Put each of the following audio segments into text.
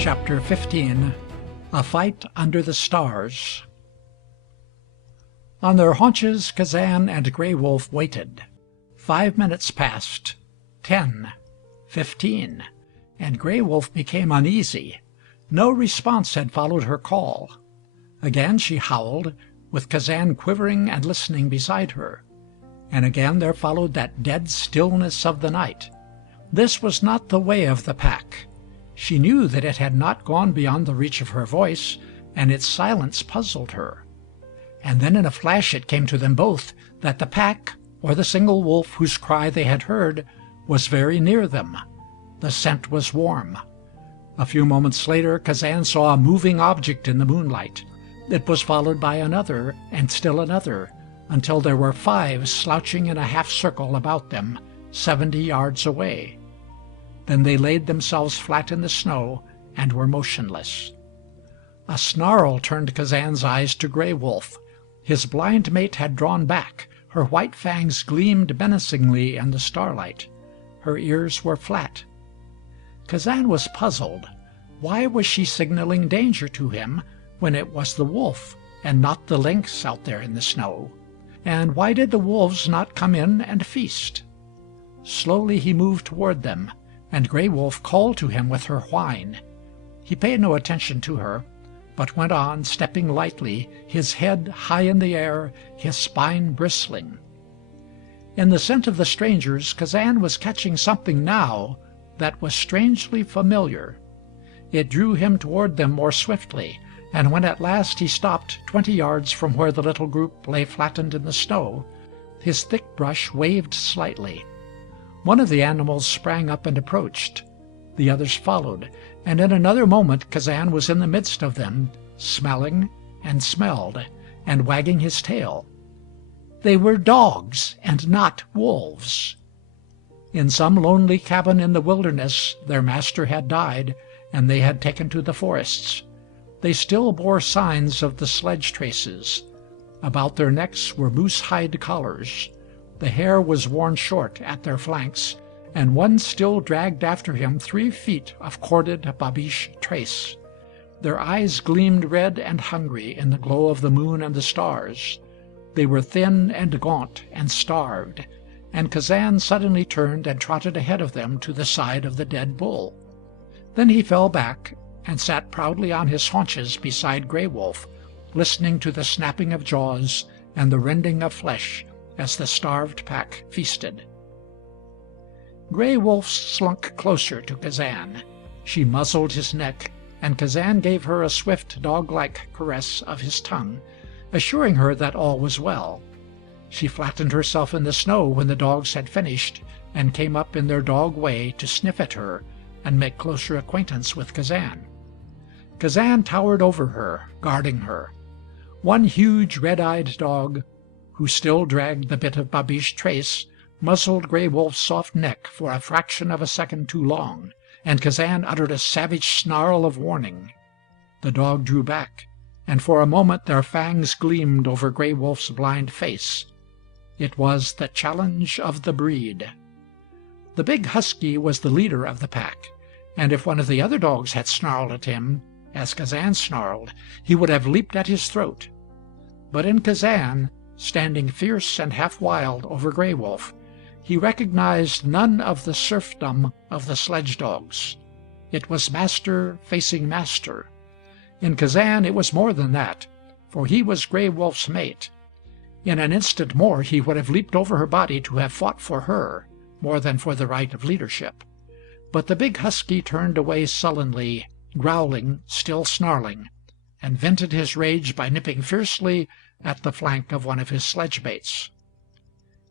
Chapter 15. A Fight Under the Stars. On their haunches Kazan and Gray Wolf waited. 5 minutes passed, 10, 15, and Gray Wolf became uneasy. No response had followed her call. Again she howled, with Kazan quivering and listening beside her. And again there followed that dead stillness of the night. This was not the way of the pack. She knew that it had not gone beyond the reach of her voice, and its silence puzzled her. And then in a flash it came to them both that the pack, or the single wolf whose cry they had heard, was very near them. The scent was warm. A few moments later Kazan saw a moving object in the moonlight. It was followed by another, and still another, until there were 5 slouching in a half-circle about them, 70 yards away. Then they laid themselves flat in the snow and were motionless. A snarl turned Kazan's eyes to Gray Wolf. His blind mate had drawn back. Her white fangs gleamed menacingly in the starlight. Her ears were flat. Kazan was puzzled. Why was she signaling danger to him when it was the wolf and not the lynx out there in the snow? And why did the wolves not come in and feast? Slowly he moved toward them, and Gray Wolf called to him with her whine. He paid no attention to her, but went on, stepping lightly, his head high in the air, his spine bristling. In the scent of the strangers Kazan was catching something now that was strangely familiar. It drew him toward them more swiftly, and when at last he stopped 20 yards from where the little group lay flattened in the snow, his thick brush waved slightly. One of the animals sprang up and approached. The others followed, and in another moment Kazan was in the midst of them, smelling and smelled, and wagging his tail. They were dogs, and not wolves. In some lonely cabin in the wilderness their master had died, and they had taken to the forests. They still bore signs of the sledge traces. About their necks were moose-hide collars. The hair was worn short at their flanks, and one still dragged after him 3 feet of corded babiche trace. Their eyes gleamed red and hungry in the glow of the moon and the stars. They were thin and gaunt and starved, and Kazan suddenly turned and trotted ahead of them to the side of the dead bull. Then he fell back and sat proudly on his haunches beside Gray Wolf, listening to the snapping of jaws and the rending of flesh as the starved pack feasted. Gray Wolf slunk closer to Kazan. She muzzled his neck, and Kazan gave her a swift dog-like caress of his tongue, assuring her that all was well. She flattened herself in the snow when the dogs had finished, and came up in their dog way to sniff at her and make closer acquaintance with Kazan. Kazan towered over her, guarding her. One huge red-eyed dog, who still dragged the bit of babiche trace, muzzled Gray Wolf's soft neck for a fraction of a second too long, and Kazan uttered a savage snarl of warning. The dog drew back, and for a moment their fangs gleamed over Gray Wolf's blind face. It was the challenge of the breed. The big husky was the leader of the pack, and if one of the other dogs had snarled at him, as Kazan snarled, he would have leaped at his throat. But in Kazan, standing fierce and half-wild over Gray Wolf, he recognized none of the serfdom of the sledge-dogs. It was master facing master. In Kazan it was more than that, for he was Gray Wolf's mate. In an instant more he would have leaped over her body to have fought for her, more than for the right of leadership. But the big husky turned away sullenly, growling, still snarling, and vented his rage by nipping fiercely at the flank of one of his sledge-mates.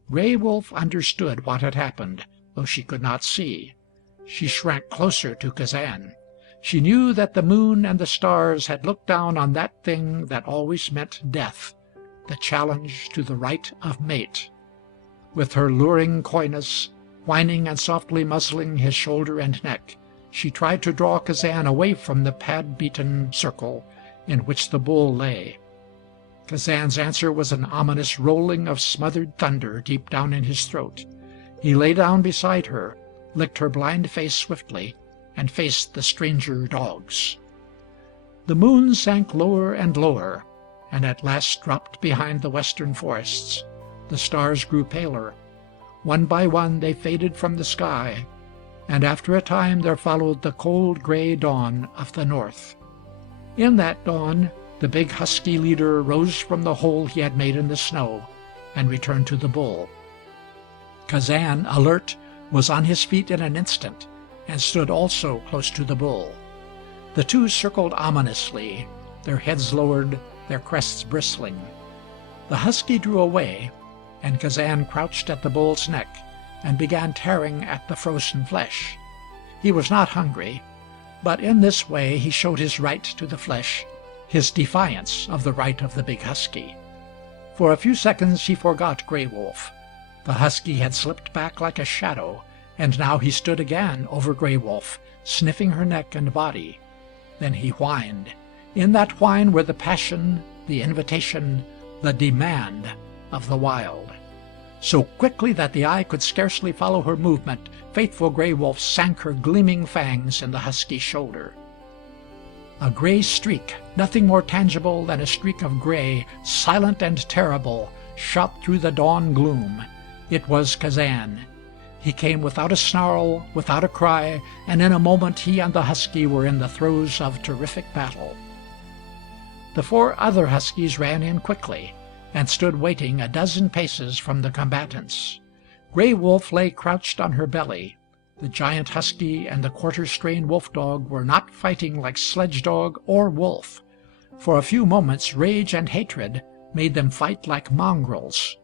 Gray Wolf understood what had happened, though she could not see. She shrank closer to Kazan. She knew that the moon and the stars had looked down on that thing that always meant death, the challenge to the right of mate. With her luring coyness, whining and softly muzzling his shoulder and neck, she tried to draw Kazan away from the pad-beaten circle in which the bull lay. Kazan's answer was an ominous rolling of smothered thunder deep down in his throat. He lay down beside her, licked her blind face swiftly, and faced the stranger dogs. The moon sank lower and lower, and at last dropped behind the western forests. The stars grew paler. One by one they faded from the sky, and after a time there followed the cold gray dawn of the north. In that dawn the big husky leader rose from the hole he had made in the snow and returned to the bull. Kazan, alert, was on his feet in an instant, and stood also close to the bull. The two circled ominously, their heads lowered, their crests bristling. The husky drew away, and Kazan crouched at the bull's neck and began tearing at the frozen flesh. He was not hungry, but in this way he showed his right to the flesh, his defiance of the right of the big husky. For a few seconds he forgot Gray Wolf. The husky had slipped back like a shadow, and now he stood again over Gray Wolf, sniffing her neck and body. Then he whined. In that whine were the passion, the invitation, the demand of the wild. So quickly that the eye could scarcely follow her movement, faithful Gray Wolf sank her gleaming fangs in the husky's shoulder. A gray streak, nothing more tangible than a streak of gray, silent and terrible, shot through the dawn gloom. It was Kazan. He came without a snarl, without a cry, and in a moment he and the husky were in the throes of terrific battle. The four other huskies ran in quickly, and stood waiting a dozen paces from the combatants. Gray Wolf lay crouched on her belly. The giant husky and the quarter-strain wolf dog were not fighting like sledge dog or wolf. For a few moments rage and hatred made them fight like mongrels.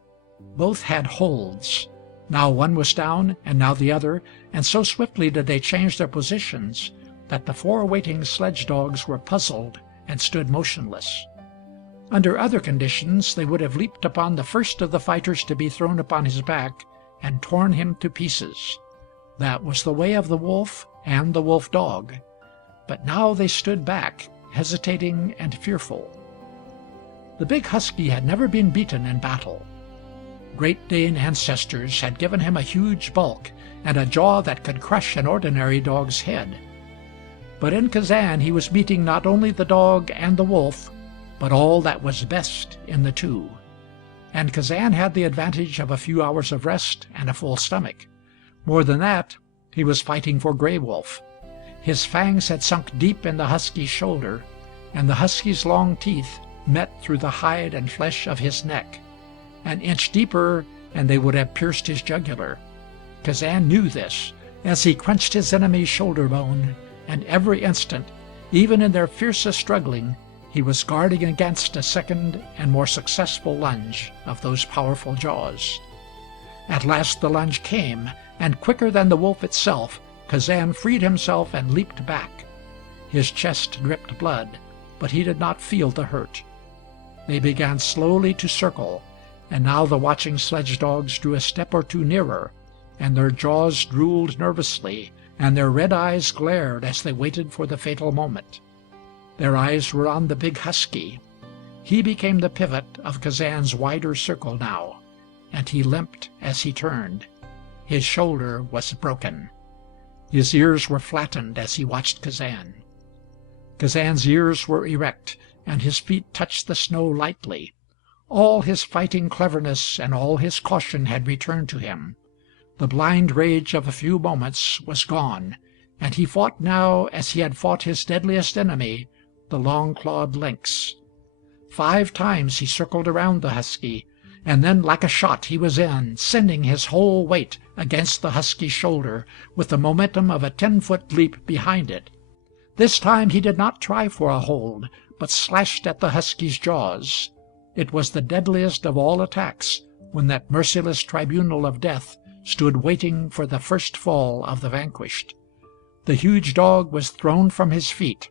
Both had holds. Now one was down, and now the other, and so swiftly did they change their positions that the four waiting sledge dogs were puzzled and stood motionless. Under other conditions they would have leaped upon the first of the fighters to be thrown upon his back and torn him to pieces. That was the way of the wolf and the wolf dog. But now they stood back, hesitating and fearful. The big husky had never been beaten in battle. Great Dane ancestors had given him a huge bulk and a jaw that could crush an ordinary dog's head. But in Kazan he was meeting not only the dog and the wolf, but all that was best in the two. And Kazan had the advantage of a few hours of rest and a full stomach. More than that, he was fighting for Gray Wolf. His fangs had sunk deep in the husky's shoulder, and the husky's long teeth met through the hide and flesh of his neck. An inch deeper, and they would have pierced his jugular. Kazan knew this, as he crunched his enemy's shoulder bone, and every instant, even in their fiercest struggling, he was guarding against a second and more successful lunge of those powerful jaws. At last the lunge came, and quicker than the wolf itself, Kazan freed himself and leaped back. His chest dripped blood, but he did not feel the hurt. They began slowly to circle, and now the watching sledge dogs drew a step or two nearer, and their jaws drooled nervously, and their red eyes glared as they waited for the fatal moment. Their eyes were on the big husky. He became the pivot of Kazan's wider circle now, and he limped as he turned. His shoulder was broken. His ears were flattened as he watched Kazan. Kazan's ears were erect, and his feet touched the snow lightly. All his fighting cleverness and all his caution had returned to him. The blind rage of a few moments was gone, and he fought now as he had fought his deadliest enemy, the long-clawed lynx. 5 times he circled around the husky, and then like a shot he was in, sending his whole weight against the husky's shoulder, with the momentum of a 10-foot leap behind it. This time he did not try for a hold, but slashed at the husky's jaws. It was the deadliest of all attacks, when that merciless tribunal of death stood waiting for the first fall of the vanquished. The huge dog was thrown from his feet.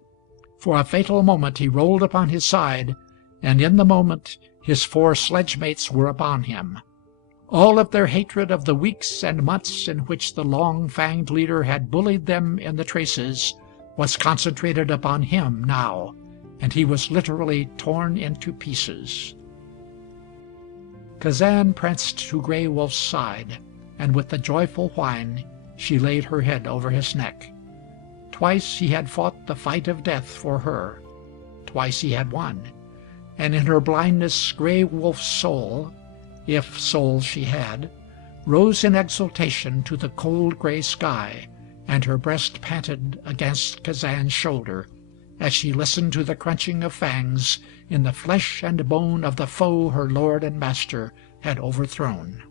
For a fatal moment he rolled upon his side, and in the moment his 4 sledge-mates were upon him. All of their hatred of the weeks and months in which the long-fanged leader had bullied them in the traces was concentrated upon him now, and he was literally torn into pieces. Kazan pranced to Gray Wolf's side, and with a joyful whine she laid her head over his neck. Twice he had fought the fight of death for her. Twice he had won, and in her blindness Gray Wolf's soul, if soul she had, rose in exultation to the cold gray sky, and her breast panted against Kazan's shoulder as she listened to the crunching of fangs in the flesh and bone of the foe her lord and master had overthrown.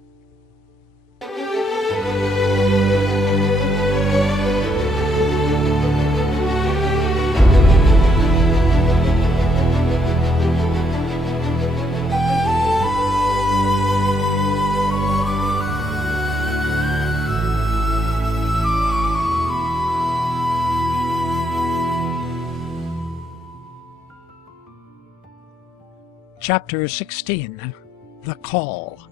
Chapter 16. The Call.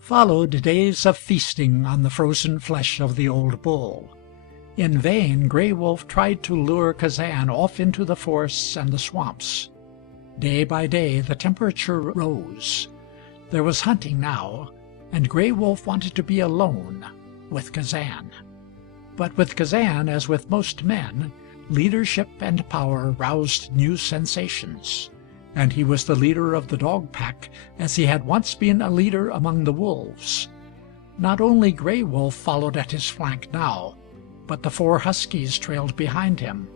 Followed days of feasting on the frozen flesh of the old bull. In vain Gray Wolf tried to lure Kazan off into the forests and the swamps. Day by day the temperature rose. There was hunting now, and Gray Wolf wanted to be alone with Kazan. But with Kazan, as with most men, leadership and power roused new sensations. And he was the leader of the dog pack, as he had once been a leader among the wolves. Not only Gray Wolf followed at his flank now, but the 4 huskies trailed behind him.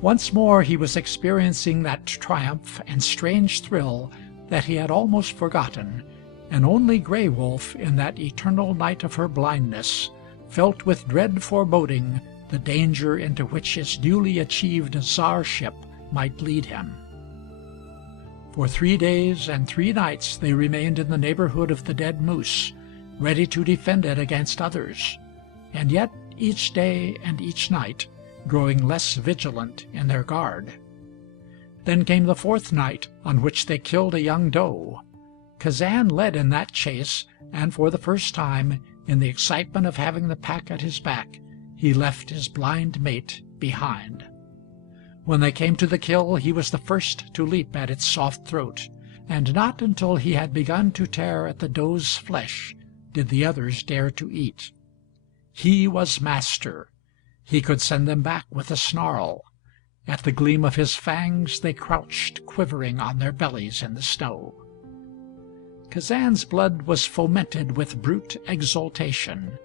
Once more he was experiencing that triumph and strange thrill that he had almost forgotten, and only Gray Wolf, in that eternal night of her blindness, felt with dread foreboding the danger into which his newly achieved czarship might lead him. For 3 days and 3 nights they remained in the neighborhood of the dead moose, ready to defend it against others, and yet each day and each night growing less vigilant in their guard. Then came the 4th night, on which they killed a young doe. Kazan led in that chase, and for the first time, in the excitement of having the pack at his back, he left his blind mate behind. When they came to the kill, he was the first to leap at its soft throat, and not until he had begun to tear at the doe's flesh did the others dare to eat. He was master. He could send them back with a snarl. At the gleam of his fangs they crouched quivering on their bellies in the snow. Kazan's blood was fomented with brute exultation,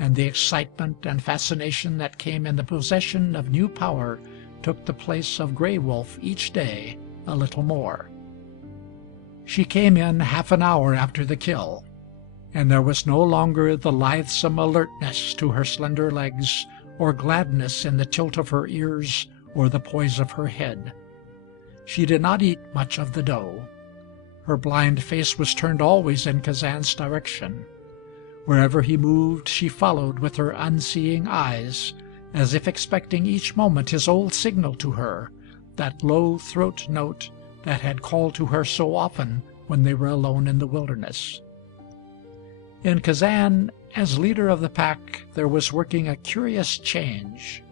and the excitement and fascination that came in the possession of new power took the place of Gray Wolf each day a little more. She came in half an hour after the kill, and there was no longer the lithesome alertness to her slender legs, or gladness in the tilt of her ears or the poise of her head. She did not eat much of the doe. Her blind face was turned always in Kazan's direction. Wherever he moved she followed with her unseeing eyes, as if expecting each moment his old signal to her, that low throat note that had called to her so often when they were alone in the wilderness. In Kazan, as leader of the pack, there was working a curious change.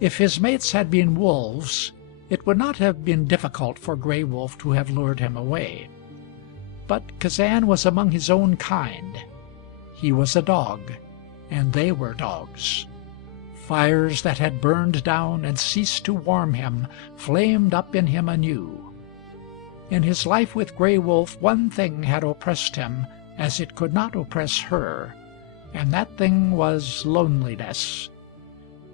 If his mates had been wolves, it would not have been difficult for Gray Wolf to have lured him away. But Kazan was among his own kind. He was a dog, and they were dogs. Fires that had burned down and ceased to warm him flamed up in him anew. In his life with Gray Wolf one thing had oppressed him as it could not oppress her, and that thing was loneliness.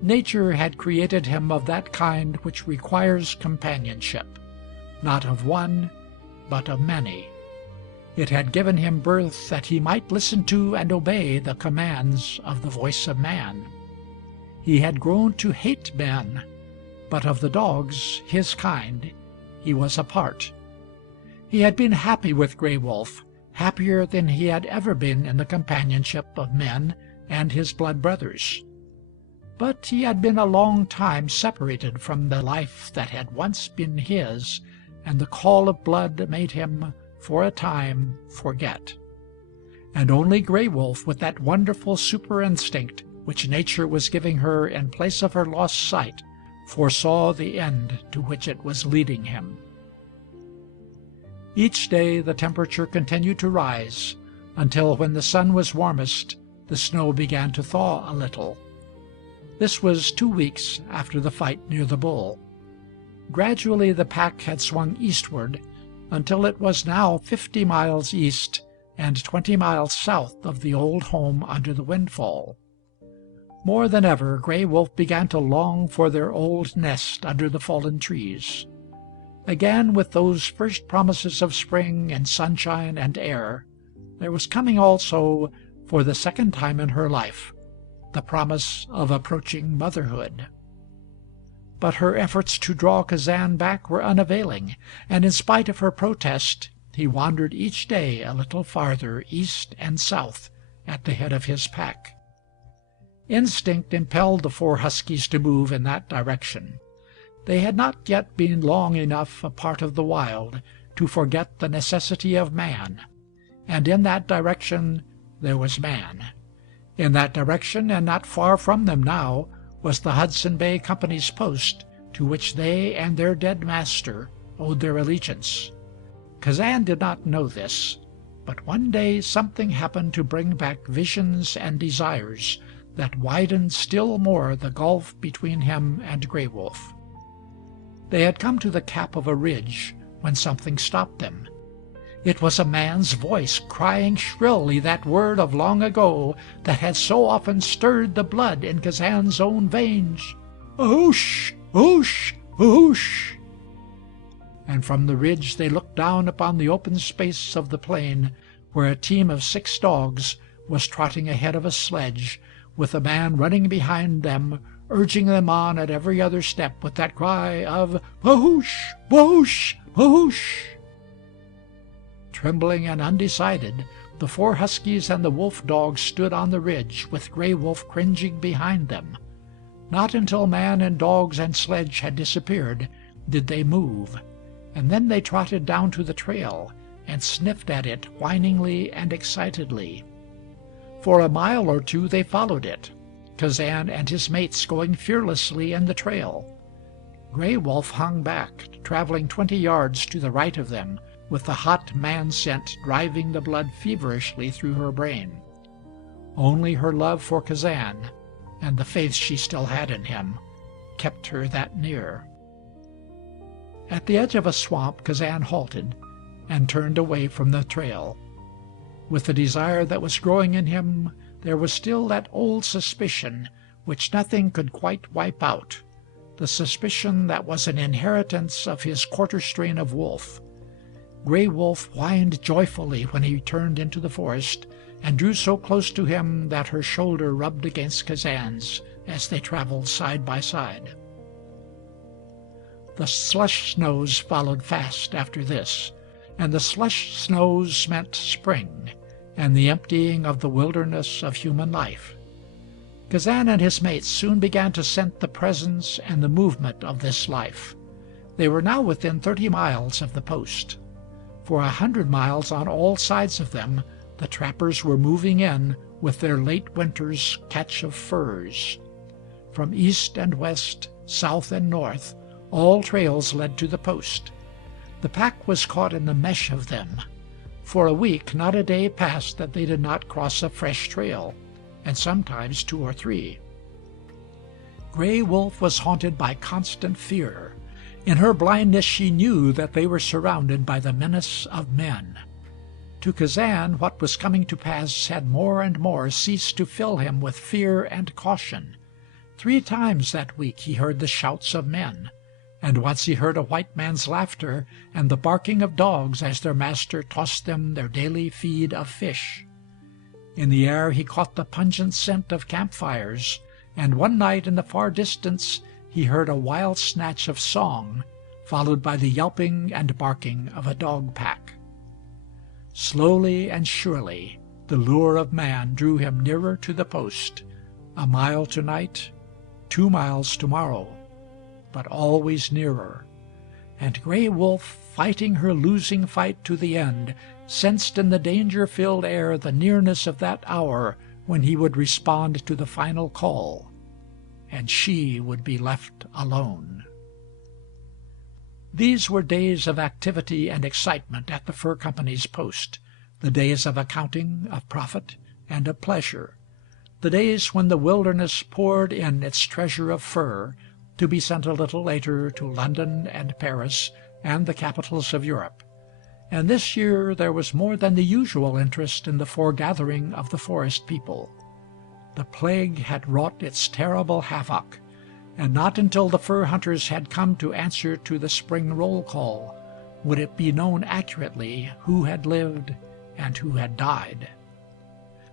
Nature had created him of that kind which requires companionship, not of one, but of many. It had given him birth that he might listen to and obey the commands of the voice of man. He had grown to hate men, but of the dogs, his kind, he was a part. He had been happy with Gray Wolf, happier than he had ever been in the companionship of men and his blood brothers. But he had been a long time separated from the life that had once been his, and the call of blood made him, for a time, forget. And only Gray Wolf, with that wonderful super-instinct which nature was giving her in place of her lost sight, foresaw the end to which it was leading him. Each day the temperature continued to rise, until when the sun was warmest the snow began to thaw a little. This was 2 weeks after the fight near the bull. Gradually the pack had swung eastward until it was now 50 miles east and 20 miles south of the old home under the windfall. More than ever, Gray Wolf began to long for their old nest under the fallen trees. Again, with those first promises of spring and sunshine and air, there was coming also, for the second time in her life, the promise of approaching motherhood. But her efforts to draw Kazan back were unavailing, and in spite of her protest, he wandered each day a little farther east and south at the head of his pack. Instinct impelled the 4 huskies to move in that direction. They had not yet been long enough a part of the wild to forget the necessity of man, and in that direction there was man. In that direction, and not far from them now, was the Hudson Bay Company's post, to which they and their dead master owed their allegiance. Kazan did not know this, but one day something happened to bring back visions and desires that widened still more the gulf between him and Gray Wolf. They had come to the cap of a ridge when something stopped them. It was a man's voice crying shrilly that word of long ago that had so often stirred the blood in Kazan's own veins. "Oosh! Oosh! Oosh!" And from the ridge they looked down upon the open space of the plain, where a team of 6 dogs was trotting ahead of a sledge, with a man running behind them, urging them on at every other step with that cry of "Whoosh! Whoosh! Whoosh!" Trembling and undecided, the 4 huskies and the wolf dog stood on the ridge, with Gray Wolf cringing behind them. Not until man and dogs and sledge had disappeared did they move, and then they trotted down to the trail and sniffed at it whiningly and excitedly. For a mile or 2 they followed it, Kazan and his mates going fearlessly in the trail. Gray Wolf hung back, traveling 20 yards to the right of them, with the hot man scent driving the blood feverishly through her brain. Only her love for Kazan, and the faith she still had in him, kept her that near. At the edge of a swamp Kazan halted and turned away from the trail. With the desire that was growing in him, there was still that old suspicion which nothing could quite wipe out, the suspicion that was an inheritance of his quarter strain of wolf. Gray Wolf whined joyfully when he turned into the forest, and drew so close to him that her shoulder rubbed against Kazan's as they traveled side by side. The slush snows followed fast after this, and the slush snows meant spring and the emptying of the wilderness of human life. Kazan and his mates soon began to scent the presence and the movement of this life. They were now within 30 miles of the post. For 100 miles on all sides of them the trappers were moving in with their late winter's catch of furs. From east and west, south and north, all trails led to the post. The pack was caught in the mesh of them. For a week not a day passed that they did not cross a fresh trail, and sometimes 2 or 3. Gray Wolf was haunted by constant fear. In her blindness she knew that they were surrounded by the menace of men. To Kazan what was coming to pass had more and more ceased to fill him with fear and caution. 3 times that week he heard the shouts of men, and once he heard a white man's laughter and the barking of dogs as their master tossed them their daily feed of fish. In the air he caught the pungent scent of campfires, and one night in the far distance he heard a wild snatch of song, followed by the yelping and barking of a dog pack. Slowly and surely the lure of man drew him nearer to the post, a mile tonight, 2 miles tomorrow, but always nearer. And Gray Wolf, fighting her losing fight to the end, sensed in the danger-filled air the nearness of that hour when he would respond to the final call, and she would be left alone. These were days of activity and excitement at the Fur Company's post, the days of accounting, of profit, and of pleasure, the days when the wilderness poured in its treasure of fur, to be sent a little later to London and Paris and the capitals of Europe. And this year there was more than the usual interest in the foregathering of the forest people. The plague had wrought its terrible havoc, and not until the fur hunters had come to answer to the spring roll call would it be known accurately who had lived and who had died.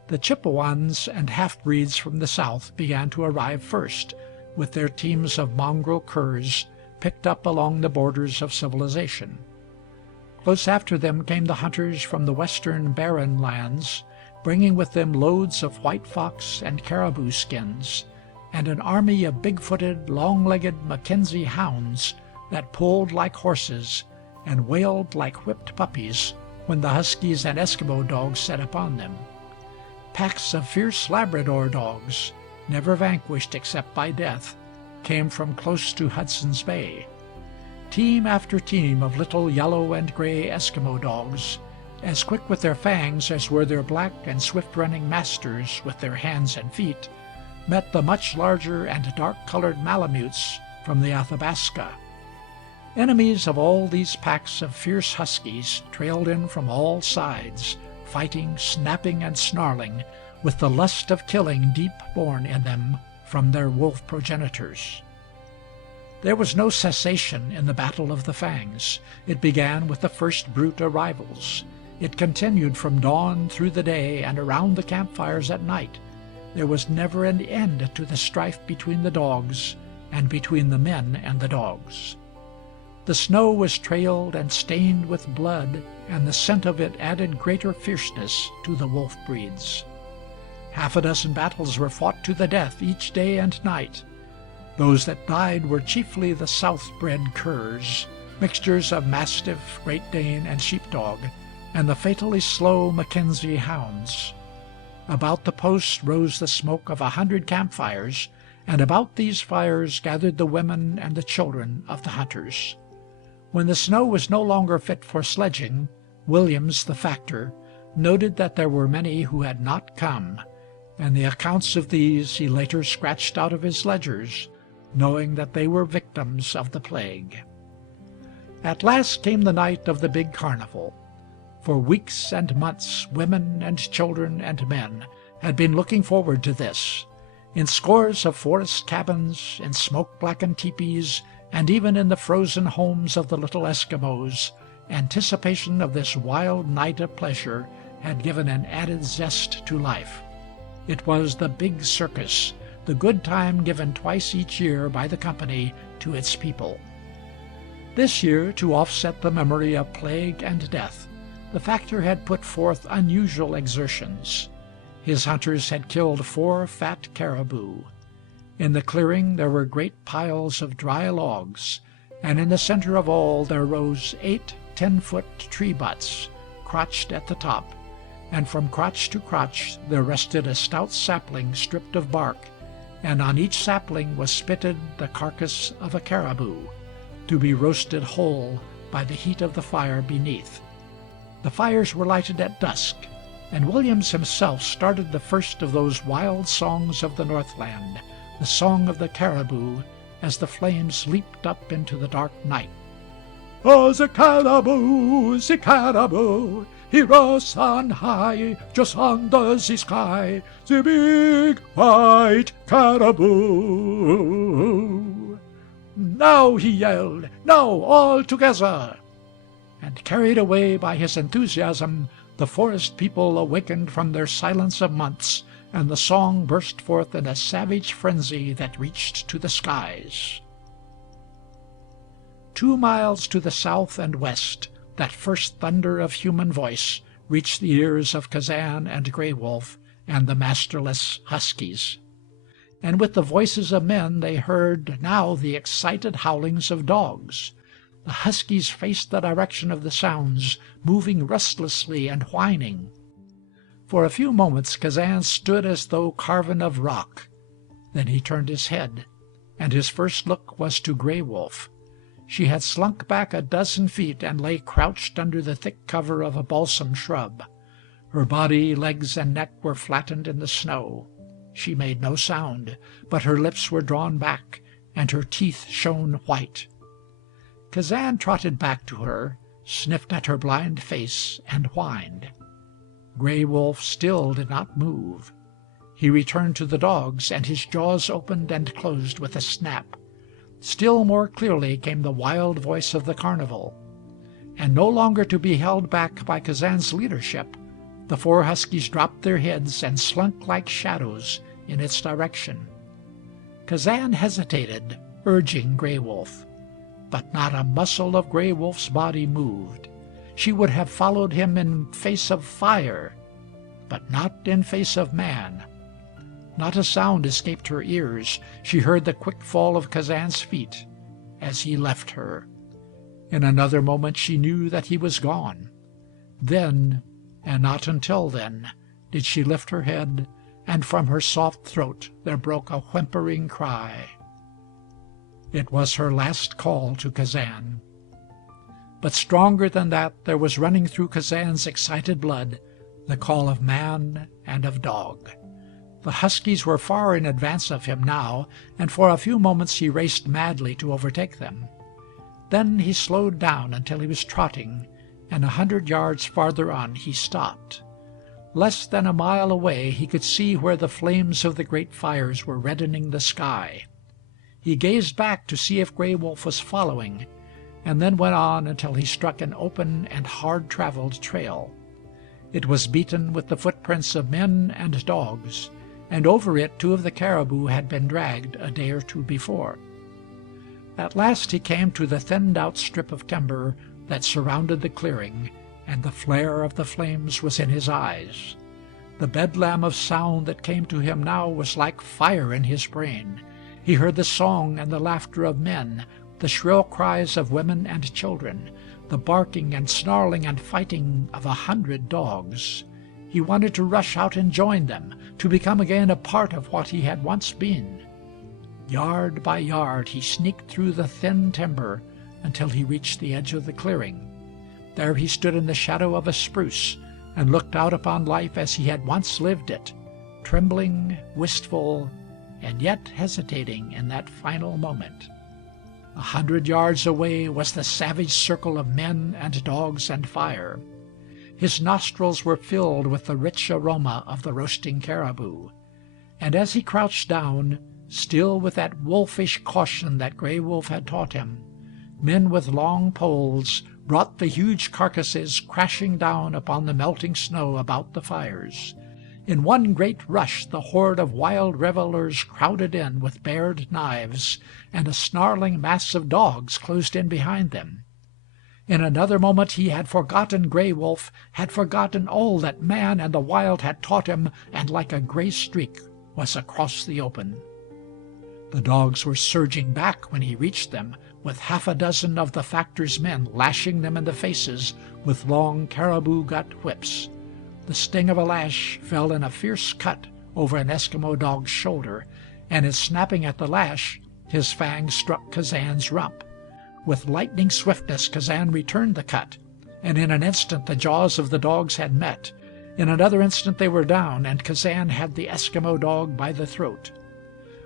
The Chippewas and half-breeds from the south began to arrive first, with their teams of mongrel curs picked up along the borders of civilization. Close after them came the hunters from the western barren lands, bringing with them loads of white fox and caribou skins, and an army of big-footed, long-legged Mackenzie hounds that pulled like horses and wailed like whipped puppies when the huskies and Eskimo dogs set upon them. Packs of fierce Labrador dogs, never vanquished except by death, came from close to Hudson's Bay. Team after team of little yellow and gray Eskimo dogs, as quick with their fangs as were their black and swift-running masters with their hands and feet, met the much larger and dark-colored Malamutes from the Athabasca. Enemies of all these packs of fierce huskies trailed in from all sides, fighting, snapping, and snarling, with the lust of killing deep born in them from their wolf progenitors. There was no cessation in the Battle of the Fangs. It began with the first brute arrivals. It continued from dawn through the day and around the campfires at night. There was never an end to the strife between the dogs and between the men and the dogs. The snow was trailed and stained with blood, and the scent of it added greater fierceness to the wolf breeds. Half a dozen battles were fought to the death each day and night. Those that died were chiefly the south-bred curs, mixtures of Mastiff, Great Dane, and Sheepdog, and the fatally slow Mackenzie hounds. About the posts rose the smoke of 100 campfires, and about these fires gathered the women and the children of the hunters. When the snow was no longer fit for sledging, Williams, the factor, noted that there were many who had not come, and the accounts of these he later scratched out of his ledgers, knowing that they were victims of the plague. At last came the night of the big carnival. For weeks and months women and children and men had been looking forward to this. In scores of forest cabins, in smoke-blackened teepees, and even in the frozen homes of the little Eskimos, anticipation of this wild night of pleasure had given an added zest to life. It was the big circus, the good time given twice each year by the company to its people. This year, to offset the memory of plague and death, the factor had put forth unusual exertions. His hunters had killed 4 fat caribou. In the clearing there were great piles of dry logs, and in the center of all there rose 8 10-foot tree butts, crotched at the top, and from crotch to crotch there rested a stout sapling stripped of bark, and on each sapling was spitted the carcass of a caribou, to be roasted whole by the heat of the fire beneath. The fires were lighted at dusk, and Williams himself started the first of those wild songs of the Northland, the song of the caribou, as the flames leaped up into the dark night. "Oh, the caribou, he rose on high, just under the sky, the big white caribou. Now," he yelled, "now, all together!" And carried away by his enthusiasm, the forest people awakened from their silence of months, and the song burst forth in a savage frenzy that reached to the skies. 2 miles to the south and west, that first thunder of human voice reached the ears of Kazan and Gray Wolf and the masterless huskies. And with the voices of men they heard now the excited howlings of dogs. The huskies faced the direction of the sounds, moving restlessly and whining. For a few moments Kazan stood as though carven of rock. Then he turned his head, and his first look was to Gray Wolf. She had slunk back a dozen feet and lay crouched under the thick cover of a balsam shrub. Her body, legs, and neck were flattened in the snow. She made no sound, but her lips were drawn back, and her teeth shone white. Kazan trotted back to her, sniffed at her blind face, and whined. Gray Wolf still did not move. He returned to the dogs, and his jaws opened and closed with a snap. Still more clearly came the wild voice of the carnival. And no longer to be held back by Kazan's leadership, the four huskies dropped their heads and slunk like shadows in its direction. Kazan hesitated, urging Gray Wolf, but not a muscle of Gray Wolf's body moved. She would have followed him in face of fire, but not in face of man. Not a sound escaped her ears. She heard the quick fall of Kazan's feet as he left her. In another moment she knew that he was gone. Then, and not until then, did she lift her head, and from her soft throat there broke a whimpering cry. It was her last call to Kazan. But stronger than that, there was running through Kazan's excited blood the call of man and of dog. The huskies were far in advance of him now, and for a few moments he raced madly to overtake them. Then he slowed down until he was trotting, and 100 yards farther on he stopped. Less than a mile away he could see where the flames of the great fires were reddening the sky. He gazed back to see if Gray Wolf was following, and then went on until he struck an open and hard-traveled trail. It was beaten with the footprints of men and dogs, and over it 2 of the caribou had been dragged a day or 2 before. At last he came to the thinned-out strip of timber that surrounded the clearing, and the flare of the flames was in his eyes. The bedlam of sound that came to him now was like fire in his brain. He heard the song and the laughter of men, the shrill cries of women and children, the barking and snarling and fighting of 100 dogs. He wanted to rush out and join them, to become again a part of what he had once been. Yard by yard he sneaked through the thin timber until he reached the edge of the clearing. There he stood in the shadow of a spruce and looked out upon life as he had once lived it, trembling, wistful, and yet hesitating in that final moment. 100 yards away was the savage circle of men and dogs and fire. His nostrils were filled with the rich aroma of the roasting caribou, and as he crouched down, still with that wolfish caution that Gray Wolf had taught him, men with long poles brought the huge carcasses crashing down upon the melting snow about the fires. In one great rush the horde of wild revelers crowded in with bared knives, and a snarling mass of dogs closed in behind them. In another moment he had forgotten Gray Wolf, had forgotten all that man and the wild had taught him, and like a gray streak was across the open. The dogs were surging back when he reached them, with 6 of the factor's men lashing them in the faces with long caribou-gut whips. The sting of a lash fell in a fierce cut over an Eskimo dog's shoulder, and in snapping at the lash, his fangs struck Kazan's rump. With lightning swiftness Kazan returned the cut, and in an instant the jaws of the dogs had met. In another instant they were down, and Kazan had the Eskimo dog by the throat.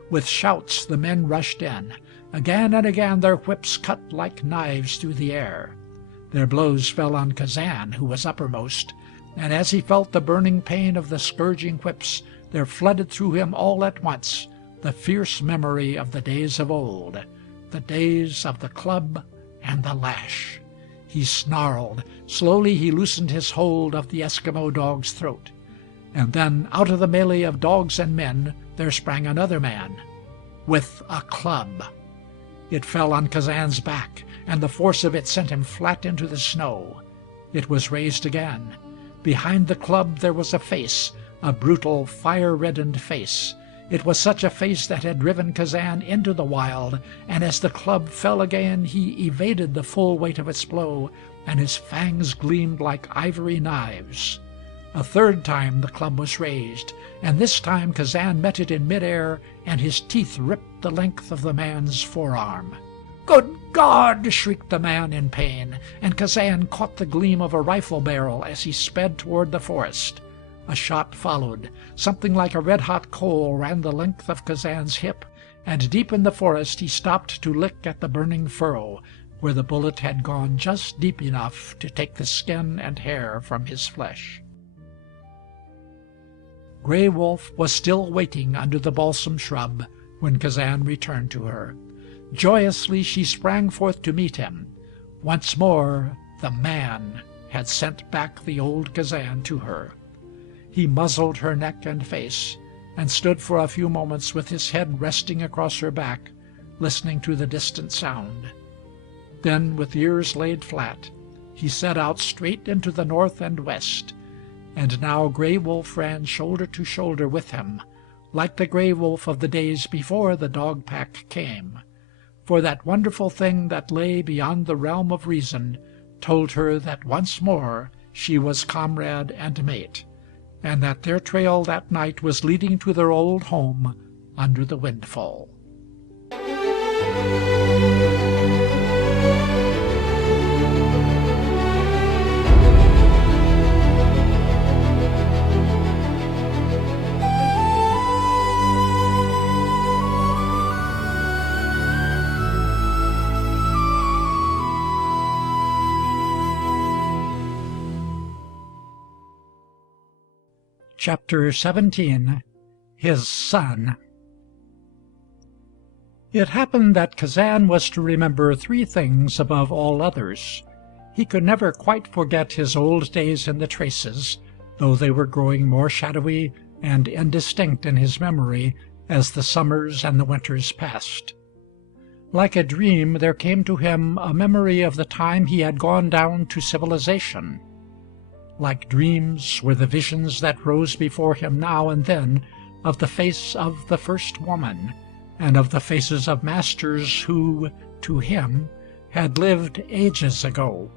With shouts the men rushed in. Again and again their whips cut like knives through the air. Their blows fell on Kazan, who was uppermost, and as he felt the burning pain of the scourging whips, there flooded through him all at once the fierce memory of the days of old, the days of the club and the lash. He snarled. Slowly he loosened his hold of the Eskimo dog's throat. And then, out of the melee of dogs and men, there sprang another man, with a club. It fell on Kazan's back, and the force of it sent him flat into the snow. It was raised again. Behind the club there was a face, a brutal, fire-reddened face. It was such a face that had driven Kazan into the wild, and as the club fell again he evaded the full weight of its blow, and his fangs gleamed like ivory knives. A third time the club was raised, and this time Kazan met it in midair, and his teeth ripped the length of the man's forearm. "Good God!" shrieked the man in pain, and Kazan caught the gleam of a rifle barrel as he sped toward the forest. A shot followed. Something like a red-hot coal ran the length of Kazan's hip, and deep in the forest he stopped to lick at the burning furrow, where the bullet had gone just deep enough to take the skin and hair from his flesh. Gray Wolf was still waiting under the balsam shrub when Kazan returned to her. Joyously she sprang forth to meet him. Once more the man had sent back the old Kazan to her. He muzzled her neck and face, and stood for a few moments with his head resting across her back, listening to the distant sound. Then, with ears laid flat, he set out straight into the north and west, and now Gray Wolf ran shoulder to shoulder with him, like the Gray Wolf of the days before the dog pack came. For that wonderful thing that lay beyond the realm of reason told her that once more she was comrade and mate, and that their trail that night was leading to their old home under the windfall. Chapter 17. His Son. It happened that Kazan was to remember three things above all others. He could never quite forget his old days in the traces, though they were growing more shadowy and indistinct in his memory as the summers and the winters passed. Like a dream there came to him a memory of the time he had gone down to civilization. Like dreams were the visions that rose before him now and then of the face of the first woman, and of the faces of masters who, to him, had lived ages ago.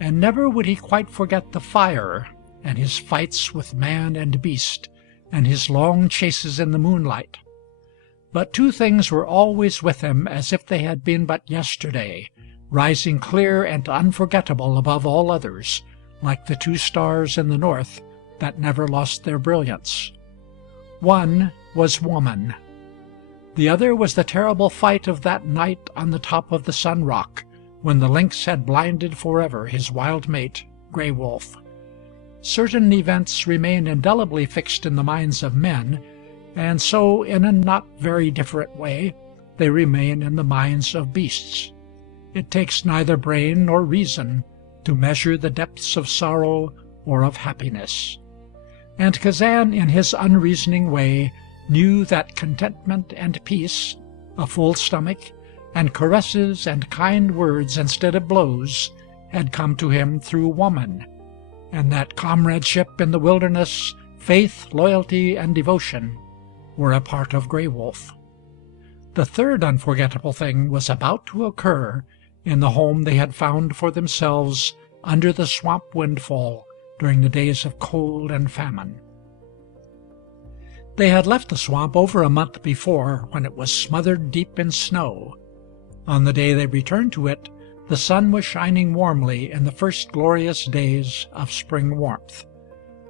And never would he quite forget the fire, and his fights with man and beast, and his long chases in the moonlight. But two things were always with him as if they had been but yesterday, rising clear and unforgettable above all others, like the two stars in the north that never lost their brilliance. One was woman. The other was the terrible fight of that night on the top of the Sun Rock, when the lynx had blinded forever his wild mate, Gray Wolf. Certain events remain indelibly fixed in the minds of men, and so, in a not very different way, they remain in the minds of beasts. It takes neither brain nor reason to measure the depths of sorrow or of happiness. And Kazan, in his unreasoning way, knew that contentment and peace, a full stomach, and caresses and kind words instead of blows had come to him through woman, and that comradeship in the wilderness, faith, loyalty, and devotion were a part of Gray Wolf. The third unforgettable thing was about to occur in the home they had found for themselves under the swamp windfall during the days of cold and famine. They had left the swamp over a month before, when it was smothered deep in snow. On the day they returned to it, the sun was shining warmly in the first glorious days of spring warmth.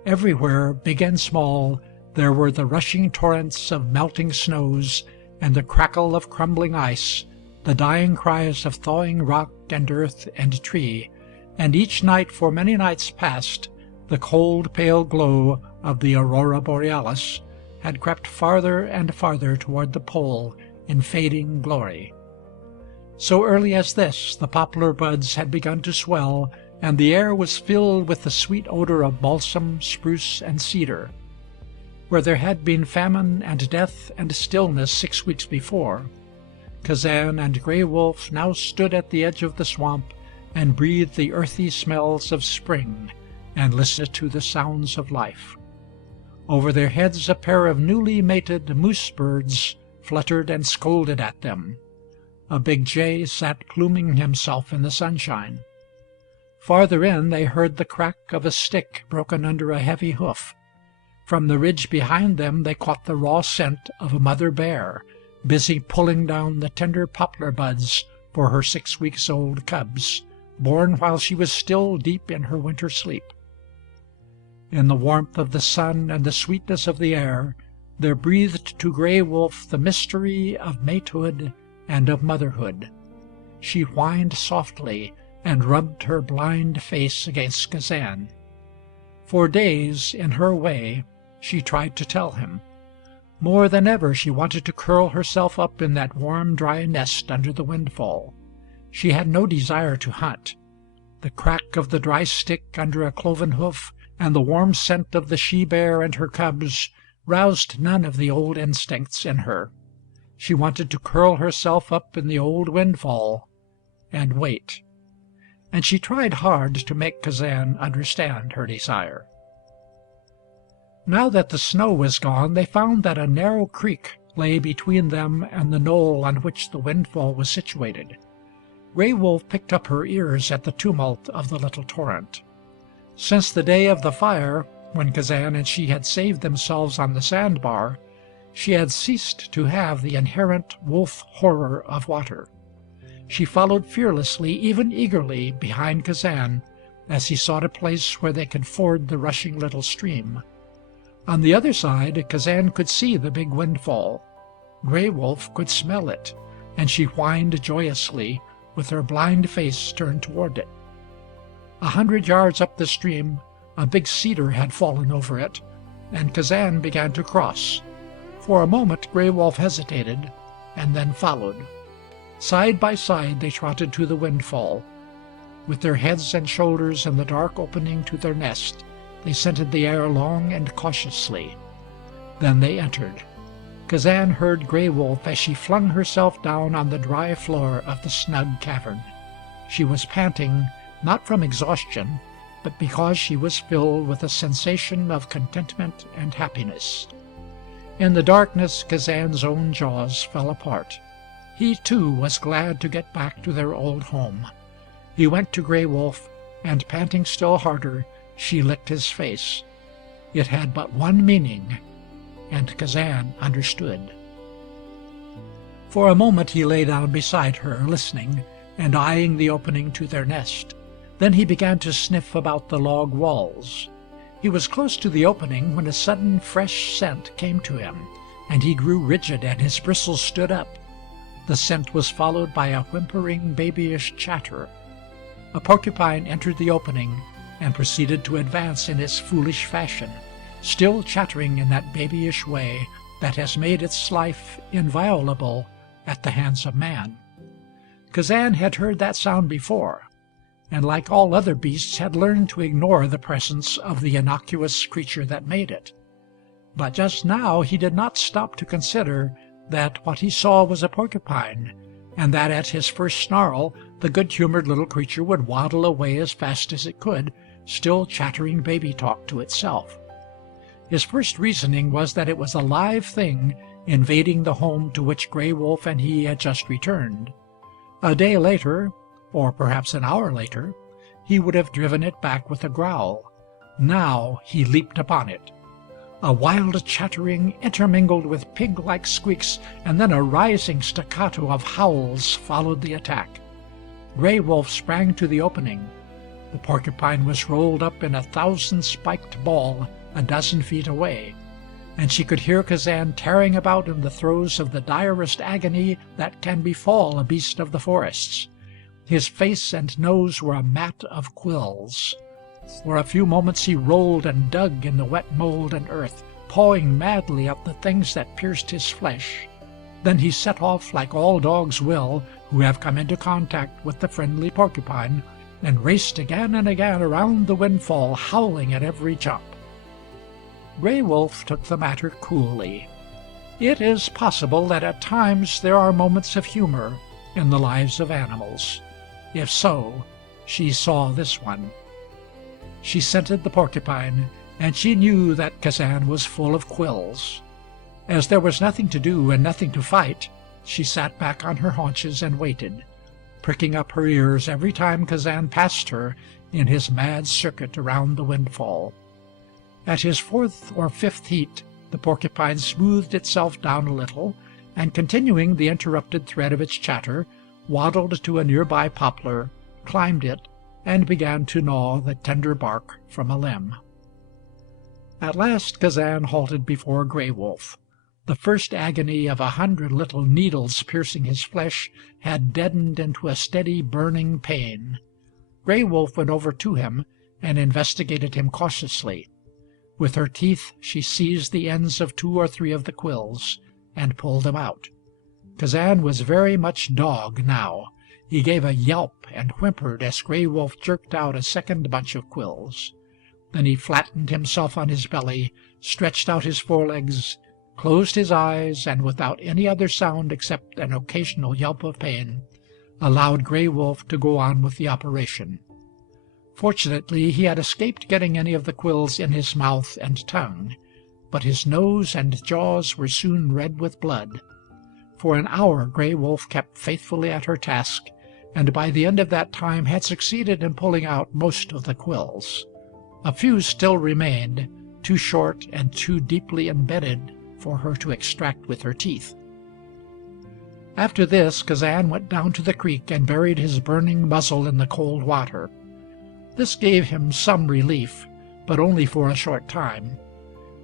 Everywhere, big and small, there were the rushing torrents of melting snows and the crackle of crumbling ice, the dying cries of thawing rock and earth and tree, and each night for many nights past the cold pale glow of the aurora borealis had crept farther and farther toward the pole in fading glory. So early as this the poplar buds had begun to swell, and the air was filled with the sweet odor of balsam, spruce, and cedar. Where there had been famine and death and stillness 6 weeks before, Kazan and Gray Wolf now stood at the edge of the swamp and breathed the earthy smells of spring and listened to the sounds of life. Over their heads a pair of newly mated moose birds fluttered and scolded at them. A big jay sat pluming himself in the sunshine. Farther in they heard the crack of a stick broken under a heavy hoof. From the ridge behind them they caught the raw scent of a mother bear, busy pulling down the tender poplar buds for her 6 weeks old cubs, born while she was still deep in her winter sleep. In the warmth of the sun and the sweetness of the air there breathed to Gray Wolf the mystery of matehood and of motherhood. She whined softly and rubbed her blind face against Kazan. For days, in her way, she tried to tell him. More than ever she wanted to curl herself up in that warm, dry nest under the windfall. She had no desire to hunt. The crack of the dry stick under a cloven hoof and the warm scent of the she-bear and her cubs roused none of the old instincts in her. She wanted to curl herself up in the old windfall and wait. And she tried hard to make Kazan understand her desire. Now that the snow was gone, they found that a narrow creek lay between them and the knoll on which the windfall was situated. Gray Wolf picked up her ears at the tumult of the little torrent. Since the day of the fire, when Kazan and she had saved themselves on the sandbar, she had ceased to have the inherent wolf horror of water. She followed fearlessly, even eagerly, behind Kazan as he sought a place where they could ford the rushing little stream. On the other side Kazan could see the big windfall. Gray Wolf could smell it, and she whined joyously, with her blind face turned toward it. 100 yards up the stream a big cedar had fallen over it, and Kazan began to cross. For a moment Gray Wolf hesitated, and then followed. Side by side they trotted to the windfall. With their heads and shoulders in the dark opening to their nest, they scented the air long and cautiously. Then they entered. Kazan heard Gray Wolf as she flung herself down on the dry floor of the snug cavern. She was panting, not from exhaustion, but because she was filled with a sensation of contentment and happiness. In the darkness Kazan's own jaws fell apart. He, too, was glad to get back to their old home. He went to Gray Wolf, and panting still harder, she licked his face. It had but one meaning, and Kazan understood. For a moment he lay down beside her, listening, and eyeing the opening to their nest. Then he began to sniff about the log walls. He was close to the opening when a sudden fresh scent came to him, and he grew rigid and his bristles stood up. The scent was followed by a whimpering, babyish chatter. A porcupine entered the opening and proceeded to advance in its foolish fashion, still chattering in that babyish way that has made its life inviolable at the hands of man. Kazan had heard that sound before, and like all other beasts had learned to ignore the presence of the innocuous creature that made it. But just now he did not stop to consider that what he saw was a porcupine, and that at his first snarl the good-humored little creature would waddle away as fast as it could, still chattering baby talk to itself. His first reasoning was that it was a live thing invading the home to which Gray Wolf and he had just returned. A day later, or perhaps an hour later, he would have driven it back with a growl. Now he leaped upon it. A wild chattering intermingled with pig-like squeaks, and then a rising staccato of howls followed the attack. Gray Wolf sprang to the opening. The porcupine was rolled up in a 1,000-spiked ball a dozen feet away, and she could hear Kazan tearing about in the throes of the direst agony that can befall a beast of the forests. His face and nose were a mat of quills. For a few moments he rolled and dug in the wet mold and earth, pawing madly at the things that pierced his flesh. Then he set off like all dogs will who have come into contact with the friendly porcupine, and raced again and again around the windfall, howling at every jump. Gray Wolf took the matter coolly. It is possible that at times there are moments of humor in the lives of animals. If so, she saw this one. She scented the porcupine, and she knew that Kazan was full of quills. As there was nothing to do and nothing to fight, she sat back on her haunches and waited, pricking up her ears every time Kazan passed her in his mad circuit around the windfall. At his fourth or fifth heat the porcupine smoothed itself down a little, and continuing the interrupted thread of its chatter, waddled to a nearby poplar, climbed it, and began to gnaw the tender bark from a limb. At last Kazan halted before Gray Wolf. The first agony of 100 little needles piercing his flesh had deadened into a steady burning pain. Gray Wolf went over to him and investigated him cautiously. With her teeth she seized the ends of 2 or 3 of the quills and pulled them out. Kazan was very much dog now. He gave a yelp and whimpered as Gray Wolf jerked out a second bunch of quills. Then he flattened himself on his belly, stretched out his forelegs, closed his eyes, and without any other sound except an occasional yelp of pain, allowed Gray Wolf to go on with the operation. Fortunately he had escaped getting any of the quills in his mouth and tongue, but his nose and jaws were soon red with blood. For an hour Gray Wolf kept faithfully at her task, and by the end of that time had succeeded in pulling out most of the quills. A few still remained, too short and too deeply embedded for her to extract with her teeth. After this Kazan went down to the creek and buried his burning muzzle in the cold water. This gave him some relief, but only for a short time.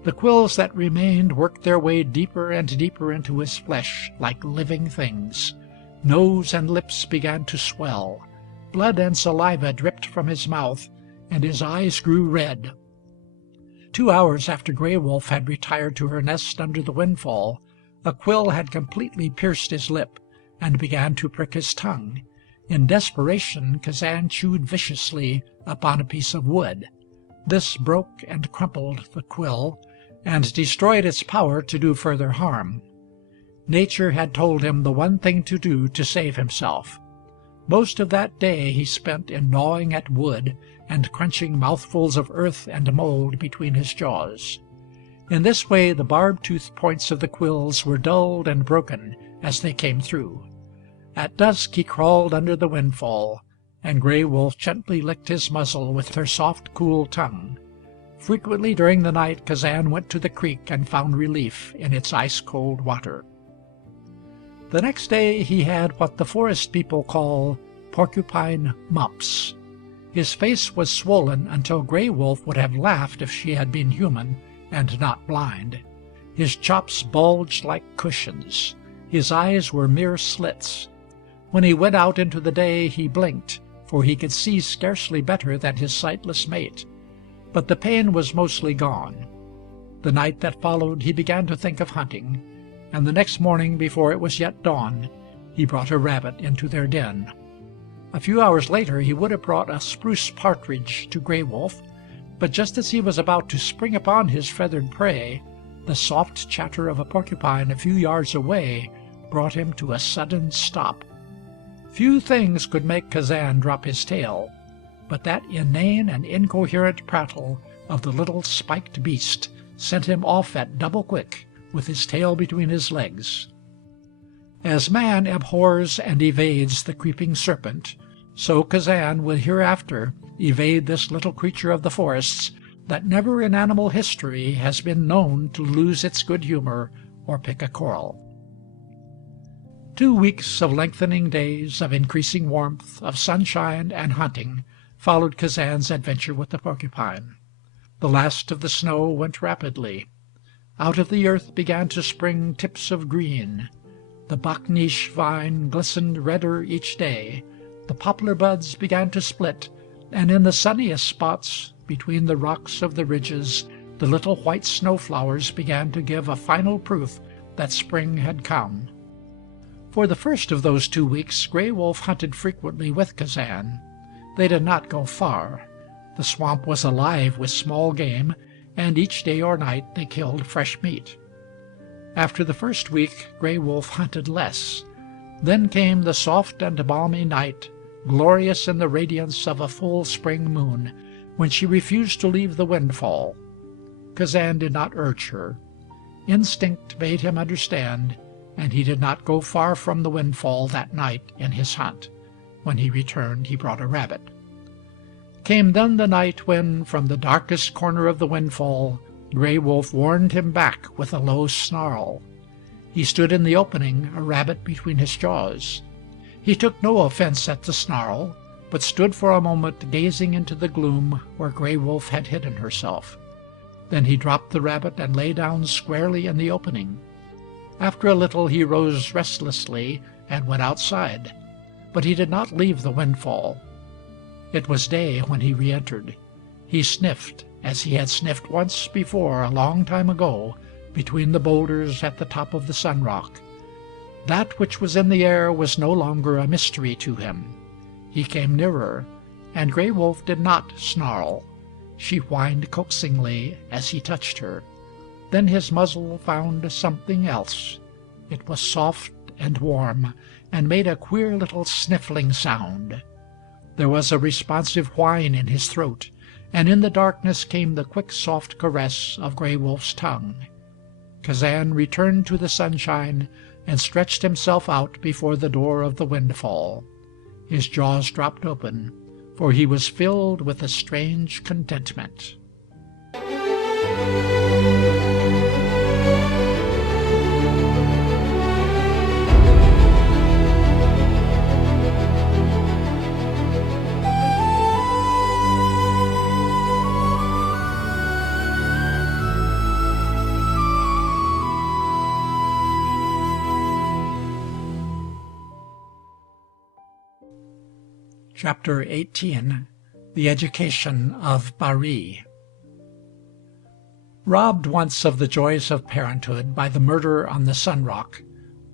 The quills that remained worked their way deeper and deeper into his flesh like living things. Nose and lips began to swell. Blood and saliva dripped from his mouth, and his eyes grew red. 2 hours after Gray Wolf had retired to her nest under the windfall, a quill had completely pierced his lip and began to prick his tongue. In desperation Kazan chewed viciously upon a piece of wood. This broke and crumpled the quill, and destroyed its power to do further harm. Nature had told him the one thing to do to save himself. Most of that day he spent in gnawing at wood and crunching mouthfuls of earth and mold between his jaws. In this way the barb-toothed points of the quills were dulled and broken as they came through. At dusk he crawled under the windfall, and Gray Wolf gently licked his muzzle with her soft, cool tongue. Frequently during the night Kazan went to the creek and found relief in its ice-cold water. The next day he had what the forest people call porcupine mumps. His face was swollen until Gray Wolf would have laughed if she had been human and not blind. His chops bulged like cushions. His eyes were mere slits. When he went out into the day he blinked, for he could see scarcely better than his sightless mate. But the pain was mostly gone. The night that followed he began to think of hunting, and the next morning, before it was yet dawn, he brought a rabbit into their den. A few hours later he would have brought a spruce partridge to Gray Wolf, but just as he was about to spring upon his feathered prey, the soft chatter of a porcupine a few yards away brought him to a sudden stop. Few things could make Kazan drop his tail, but that inane and incoherent prattle of the little spiked beast sent him off at double quick, with his tail between his legs. As man abhors and evades the creeping serpent, so Kazan would hereafter evade this little creature of the forests that never in animal history has been known to lose its good humor or pick a quarrel. 2 weeks of lengthening days, of increasing warmth, of sunshine and hunting, followed Kazan's adventure with the porcupine. The last of the snow went rapidly. Out of the earth began to spring tips of green. The bakneesh vine glistened redder each day. The poplar buds began to split, and in the sunniest spots, between the rocks of the ridges, the little white snowflowers began to give a final proof that spring had come. For the first of those 2 weeks Gray Wolf hunted frequently with Kazan. They did not go far. The swamp was alive with small game, and each day or night they killed fresh meat. After the first week Gray Wolf hunted less. Then came the soft and balmy night, glorious in the radiance of a full spring moon, when she refused to leave the windfall. Kazan did not urge her. Instinct made him understand, and he did not go far from the windfall that night in his hunt. When he returned he brought a rabbit. Came then the night when, from the darkest corner of the windfall, Gray Wolf warned him back with a low snarl. He stood in the opening, a rabbit between his jaws. He took no offense at the snarl, but stood for a moment gazing into the gloom where Gray Wolf had hidden herself. Then he dropped the rabbit and lay down squarely in the opening. After a little he rose restlessly and went outside, but he did not leave the windfall. It was day when he re-entered. He sniffed, as he had sniffed once before a long time ago, between the boulders at the top of the Sun-Rock. That which was in the air was no longer a mystery to him. He came nearer, and Gray Wolf did not snarl. She whined coaxingly as he touched her. Then his muzzle found something else. It was soft and warm, and made a queer little sniffling sound. There was a responsive whine in his throat, and in the darkness came the quick soft caress of Gray Wolf's tongue. Kazan returned to the sunshine and stretched himself out before the door of the windfall. His jaws dropped open, for he was filled with a strange contentment. Chapter 18. The Education of Baree. Robbed once of the joys of parenthood by the murder on the Sun-Rock,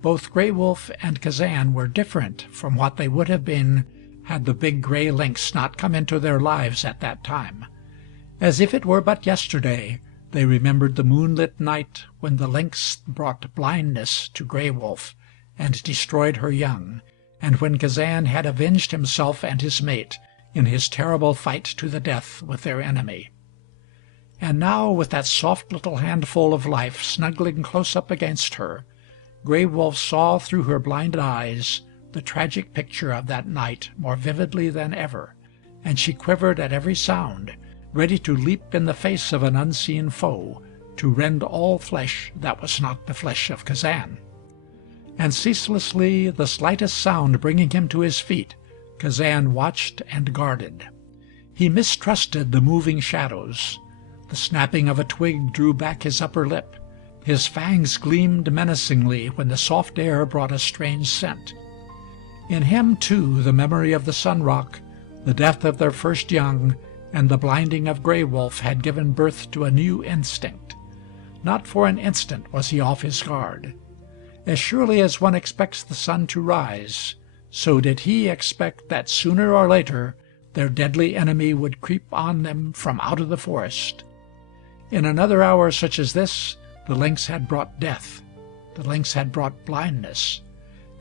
both Gray Wolf and Kazan were different from what they would have been had the big gray lynx not come into their lives at that time. As if it were but yesterday, they remembered the moonlit night when the lynx brought blindness to Gray Wolf and destroyed her young, and when Kazan had avenged himself and his mate in his terrible fight to the death with their enemy. And now, with that soft little handful of life snuggling close up against her, Gray Wolf saw through her blind eyes the tragic picture of that night more vividly than ever, and she quivered at every sound, ready to leap in the face of an unseen foe, to rend all flesh that was not the flesh of Kazan. And ceaselessly, the slightest sound bringing him to his feet, Kazan watched and guarded. He mistrusted the moving shadows. The snapping of a twig drew back his upper lip. His fangs gleamed menacingly when the soft air brought a strange scent. In him, too, the memory of the Sun-Rock, the death of their first young, and the blinding of Gray Wolf had given birth to a new instinct. Not for an instant was he off his guard. As surely as one expects the sun to rise, so did he expect that sooner or later their deadly enemy would creep on them from out of the forest. In another hour such as this, the lynx had brought death, the lynx had brought blindness,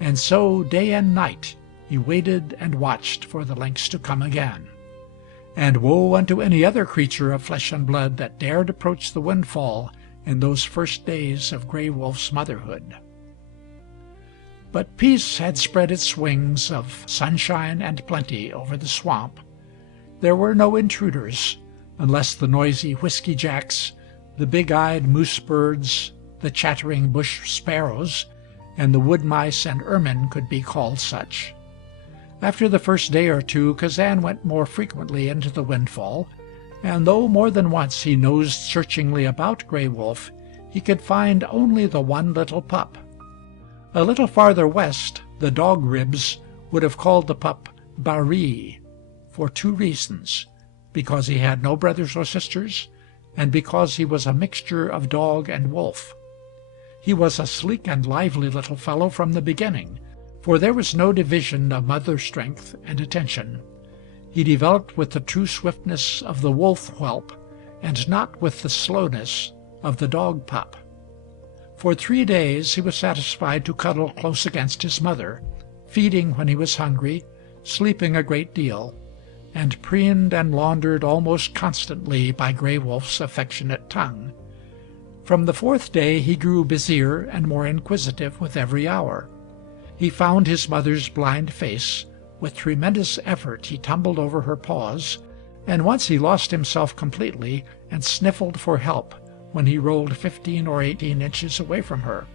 and so day and night he waited and watched for the lynx to come again. And woe unto any other creature of flesh and blood that dared approach the windfall in those first days of Gray Wolf's motherhood. But peace had spread its wings of sunshine and plenty over the swamp. There were no intruders, unless the noisy whiskey-jacks, the big-eyed moose-birds, the chattering bush sparrows, and the wood-mice and ermine could be called such. After the first day or two, Kazan went more frequently into the windfall, and though more than once he nosed searchingly about Gray Wolf, he could find only the one little pup. A little farther west, the dog ribs would have called the pup Baree, for two reasons: because he had no brothers or sisters, and because he was a mixture of dog and wolf. He was a sleek and lively little fellow from the beginning, for there was no division of mother strength and attention. He developed with the true swiftness of the wolf whelp, and not with the slowness of the dog pup. For 3 days he was satisfied to cuddle close against his mother, feeding when he was hungry, sleeping a great deal, and preened and laundered almost constantly by Gray Wolf's affectionate tongue. From the 4th day he grew busier and more inquisitive with every hour. He found his mother's blind face. With tremendous effort he tumbled over her paws, and once he lost himself completely and sniffled for help when he rolled 15 or 18 inches away from her.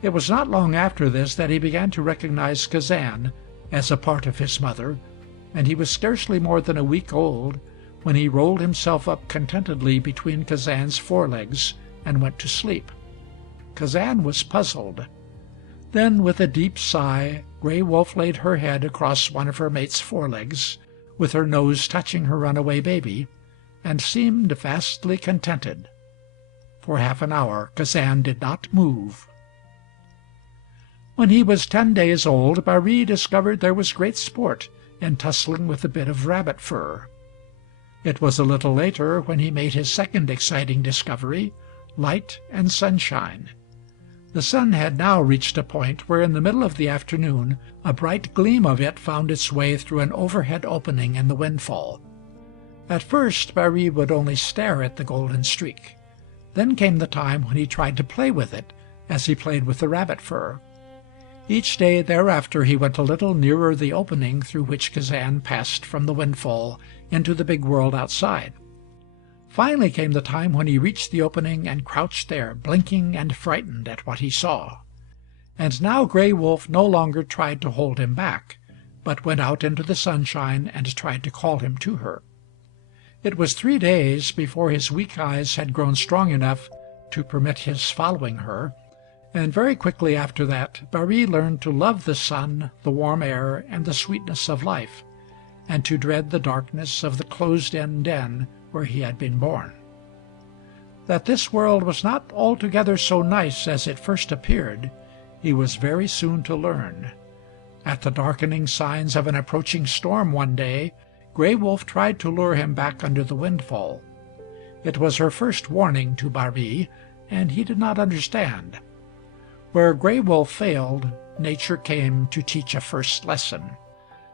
It was not long after this that he began to recognize Kazan as a part of his mother, and he was scarcely more than a week old when he rolled himself up contentedly between Kazan's forelegs and went to sleep. Kazan was puzzled. Then, with a deep sigh, Gray Wolf laid her head across one of her mate's forelegs, with her nose touching her runaway baby, and seemed vastly contented. For half an hour Kazan did not move. When he was 10 days old, Baree discovered there was great sport in tussling with a bit of rabbit fur. It was a little later when he made his second exciting discovery, light and sunshine. The sun had now reached a point where in the middle of the afternoon a bright gleam of it found its way through an overhead opening in the windfall. At first Baree would only stare at the golden streak. Then came the time when he tried to play with it, as he played with the rabbit fur. Each day thereafter he went a little nearer the opening through which Kazan passed from the windfall into the big world outside. Finally came the time when he reached the opening and crouched there, blinking and frightened at what he saw. And now Gray Wolf no longer tried to hold him back, but went out into the sunshine and tried to call him to her. It was 3 days before his weak eyes had grown strong enough to permit his following her, and very quickly after that Baree learned to love the sun, the warm air, and the sweetness of life, and to dread the darkness of the closed-in den where he had been born. That this world was not altogether so nice as it first appeared, he was very soon to learn. At the darkening signs of an approaching storm one day, Gray Wolf tried to lure him back under the windfall. It was her first warning to Baree, and he did not understand. Where Gray Wolf failed, nature came to teach a first lesson.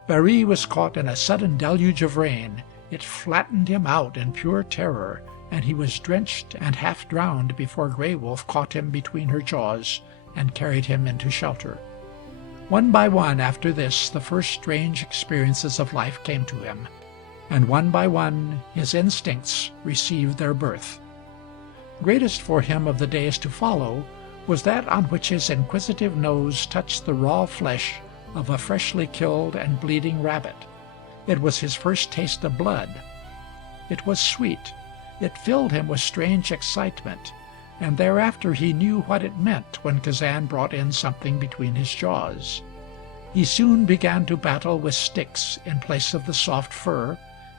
Baree was caught in a sudden deluge of rain. It flattened him out in pure terror, and he was drenched and half drowned before Gray Wolf caught him between her jaws and carried him into shelter. One by one after this the first strange experiences of life came to him, and one by one his instincts received their birth. Greatest for him of the days to follow was that on which his inquisitive nose touched the raw flesh of a freshly killed and bleeding rabbit. It was his first taste of blood. It was sweet. It filled him with strange excitement, and thereafter he knew what it meant when Kazan brought in something between his jaws. He soon began to battle with sticks in place of the soft fur,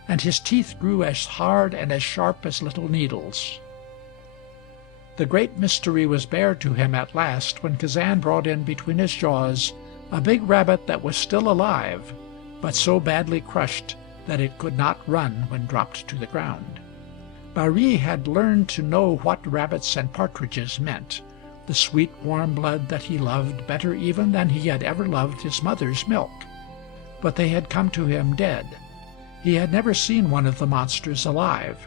and his teeth grew as hard and as sharp as little needles. The great mystery was bared to him at last when Kazan brought in between his jaws a big rabbit that was still alive, but so badly crushed that it could not run when dropped to the ground. Baree had learned to know what rabbits and partridges meant, the sweet warm blood that he loved better even than he had ever loved his mother's milk. But they had come to him dead. He had never seen one of the monsters alive.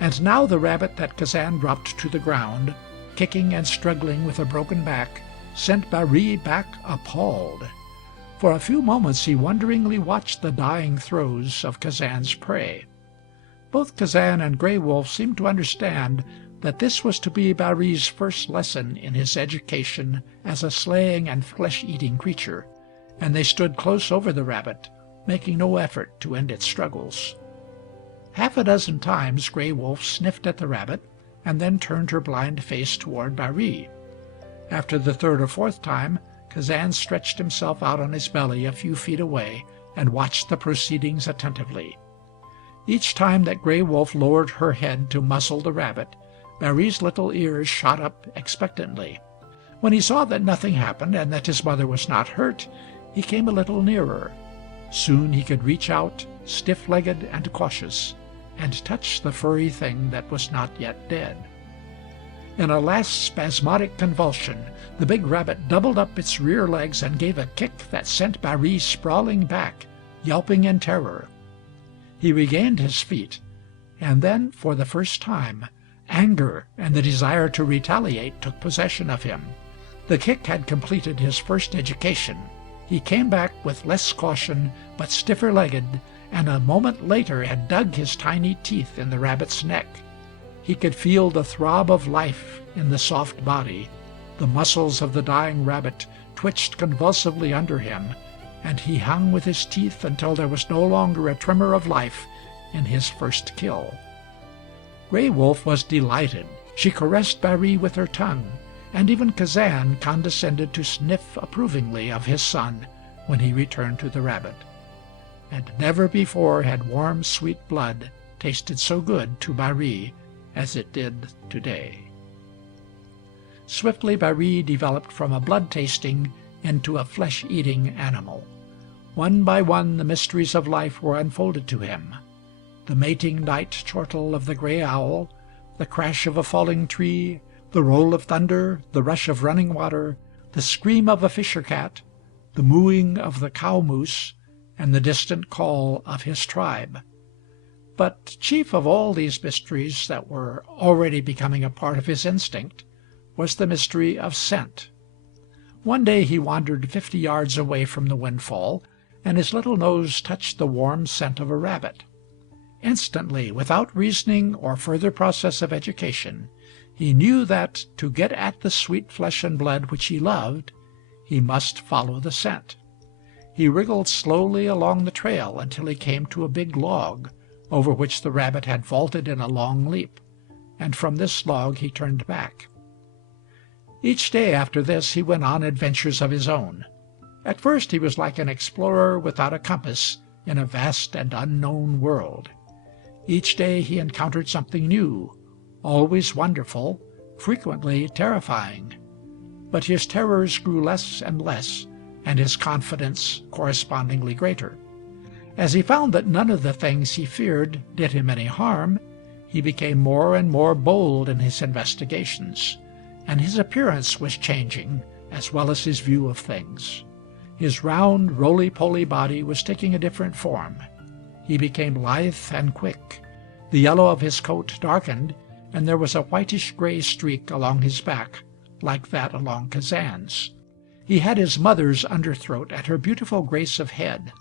And now the rabbit that Kazan dropped to the ground, kicking and struggling with a broken back, sent Baree back appalled. For a few moments he wonderingly watched the dying throes of Kazan's prey. Both Kazan and Gray Wolf seemed to understand that this was to be Baree's first lesson in his education as a slaying and flesh-eating creature, and they stood close over the rabbit, making no effort to end its struggles. Half a dozen times Gray Wolf sniffed at the rabbit, and then turned her blind face toward Baree. After the third or fourth time, Kazan stretched himself out on his belly a few feet away and watched the proceedings attentively. Each time that Gray Wolf lowered her head to muzzle the rabbit, Baree's little ears shot up expectantly. When he saw that nothing happened and that his mother was not hurt, he came a little nearer. Soon he could reach out, stiff-legged and cautious, and touch the furry thing that was not yet dead. In a last spasmodic convulsion, the big rabbit doubled up its rear legs and gave a kick that sent Baree sprawling back, yelping in terror. He regained his feet, and then, for the first time, anger and the desire to retaliate took possession of him. The kick had completed his first education. He came back with less caution, but stiffer-legged, and a moment later had dug his tiny teeth in the rabbit's neck. He could feel the throb of life in the soft body. The muscles of the dying rabbit twitched convulsively under him, and he hung with his teeth until there was no longer a tremor of life in his first kill. Gray Wolf was delighted. She caressed Bari with her tongue, and even Kazan condescended to sniff approvingly of his son when he returned to the rabbit. And never before had warm, sweet blood tasted so good to Bari as it did today. Swiftly Bari developed from a blood-tasting into a flesh-eating animal. One by one the mysteries of life were unfolded to him. The mating night chortle of the gray owl, the crash of a falling tree, the roll of thunder, the rush of running water, the scream of a fisher cat, the mooing of the cow moose, and the distant call of his tribe. But chief of all these mysteries that were already becoming a part of his instinct was the mystery of scent. One day he wandered 50 yards away from the windfall, and his little nose touched the warm scent of a rabbit. Instantly, without reasoning or further process of education, he knew that, to get at the sweet flesh and blood which he loved, he must follow the scent. He wriggled slowly along the trail until he came to a big log, over which the rabbit had vaulted in a long leap, and from this log he turned back. Each day after this he went on adventures of his own. At first he was like an explorer without a compass in a vast and unknown world. Each day he encountered something new, always wonderful, frequently terrifying. But his terrors grew less and less, and his confidence correspondingly greater. As he found that none of the things he feared did him any harm, he became more and more bold in his investigations, and his appearance was changing as well as his view of things. His round, roly-poly body was taking a different form. He became lithe and quick. The yellow of his coat darkened, and there was a whitish-gray streak along his back, like that along Kazan's. He had his mother's underthroat and her beautiful grace of head.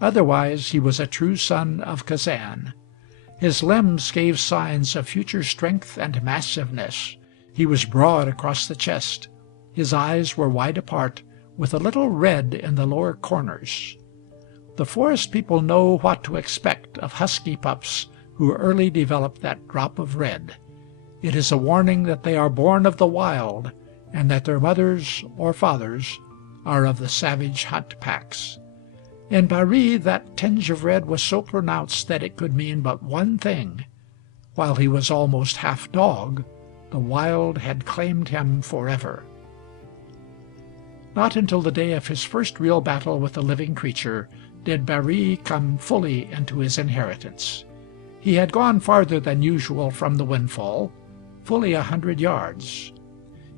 Otherwise he was a true son of Kazan. His limbs gave signs of future strength and massiveness. He was broad across the chest. His eyes were wide apart, with a little red in the lower corners. The forest people know what to expect of husky pups who early develop that drop of red. It is a warning that they are born of the wild, and that their mothers or fathers are of the savage hunt packs. In Bari that tinge of red was so pronounced that it could mean but one thing. While he was almost half dog, the wild had claimed him forever. Not until the day of his first real battle with the living creature did Bari come fully into his inheritance. He had gone farther than usual from the windfall, fully 100 yards.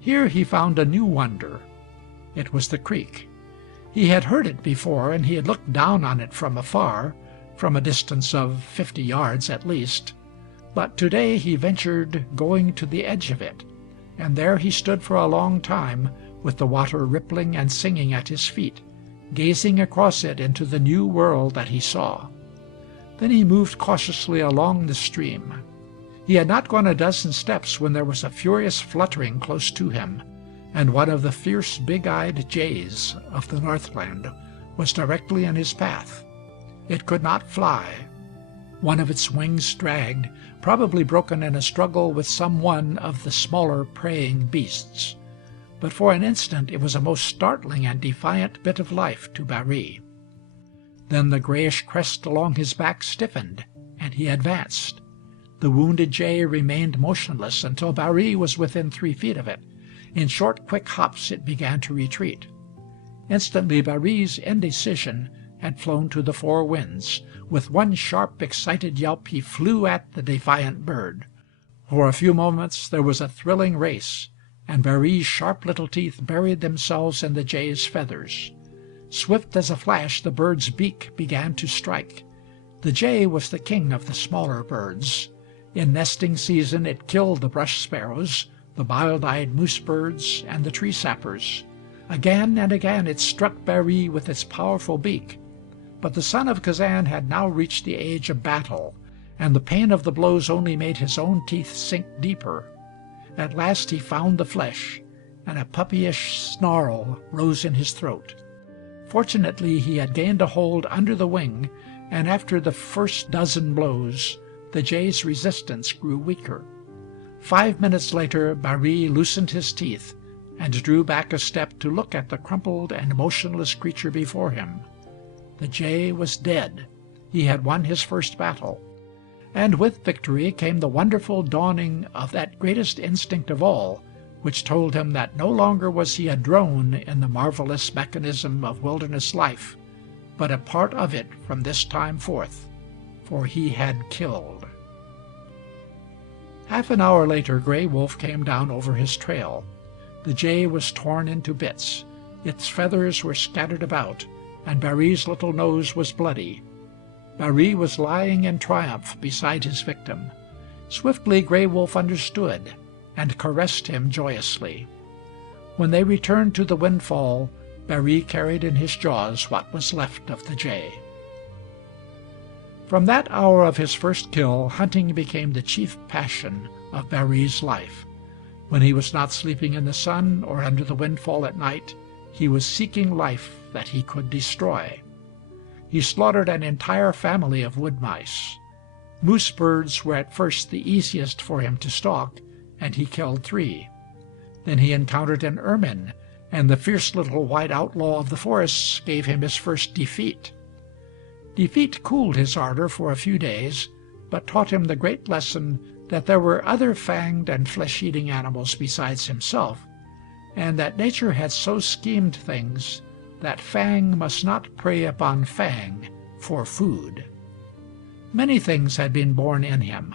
Here he found a new wonder. It was the creek. He had heard it before, and he had looked down on it from afar, from a distance of 50 yards at least. But today he ventured going to the edge of it, and there he stood for a long time, with the water rippling and singing at his feet, gazing across it into the new world that he saw. Then he moved cautiously along the stream. He had not gone a dozen steps when there was a furious fluttering close to him, and one of the fierce big-eyed jays of the Northland was directly in his path. It could not fly. One of its wings dragged, probably broken in a struggle with some one of the smaller preying beasts. But for an instant it was a most startling and defiant bit of life to Bari. Then the grayish crest along his back stiffened, and he advanced. The wounded jay remained motionless until Bari was within 3 feet of it. In short, quick hops it began to retreat. Instantly Bari's indecision had flown to the 4 winds. With one sharp, excited yelp he flew at the defiant bird. For a few moments there was a thrilling race, and Bari's sharp little teeth buried themselves in the jay's feathers. Swift as a flash the bird's beak began to strike. The jay was the king of the smaller birds. In nesting season it killed the brush sparrows, the mild-eyed moose birds, and the tree sappers. Again and again it struck Bari with its powerful beak. But the son of Kazan had now reached the age of battle, and the pain of the blows only made his own teeth sink deeper. At last he found the flesh, and a puppyish snarl rose in his throat. Fortunately he had gained a hold under the wing, and after the first dozen blows, the jay's resistance grew weaker. 5 minutes later Barry loosened his teeth and drew back a step to look at the crumpled and motionless creature before him. The jay was dead. He had won his first battle. And with victory came the wonderful dawning of that greatest instinct of all, which told him that no longer was he a drone in the marvelous mechanism of wilderness life, but a part of it from this time forth, for he had killed. Half an hour later Gray Wolf came down over his trail. The jay was torn into bits. Its feathers were scattered about, and Barry's little nose was bloody. Barry was lying in triumph beside his victim. Swiftly Gray Wolf understood, and caressed him joyously. When they returned to the windfall, Barry carried in his jaws what was left of the jay. From that hour of his first kill, hunting became the chief passion of Barry's life. When he was not sleeping in the sun or under the windfall at night, he was seeking life that he could destroy. He slaughtered an entire family of wood mice. Moose birds were at first the easiest for him to stalk, and he killed 3. Then he encountered an ermine, and the fierce little white outlaw of the forests gave him his first defeat. Defeat cooled his ardor for a few days, but taught him the great lesson that there were other fanged and flesh-eating animals besides himself, and that nature had so schemed things that fang must not prey upon fang for food. Many things had been born in him.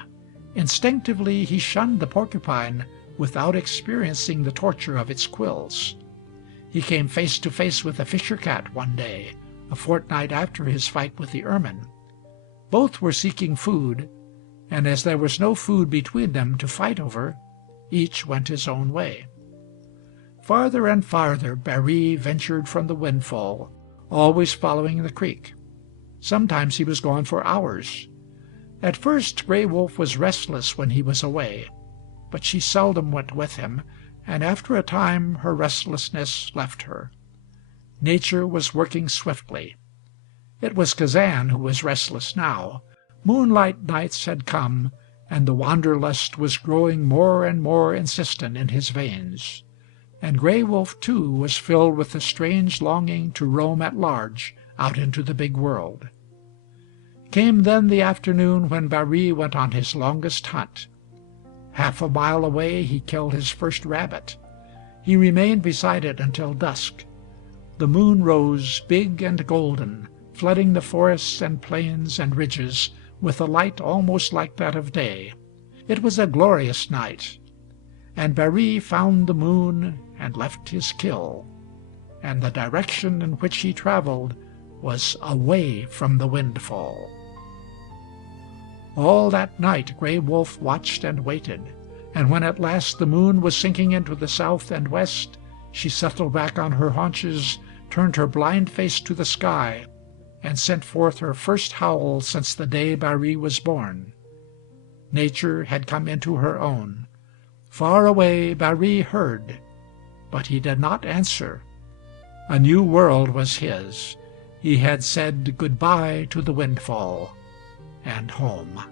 Instinctively he shunned the porcupine without experiencing the torture of its quills. He came face to face with a fisher cat one day, a fortnight after his fight with the ermine. Both were seeking food, and as there was no food between them to fight over, each went his own way. Farther and farther Barry ventured from the windfall, always following the creek. Sometimes he was gone for hours. At first Gray Wolf was restless when he was away, but she seldom went with him, and after a time her restlessness left her. Nature was working swiftly. It was Kazan who was restless now. Moonlight nights had come, and the wanderlust was growing more and more insistent in his veins. And Gray Wolf, too, was filled with the strange longing to roam at large out into the big world. Came then the afternoon when Barry went on his longest hunt. Half a mile away he killed his first rabbit. He remained beside it until dusk. The moon rose, big and golden, flooding the forests and plains and ridges with a light almost like that of day. It was a glorious night, and Barry found the moon and left his kill, and the direction in which he traveled was away from the windfall. All that night Gray Wolf watched and waited, and when at last the moon was sinking into the south and west, she settled back on her haunches, turned her blind face to the sky, and sent forth her first howl since the day Barry was born. Nature had come into her own. Far away Barry heard, but he did not answer. A new world was his. He had said good-bye to the windfall and home.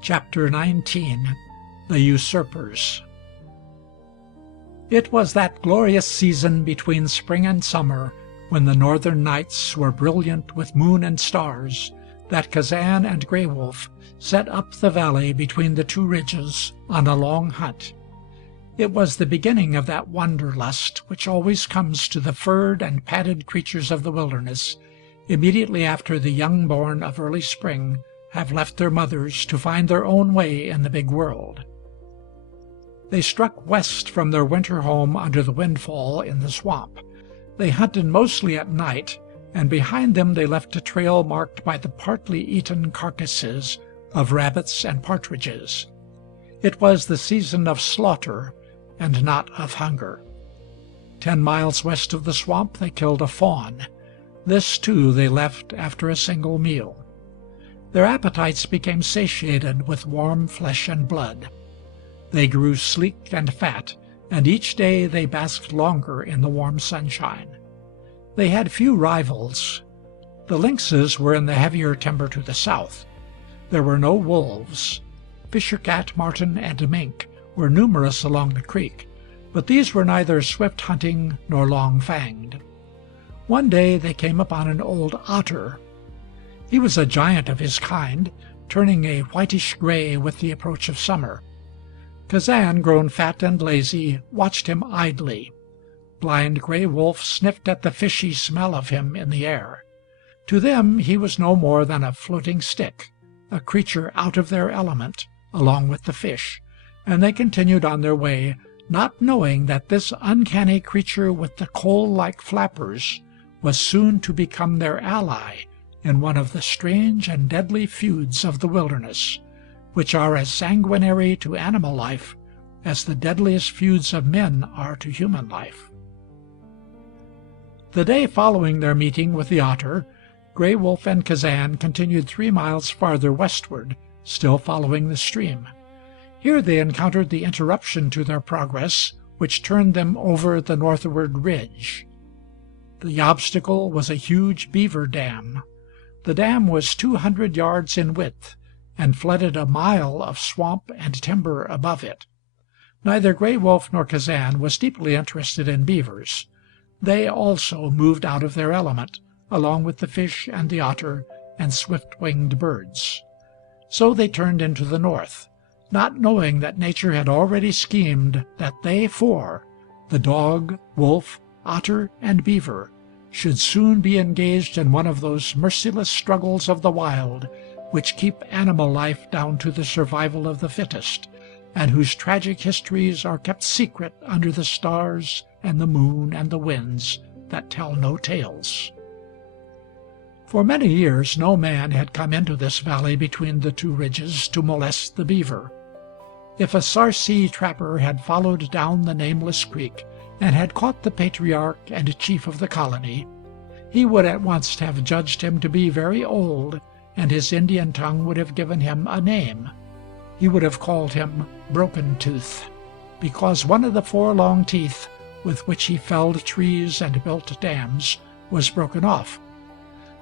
Chapter 19. The Usurpers. It was that glorious season between spring and summer, when the northern nights were brilliant with moon and stars, that Kazan and Gray Wolf set up the valley between the 2 ridges on a long hunt. It was the beginning of that wanderlust which always comes to the furred and padded creatures of the wilderness immediately after the young-born of early spring have left their mothers to find their own way in the big world. They struck west from their winter home under the windfall in the swamp. They hunted mostly at night, and behind them they left a trail marked by the partly eaten carcasses of rabbits and partridges. It was the season of slaughter and not of hunger. 10 miles west of the swamp they killed a fawn. This, too, they left after a single meal. Their appetites became satiated with warm flesh and blood. They grew sleek and fat, and each day they basked longer in the warm sunshine. They had few rivals. The lynxes were in the heavier timber to the south. There were no wolves. Fisher cat, marten, and mink were numerous along the creek, but these were neither swift-hunting nor long-fanged. One day they came upon an old otter. He was a giant of his kind, turning a whitish-gray with the approach of summer. Kazan, grown fat and lazy, watched him idly. Blind Gray Wolf sniffed at the fishy smell of him in the air. To them he was no more than a floating stick, a creature out of their element, along with the fish, and they continued on their way, not knowing that this uncanny creature with the coal-like flappers was soon to become their ally in one of the strange and deadly feuds of the wilderness, which are as sanguinary to animal life as the deadliest feuds of men are to human life. The day following their meeting with the otter, Gray Wolf and Kazan continued 3 miles farther westward, still following the stream. Here they encountered the interruption to their progress, which turned them over the northward ridge. The obstacle was a huge beaver dam. The dam was 200 yards in width, and flooded a mile of swamp and timber above it. Neither Gray Wolf nor Kazan was deeply interested in beavers. They also moved out of their element, along with the fish and the otter and swift-winged birds. So they turned into the north, not knowing that nature had already schemed that they four, the dog, wolf, otter, and beaver, should soon be engaged in one of those merciless struggles of the wild which keep animal life down to the survival of the fittest, and whose tragic histories are kept secret under the stars and the moon and the winds that tell no tales. For many years no man had come into this valley between the two ridges to molest the beaver. If a Sarcee trapper had followed down the nameless creek and had caught the patriarch and chief of the colony, he would at once have judged him to be very old, and his Indian tongue would have given him a name. He would have called him Broken Tooth, because one of the 4 long teeth with which he felled trees and built dams was broken off.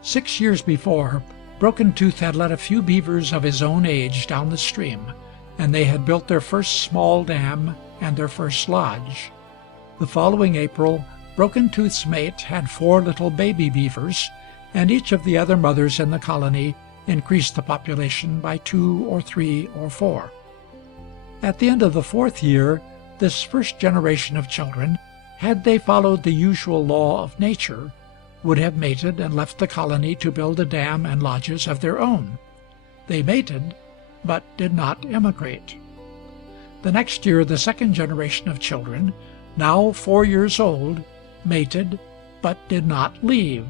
6 years before, Broken Tooth had led a few beavers of his own age down the stream, and they had built their first small dam and their first lodge. The following April, Broken Tooth's mate had 4 little baby beavers, and each of the other mothers in the colony increased the population by 2 or 3 or 4. At the end of the 4th year, this first generation of children, had they followed the usual law of nature, would have mated and left the colony to build a dam and lodges of their own. They mated, but did not emigrate. The next year the second generation of children, now 4 years old, mated, but did not leave,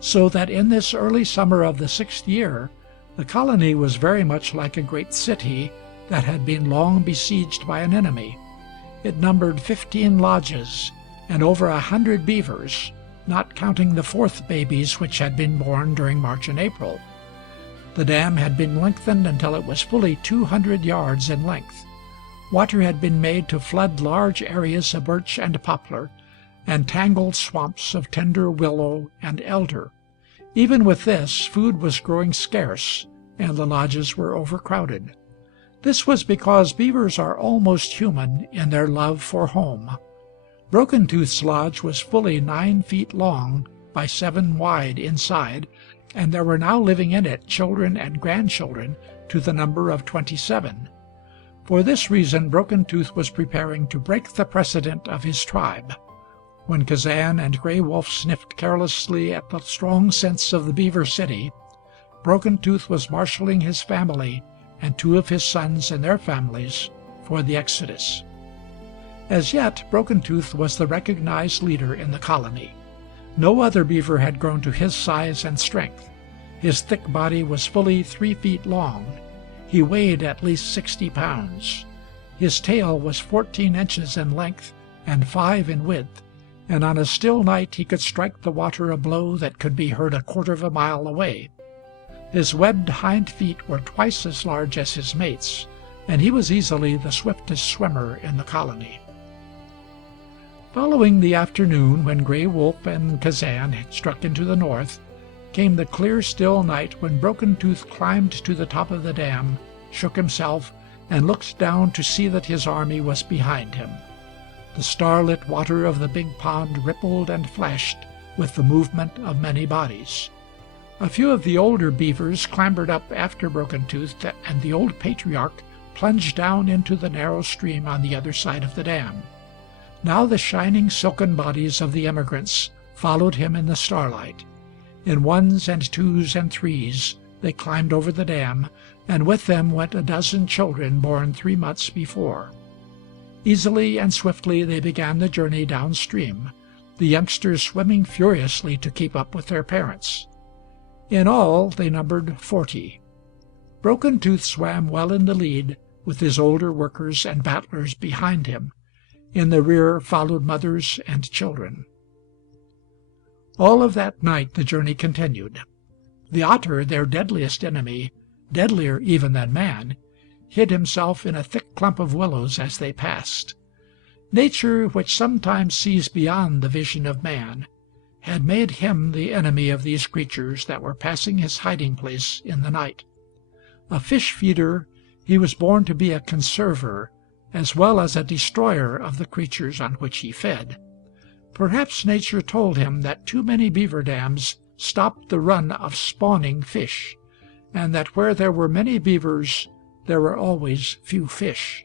so that in this early summer of the 6th year the colony was very much like a great city that had been long besieged by an enemy. It numbered 15 lodges and over 100 beavers, not counting the 4th babies which had been born during March and April. The dam had been lengthened until it was fully 200 yards in length. Water had been made to flood large areas of birch and poplar, and tangled swamps of tender willow and elder. Even with this, food was growing scarce, and the lodges were overcrowded. This was because beavers are almost human in their love for home. Broken Tooth's lodge was fully 9 feet long by 7 wide inside, and there were now living in it children and grandchildren to the number of 27. For this reason Broken Tooth was preparing to break the precedent of his tribe. When Kazan and Gray Wolf sniffed carelessly at the strong scents of the beaver city, Broken Tooth was marshaling his family and 2 of his sons and their families for the exodus. As yet, Broken Tooth was the recognized leader in the colony. No other beaver had grown to his size and strength. His thick body was fully 3 feet long. He weighed at least 60 pounds. His tail was 14 inches in length and 5 in width, and on a still night he could strike the water a blow that could be heard 1/4 of a mile away. His webbed hind feet were twice as large as his mates, and he was easily the swiftest swimmer in the colony. Following the afternoon when Gray Wolf and Kazan had struck into the north, came the clear still night when Broken Tooth climbed to the top of the dam, shook himself, and looked down to see that his army was behind him. The starlit water of the big pond rippled and flashed with the movement of many bodies. A few of the older beavers clambered up after Broken Tooth, and the old patriarch plunged down into the narrow stream on the other side of the dam. Now the shining silken bodies of the emigrants followed him in the starlight. In ones and twos and threes they climbed over the dam, and with them went a dozen children born 3 months before. Easily and swiftly they began the journey downstream, the youngsters swimming furiously to keep up with their parents. In all they numbered 40. Broken Tooth swam well in the lead, with his older workers and battlers behind him. In the rear followed mothers and children. All of that night the journey continued. The otter, their deadliest enemy, deadlier even than man, hid himself in a thick clump of willows as they passed. Nature, which sometimes sees beyond the vision of man, had made him the enemy of these creatures that were passing his hiding-place in the night. A fish-feeder, he was born to be a conserver, as well as a destroyer of the creatures on which he fed. Perhaps nature told him that too many beaver dams stopped the run of spawning fish, and that where there were many beavers there were always few fish.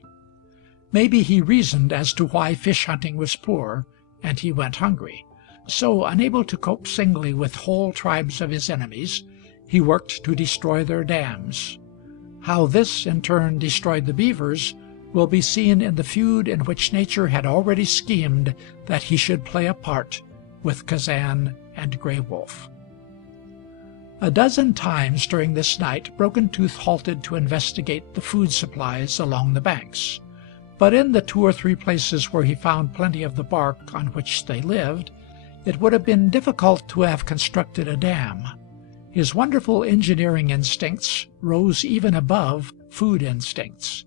Maybe he reasoned as to why fish hunting was poor, and he went hungry. So, unable to cope singly with whole tribes of his enemies, he worked to destroy their dams. How this, in turn, destroyed the beavers will be seen in the feud in which nature had already schemed that he should play a part with Kazan and Gray Wolf. A dozen times during this night Broken Tooth halted to investigate the food supplies along the banks. But in the 2 or 3 places where he found plenty of the bark on which they lived, it would have been difficult to have constructed a dam. His wonderful engineering instincts rose even above food instincts,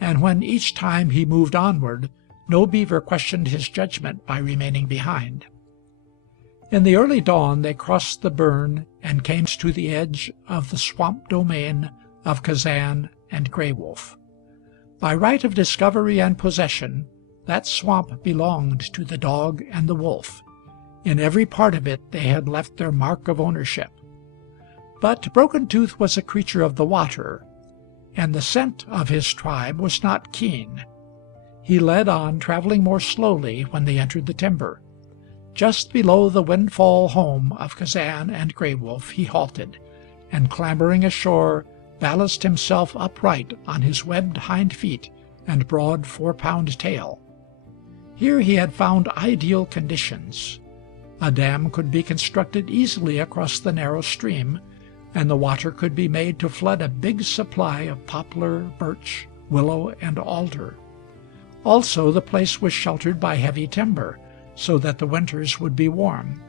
and when each time he moved onward, no beaver questioned his judgment by remaining behind. In the early dawn they crossed the burn and came to the edge of the swamp domain of Kazan and Gray Wolf. By right of discovery and possession, that swamp belonged to the dog and the wolf. In every part of it they had left their mark of ownership. But Broken Tooth was a creature of the water, and the scent of his tribe was not keen. He led on, traveling more slowly when they entered the timber. Just below the windfall home of Kazan and Gray Wolf he halted, and clambering ashore, balanced himself upright on his webbed hind feet and broad 4-pound tail. Here he had found ideal conditions. A dam could be constructed easily across the narrow stream, and the water could be made to flood a big supply of poplar, birch, willow, and alder. Also the place was sheltered by heavy timber, so that the winters would be warm.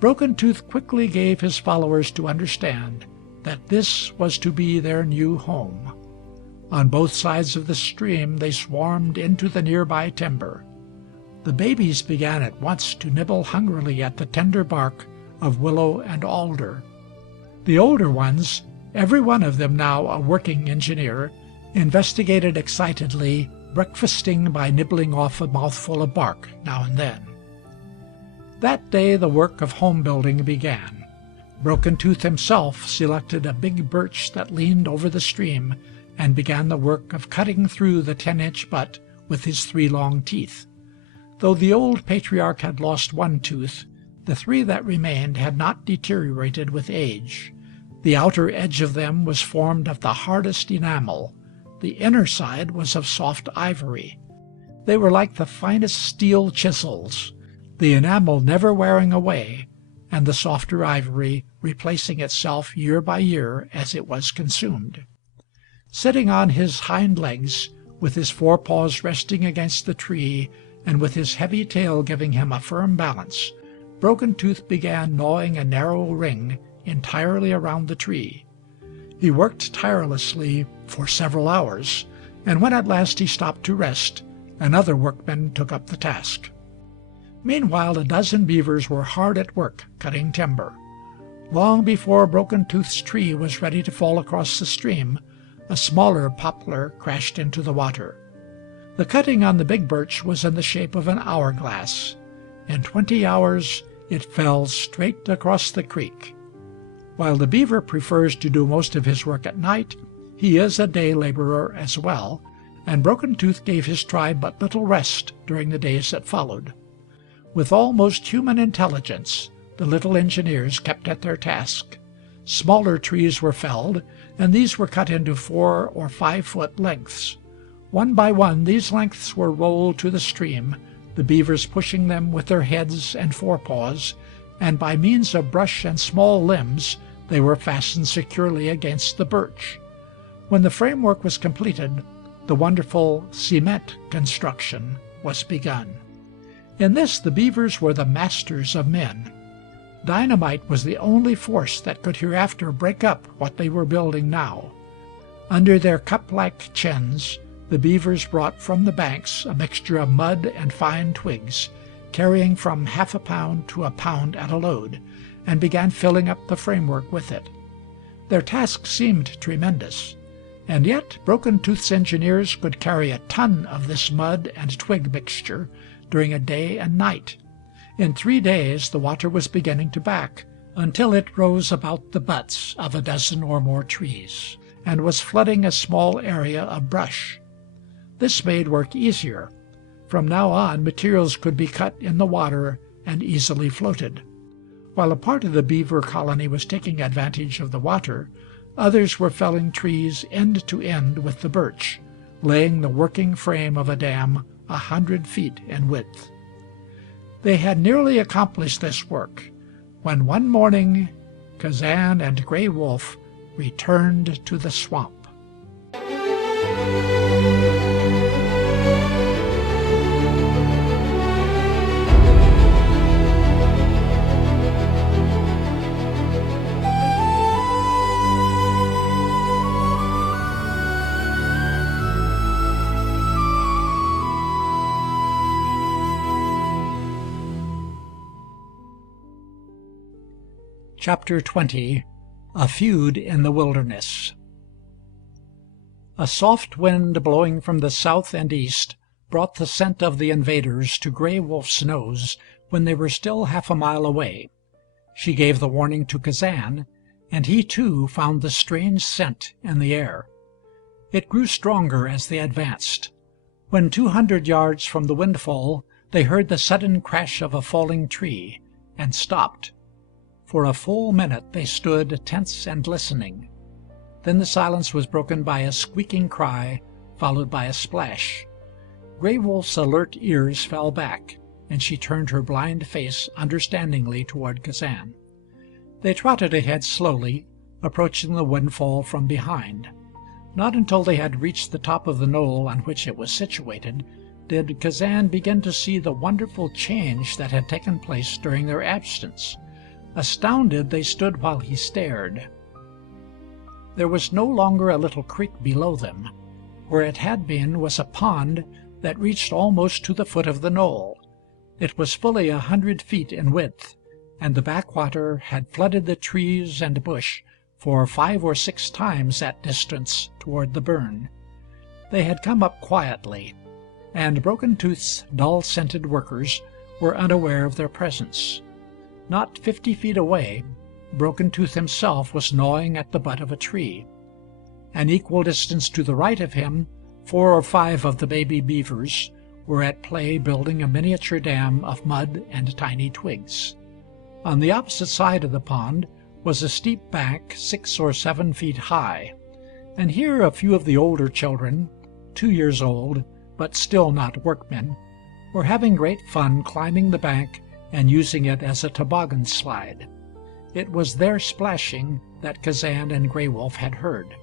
Broken Tooth quickly gave his followers to understand that this was to be their new home. On both sides of the stream they swarmed into the nearby timber. The babies began at once to nibble hungrily at the tender bark of willow and alder. The older ones, every one of them now a working engineer, investigated excitedly, breakfasting by nibbling off a mouthful of bark now and then. That day the work of home building began. Broken Tooth himself selected a big birch that leaned over the stream and began the work of cutting through the 10-inch butt with his 3 long teeth. Though the old patriarch had lost 1 tooth, the 3 that remained had not deteriorated with age. The outer edge of them was formed of the hardest enamel. The inner side was of soft ivory. They were like the finest steel chisels, the enamel never wearing away, and the softer ivory replacing itself year by year as it was consumed. Sitting on his hind legs, with his forepaws resting against the tree and with his heavy tail giving him a firm balance, Broken Tooth began gnawing a narrow ring entirely around the tree. He worked tirelessly for several hours, and when at last he stopped to rest, another workman took up the task. Meanwhile a dozen beavers were hard at work cutting timber. Long before Broken Tooth's tree was ready to fall across the stream, a smaller poplar crashed into the water. The cutting on the big birch was in the shape of an hourglass. In 20 hours it fell straight across the creek. While the beaver prefers to do most of his work at night, he is a day laborer as well, and Broken Tooth gave his tribe but little rest during the days that followed. With almost human intelligence, the little engineers kept at their task. Smaller trees were felled, and these were cut into 4 or 5 foot lengths. One by one these lengths were rolled to the stream, the beavers pushing them with their heads and forepaws, and by means of brush and small limbs they were fastened securely against the birch. When the framework was completed, the wonderful cement construction was begun. In this the beavers were the masters of men. Dynamite was the only force that could hereafter break up what they were building now. Under their cup-like chins, the beavers brought from the banks a mixture of mud and fine twigs, carrying from half a pound to a pound at a load, and began filling up the framework with it. Their task seemed tremendous, and yet Broken Tooth's engineers could carry a ton of this mud and twig mixture during a day and night. In 3 days the water was beginning to back, until it rose about the butts of a dozen or more trees, and was flooding a small area of brush. This made work easier. From now on materials could be cut in the water and easily floated. While a part of the beaver colony was taking advantage of the water, others were felling trees end to end with the birch, laying the working frame of a dam 100 feet in width. They had nearly accomplished this work when one morning Kazan and Gray Wolf returned to the swamp. Chapter 20. A Feud in the Wilderness. A soft wind blowing from the south and east brought the scent of the invaders to Gray Wolf's nose when they were still half a mile away. She gave the warning to Kazan, and he too found the strange scent in the air. It grew stronger as they advanced. When 200 yards from the windfall, they heard the sudden crash of a falling tree, and stopped. For a full minute they stood tense and listening. Then the silence was broken by a squeaking cry, followed by a splash. Gray Wolf's alert ears fell back, and she turned her blind face understandingly toward Kazan. They trotted ahead slowly, approaching the windfall from behind. Not until they had reached the top of the knoll on which it was situated did Kazan begin to see the wonderful change that had taken place during their absence. Astounded, they stood while he stared. There was no longer a little creek below them. Where it had been was a pond that reached almost to the foot of the knoll. It was fully 100 feet in width, and the backwater had flooded the trees and bush for 5 or 6 times that distance toward the burn. They had come up quietly, and Broken Tooth's dull-scented workers were unaware of their presence. Not 50 feet away, Broken Tooth himself was gnawing at the butt of a tree. An equal distance to the right of him, 4 or 5 of the baby beavers were at play building a miniature dam of mud and tiny twigs. On the opposite side of the pond was a steep bank 6 or 7 feet high, and here a few of the older children, 2 years old, but still not workmen, were having great fun climbing the bank and using it as a toboggan slide. It was their splashing that Kazan and Gray Wolf had heard.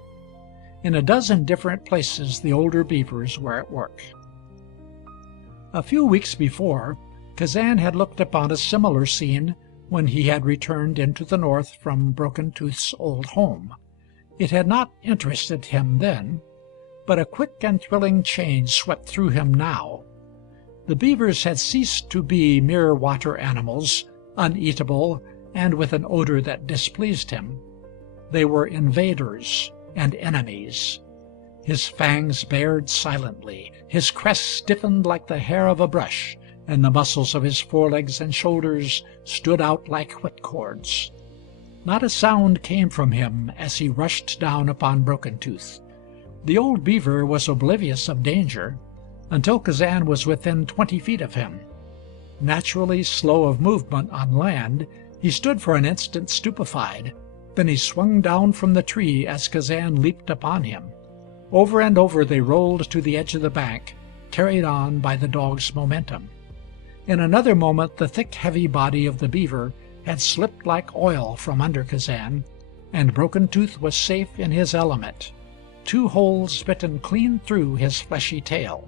In a dozen different places the older beavers were at work. A few weeks before, Kazan had looked upon a similar scene when he had returned into the north from Broken Tooth's old home. It had not interested him then, but a quick and thrilling change swept through him now. The beavers had ceased to be mere water animals, uneatable and with an odor that displeased him. They were invaders and enemies. His fangs bared silently, his crest stiffened like the hair of a brush, and the muscles of his forelegs and shoulders stood out like whipcords. Not a sound came from him as he rushed down upon Broken Tooth. The old beaver was oblivious of danger until Kazan was within 20 feet of him. Naturally slow of movement on land, he stood for an instant stupefied. Then he swung down from the tree as Kazan leaped upon him. Over and over they rolled to the edge of the bank, carried on by the dog's momentum. In another moment the thick, heavy body of the beaver had slipped like oil from under Kazan, and Broken Tooth was safe in his element, 2 holes bitten clean through his fleshy tail.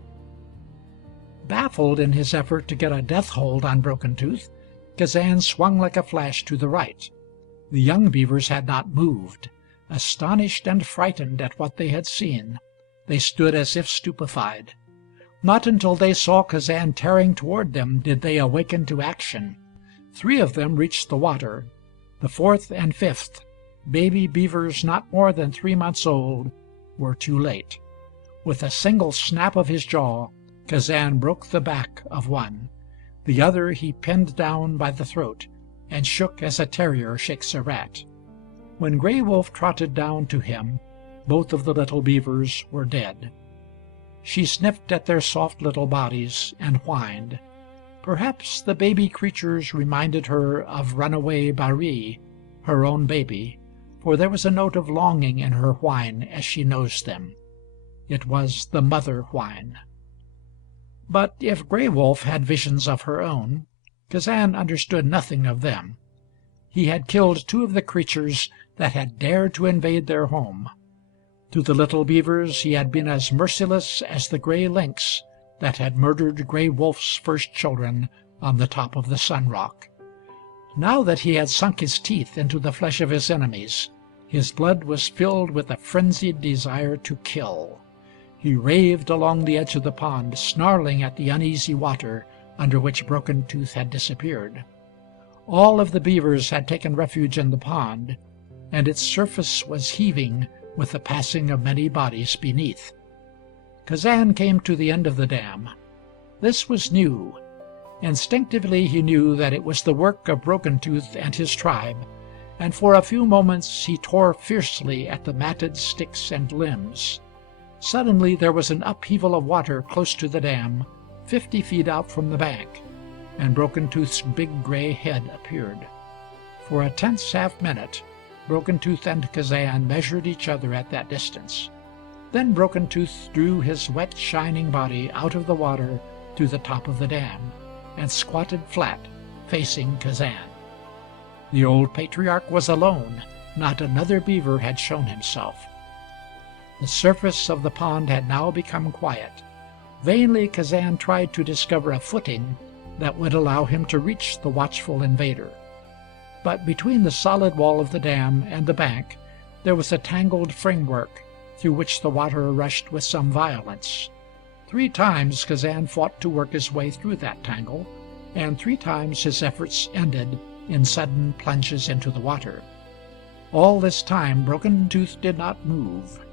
Baffled in his effort to get a death hold on Broken Tooth, Kazan swung like a flash to the right. The young beavers had not moved. Astonished and frightened at what they had seen, they stood as if stupefied. Not until they saw Kazan tearing toward them did they awaken to action. 3 of them reached the water. The 4th and 5th, baby beavers not more than 3 months old, were too late. With a single snap of his jaw, Kazan broke the back of one. The other he pinned down by the throat, and shook as a terrier shakes a rat. When Gray Wolf trotted down to him, both of the little beavers were dead. She sniffed at their soft little bodies and whined. Perhaps the baby creatures reminded her of runaway Baree, her own baby, for there was a note of longing in her whine as she nosed them. It was the mother whine. But if Gray Wolf had visions of her own, Kazan understood nothing of them. He had killed 2 of the creatures that had dared to invade their home. To the little beavers he had been as merciless as the gray lynx that had murdered Gray Wolf's first children on the top of the Sun Rock. Now that he had sunk his teeth into the flesh of his enemies, his blood was filled with a frenzied desire to kill. He raved along the edge of the pond, snarling at the uneasy water under which Broken Tooth had disappeared. All of the beavers had taken refuge in the pond, and its surface was heaving with the passing of many bodies beneath. Kazan came to the end of the dam. This was new. Instinctively he knew that it was the work of Broken Tooth and his tribe, and for a few moments he tore fiercely at the matted sticks and limbs. Suddenly there was an upheaval of water close to the dam, 50 feet out from the bank, and Broken Tooth's big gray head appeared. For a tense half-minute, Broken Tooth and Kazan measured each other at that distance. Then Broken Tooth drew his wet, shining body out of the water to the top of the dam, and squatted flat, facing Kazan. The old patriarch was alone. Not another beaver had shown himself. The surface of the pond had now become quiet. Vainly Kazan tried to discover a footing that would allow him to reach the watchful invader. But between the solid wall of the dam and the bank there was a tangled framework through which the water rushed with some violence. 3 times Kazan fought to work his way through that tangle, and 3 times his efforts ended in sudden plunges into the water. All this time Broken Tooth did not move.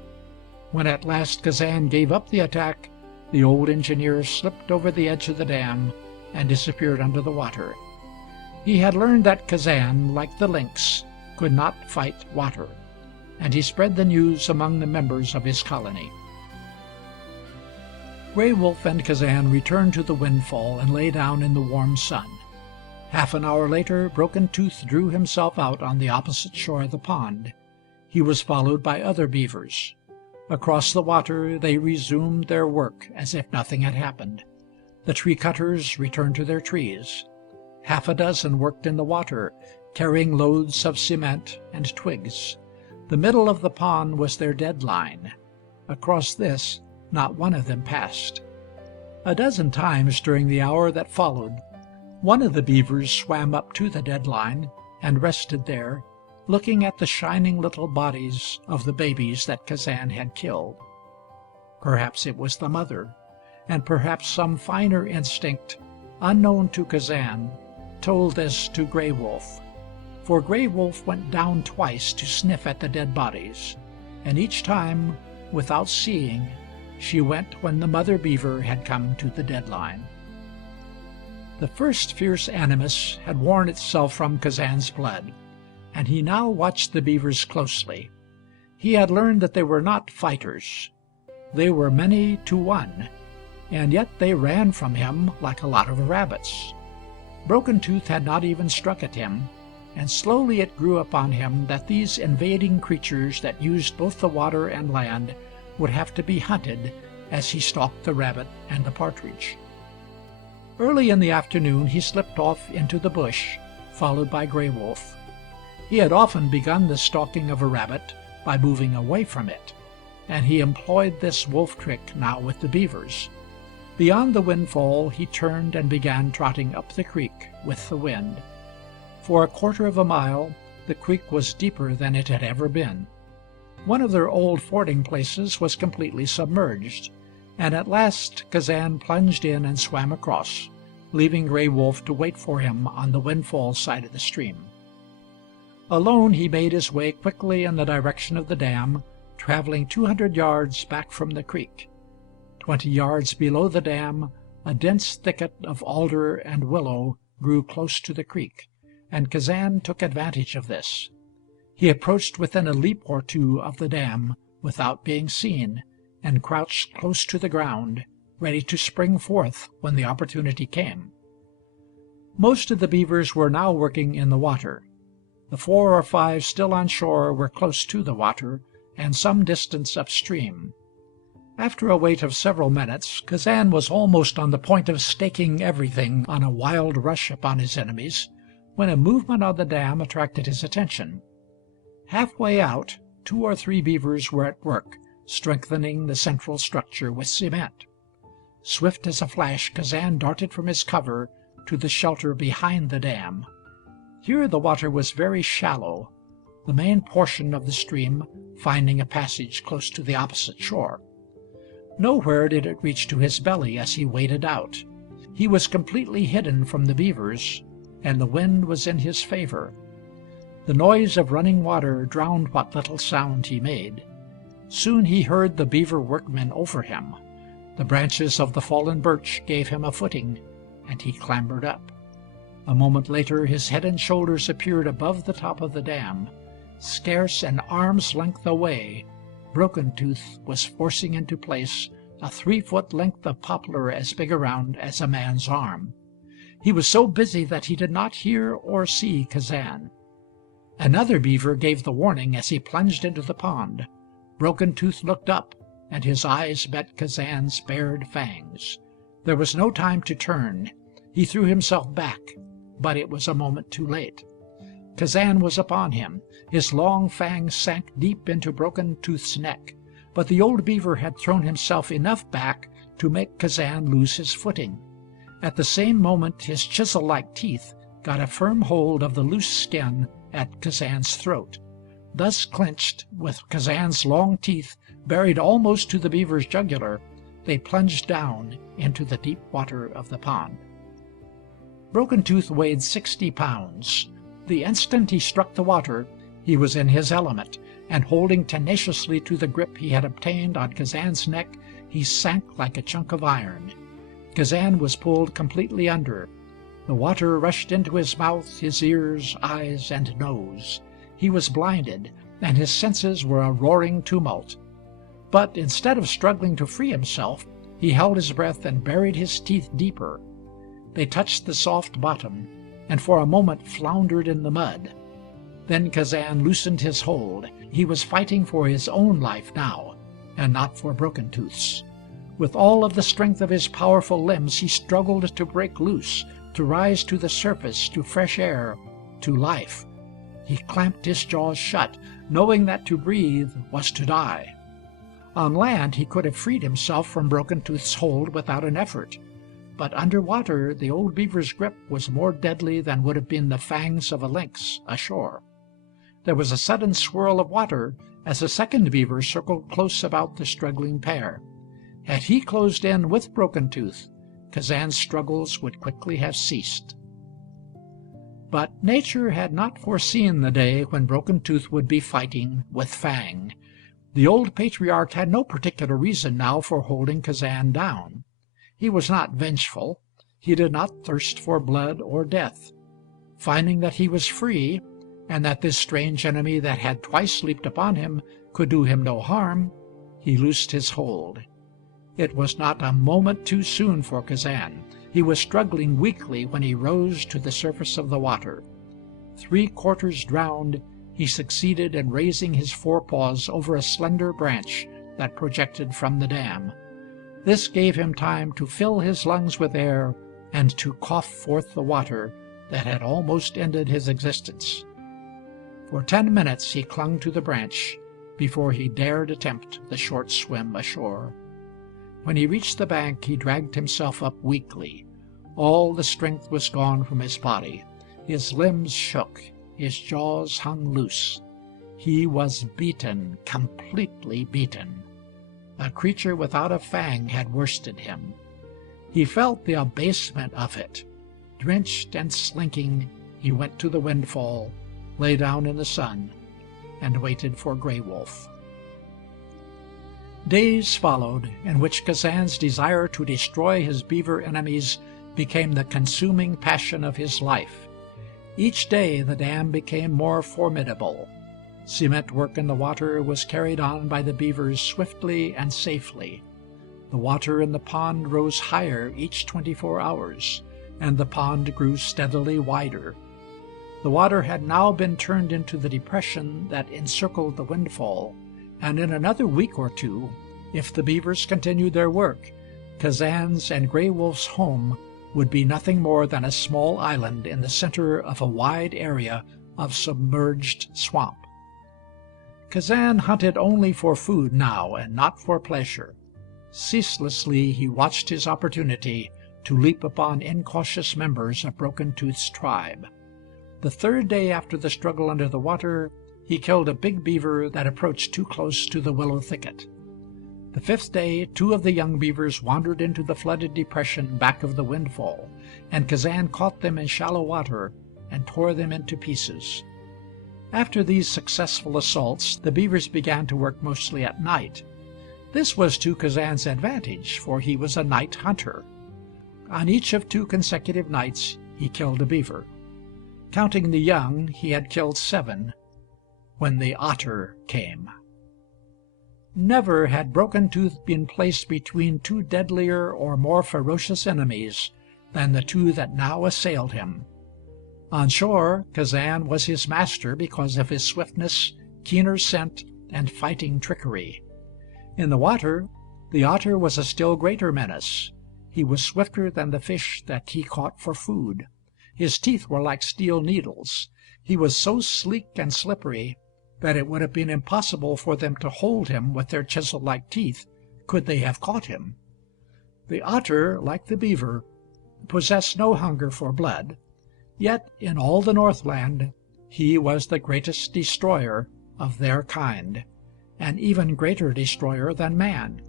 When at last Kazan gave up the attack, the old engineer slipped over the edge of the dam and disappeared under the water. He had learned that Kazan, like the lynx, could not fight water, and he spread the news among the members of his colony. Gray Wolf and Kazan returned to the windfall and lay down in the warm sun. Half an hour later Broken Tooth drew himself out on the opposite shore of the pond. He was followed by other beavers. Across the water they resumed their work as if nothing had happened. The tree cutters returned to their trees. Half a dozen worked in the water, carrying loads of cement and twigs. The middle of the pond was their deadline. Across this not one of them passed. A dozen times during the hour that followed, one of the beavers swam up to the dead line and rested there, looking at the shining little bodies of the babies that Kazan had killed. Perhaps it was the mother, and perhaps some finer instinct, unknown to Kazan, told this to Gray Wolf. For Gray Wolf went down twice to sniff at the dead bodies, and each time, without seeing, she went when the mother beaver had come to the dead line. The first fierce animus had worn itself from Kazan's blood, and he now watched the beavers closely. He had learned that they were not fighters. They were many to one, and yet they ran from him like a lot of rabbits. Broken Tooth had not even struck at him, and slowly it grew upon him that these invading creatures that used both the water and land would have to be hunted as he stalked the rabbit and the partridge. Early in the afternoon he slipped off into the bush, followed by Gray Wolf. He had often begun the stalking of a rabbit by moving away from it, and he employed this wolf trick now with the beavers. Beyond the windfall he turned and began trotting up the creek with the wind. For a quarter of a mile the creek was deeper than it had ever been. One of their old fording places was completely submerged, and at last Kazan plunged in and swam across, leaving Gray Wolf to wait for him on the windfall side of the stream. Alone he made his way quickly in the direction of the dam, traveling 200 yards back from the creek. 20 yards below the dam a dense thicket of alder and willow grew close to the creek, and Kazan took advantage of this. He approached within a leap or two of the dam without being seen, and crouched close to the ground, ready to spring forth when the opportunity came. Most of the beavers were now working in the water. The 4 or 5 still on shore were close to the water and some distance upstream. After a wait of several minutes, Kazan was almost on the point of staking everything on a wild rush upon his enemies, when a movement on the dam attracted his attention. Halfway out, 2 or 3 beavers were at work, strengthening the central structure with cement. Swift as a flash, Kazan darted from his cover to the shelter behind the dam. Here the water was very shallow, the main portion of the stream finding a passage close to the opposite shore. Nowhere did it reach to his belly as he waded out. He was completely hidden from the beavers, and the wind was in his favor. The noise of running water drowned what little sound he made. Soon he heard the beaver workmen over him. The branches of the fallen birch gave him a footing, and he clambered up. A moment later his head and shoulders appeared above the top of the dam. Scarce an arm's length away, Broken Tooth was forcing into place a 3-foot length of poplar as big around as a man's arm. He was so busy that he did not hear or see Kazan. Another beaver gave the warning as he plunged into the pond. Broken Tooth looked up, and his eyes met Kazan's bared fangs. There was no time to turn. He threw himself back, but it was a moment too late. Kazan was upon him. His long fangs sank deep into Broken Tooth's neck, but the old beaver had thrown himself enough back to make Kazan lose his footing. At the same moment his chisel-like teeth got a firm hold of the loose skin at Kazan's throat. Thus clenched, with Kazan's long teeth buried almost to the beaver's jugular, they plunged down into the deep water of the pond. Broken Tooth weighed 60 pounds. The instant he struck the water, he was in his element, and holding tenaciously to the grip he had obtained on Kazan's neck, he sank like a chunk of iron. Kazan was pulled completely under. The water rushed into his mouth, his ears, eyes, and nose. He was blinded, and his senses were a roaring tumult. But instead of struggling to free himself, he held his breath and buried his teeth deeper. They touched the soft bottom, and for a moment floundered in the mud. Then Kazan loosened his hold. He was fighting for his own life now, and not for Broken Tooth's. With all of the strength of his powerful limbs he struggled to break loose, to rise to the surface, to fresh air, to life. He clamped his jaws shut, knowing that to breathe was to die. On land he could have freed himself from Broken Tooth's hold without an effort, but under water the old beaver's grip was more deadly than would have been the fangs of a lynx ashore. There was a sudden swirl of water as a second beaver circled close about the struggling pair. Had he closed in with Broken Tooth, Kazan's struggles would quickly have ceased. But nature had not foreseen the day when Broken Tooth would be fighting with Fang. The old patriarch had no particular reason now for holding Kazan down. He was not vengeful. He did not thirst for blood or death. Finding that he was free, and that this strange enemy that had twice leaped upon him could do him no harm, he loosed his hold. It was not a moment too soon for Kazan. He was struggling weakly when he rose to the surface of the water. 3/4 drowned, he succeeded in raising his forepaws over a slender branch that projected from the dam. This gave him time to fill his lungs with air and to cough forth the water that had almost ended his existence. For 10 minutes he clung to the branch before he dared attempt the short swim ashore. When he reached the bank he dragged himself up weakly. All the strength was gone from his body. His limbs shook, his jaws hung loose. He was beaten, completely beaten. A creature without a fang had worsted him. He felt the abasement of it. Drenched and slinking, he went to the windfall, lay down in the sun, and waited for Gray Wolf. Days followed, in which Kazan's desire to destroy his beaver enemies became the consuming passion of his life. Each day the dam became more formidable. Cement work in the water was carried on by the beavers swiftly and safely. The water in the pond rose higher each 24 hours, and the pond grew steadily wider. The water had now been turned into the depression that encircled the windfall, and in another week or two, if the beavers continued their work, Kazan's and Gray Wolf's home would be nothing more than a small island in the center of a wide area of submerged swamp. Kazan hunted only for food now, and not for pleasure. Ceaselessly he watched his opportunity to leap upon incautious members of Broken Tooth's tribe. The 3rd day after the struggle under the water, he killed a big beaver that approached too close to the willow thicket. The 5th day 2 of the young beavers wandered into the flooded depression back of the windfall, and Kazan caught them in shallow water and tore them into pieces. After these successful assaults, the beavers began to work mostly at night. This was to Kazan's advantage, for he was a night hunter. On each of 2 consecutive nights he killed a beaver. Counting the young, he had killed 7 when the otter came. Never had Broken Tooth been placed between 2 deadlier or more ferocious enemies than the 2 that now assailed him. On shore, Kazan was his master because of his swiftness, keener scent, and fighting trickery. In the water, the otter was a still greater menace. He was swifter than the fish that he caught for food. His teeth were like steel needles. He was so sleek and slippery that it would have been impossible for them to hold him with their chisel-like teeth could they have caught him. The otter, like the beaver, possessed no hunger for blood, yet in all the Northland he was the greatest destroyer of their kind, an even greater destroyer than man.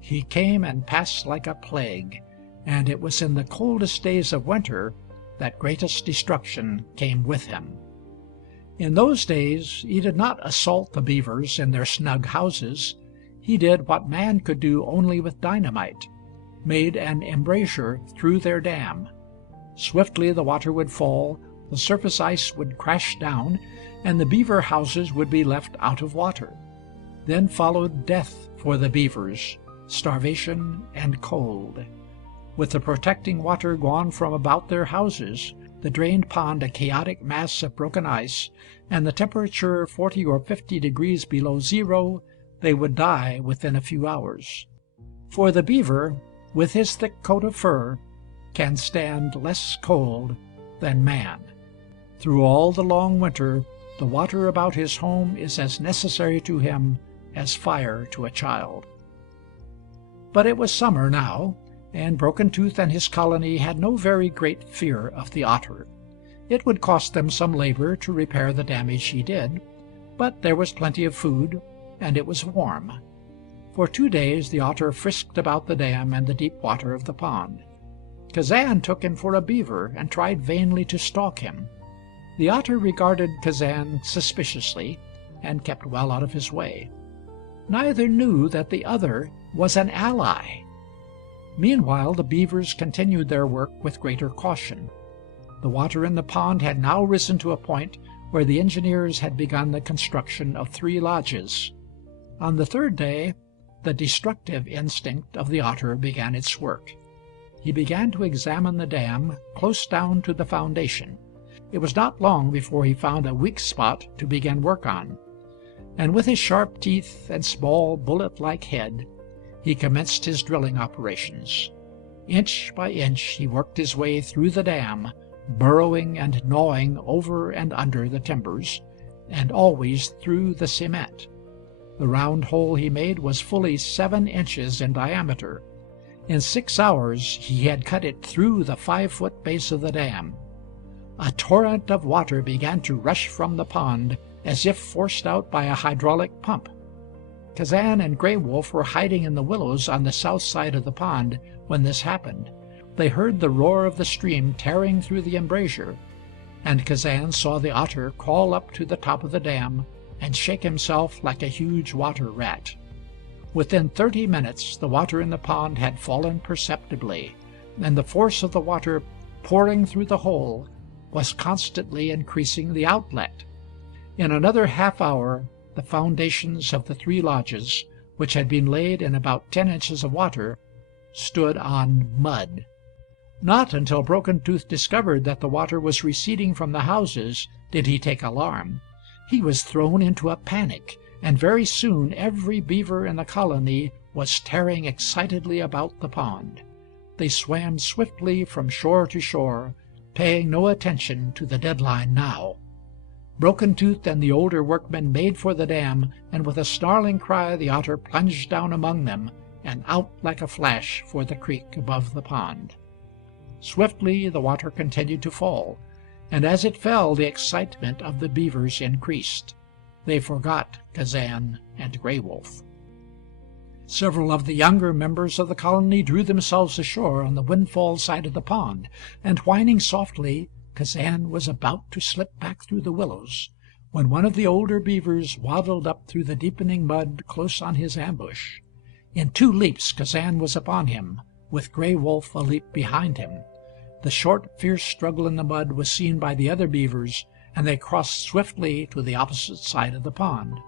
He came and passed like a plague, and it was in the coldest days of winter that greatest destruction came with him. In those days he did not assault the beavers in their snug houses. He did what man could do only with dynamite, made an embrasure through their dam. Swiftly the water would fall, the surface ice would crash down, and the beaver houses would be left out of water. Then followed death for the beavers, starvation and cold. With the protecting water gone from about their houses, the drained pond a chaotic mass of broken ice, and the temperature 40 or 50 degrees below zero, they would die within a few hours. For the beaver, with his thick coat of fur, can stand less cold than man. Through all the long winter, the water about his home is as necessary to him as fire to a child. But it was summer now, and Broken Tooth and his colony had no very great fear of the otter. It would cost them some labor to repair the damage he did, but there was plenty of food, and it was warm. For 2 days the otter frisked about the dam and the deep water of the pond. Kazan took him for a beaver and tried vainly to stalk him. The otter regarded Kazan suspiciously and kept well out of his way. Neither knew that the other was an ally. Meanwhile the beavers continued their work with greater caution. The water in the pond had now risen to a point where the engineers had begun the construction of 3 lodges. On the 3rd day the destructive instinct of the otter began its work. He began to examine the dam close down to the foundation. It was not long before he found a weak spot to begin work on, and with his sharp teeth and small bullet-like head he commenced his drilling operations. Inch by inch he worked his way through the dam, burrowing and gnawing over and under the timbers, and always through the cement. The round hole he made was fully 7 inches in diameter. In 6 hours he had cut it through the 5-foot base of the dam. A torrent of water began to rush from the pond as if forced out by a hydraulic pump. Kazan and Gray Wolf were hiding in the willows on the south side of the pond when this happened. They heard the roar of the stream tearing through the embrasure, and Kazan saw the otter crawl up to the top of the dam and shake himself like a huge water rat. Within 30 minutes the water in the pond had fallen perceptibly, and the force of the water pouring through the hole was constantly increasing the outlet. In another half-hour the foundations of the 3 lodges, which had been laid in about 10 inches of water, stood on mud. Not until Broken Tooth discovered that the water was receding from the houses did he take alarm. He was thrown into a panic, and very soon every beaver in the colony was tearing excitedly about the pond. They swam swiftly from shore to shore, paying no attention to the deadline now. Broken Tooth and the older workmen made for the dam, and with a snarling cry the otter plunged down among them and out like a flash for the creek above the pond. Swiftly the water continued to fall, and as it fell the excitement of the beavers increased. They forgot Kazan and Gray Wolf. Several of the younger members of the colony drew themselves ashore on the windfall side of the pond, and whining softly, Kazan was about to slip back through the willows, when one of the older beavers waddled up through the deepening mud close on his ambush. In 2 leaps Kazan was upon him, with Gray Wolf a leap behind him. The short, fierce struggle in the mud was seen by the other beavers, and they crossed swiftly to the opposite side of the pond.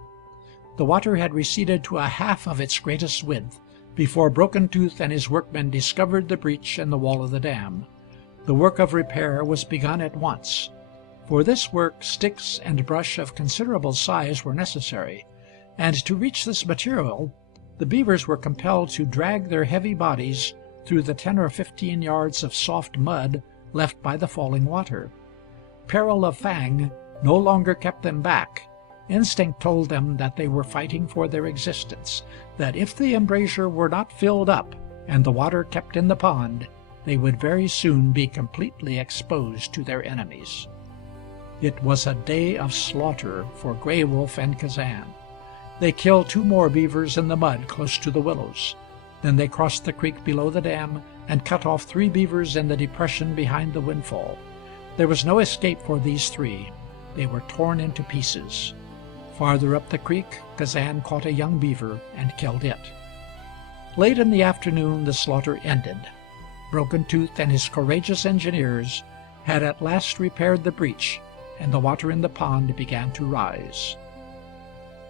The water had receded to a half of its greatest width before Broken Tooth and his workmen discovered the breach in the wall of the dam. The work of repair was begun at once. For this work sticks and brush of considerable size were necessary, and to reach this material the beavers were compelled to drag their heavy bodies through the 10 or 15 yards of soft mud left by the falling water. Peril of Fang no longer kept them back. Instinct told them that they were fighting for their existence, that if the embrasure were not filled up and the water kept in the pond, they would very soon be completely exposed to their enemies. It was a day of slaughter for Gray Wolf and Kazan. They killed 2 more beavers in the mud close to the willows. Then they crossed the creek below the dam and cut off 3 beavers in the depression behind the windfall. There was no escape for these 3. They were torn into pieces. Farther up the creek, Kazan caught a young beaver and killed it. Late in the afternoon the slaughter ended. Broken Tooth and his courageous engineers had at last repaired the breach, and the water in the pond began to rise.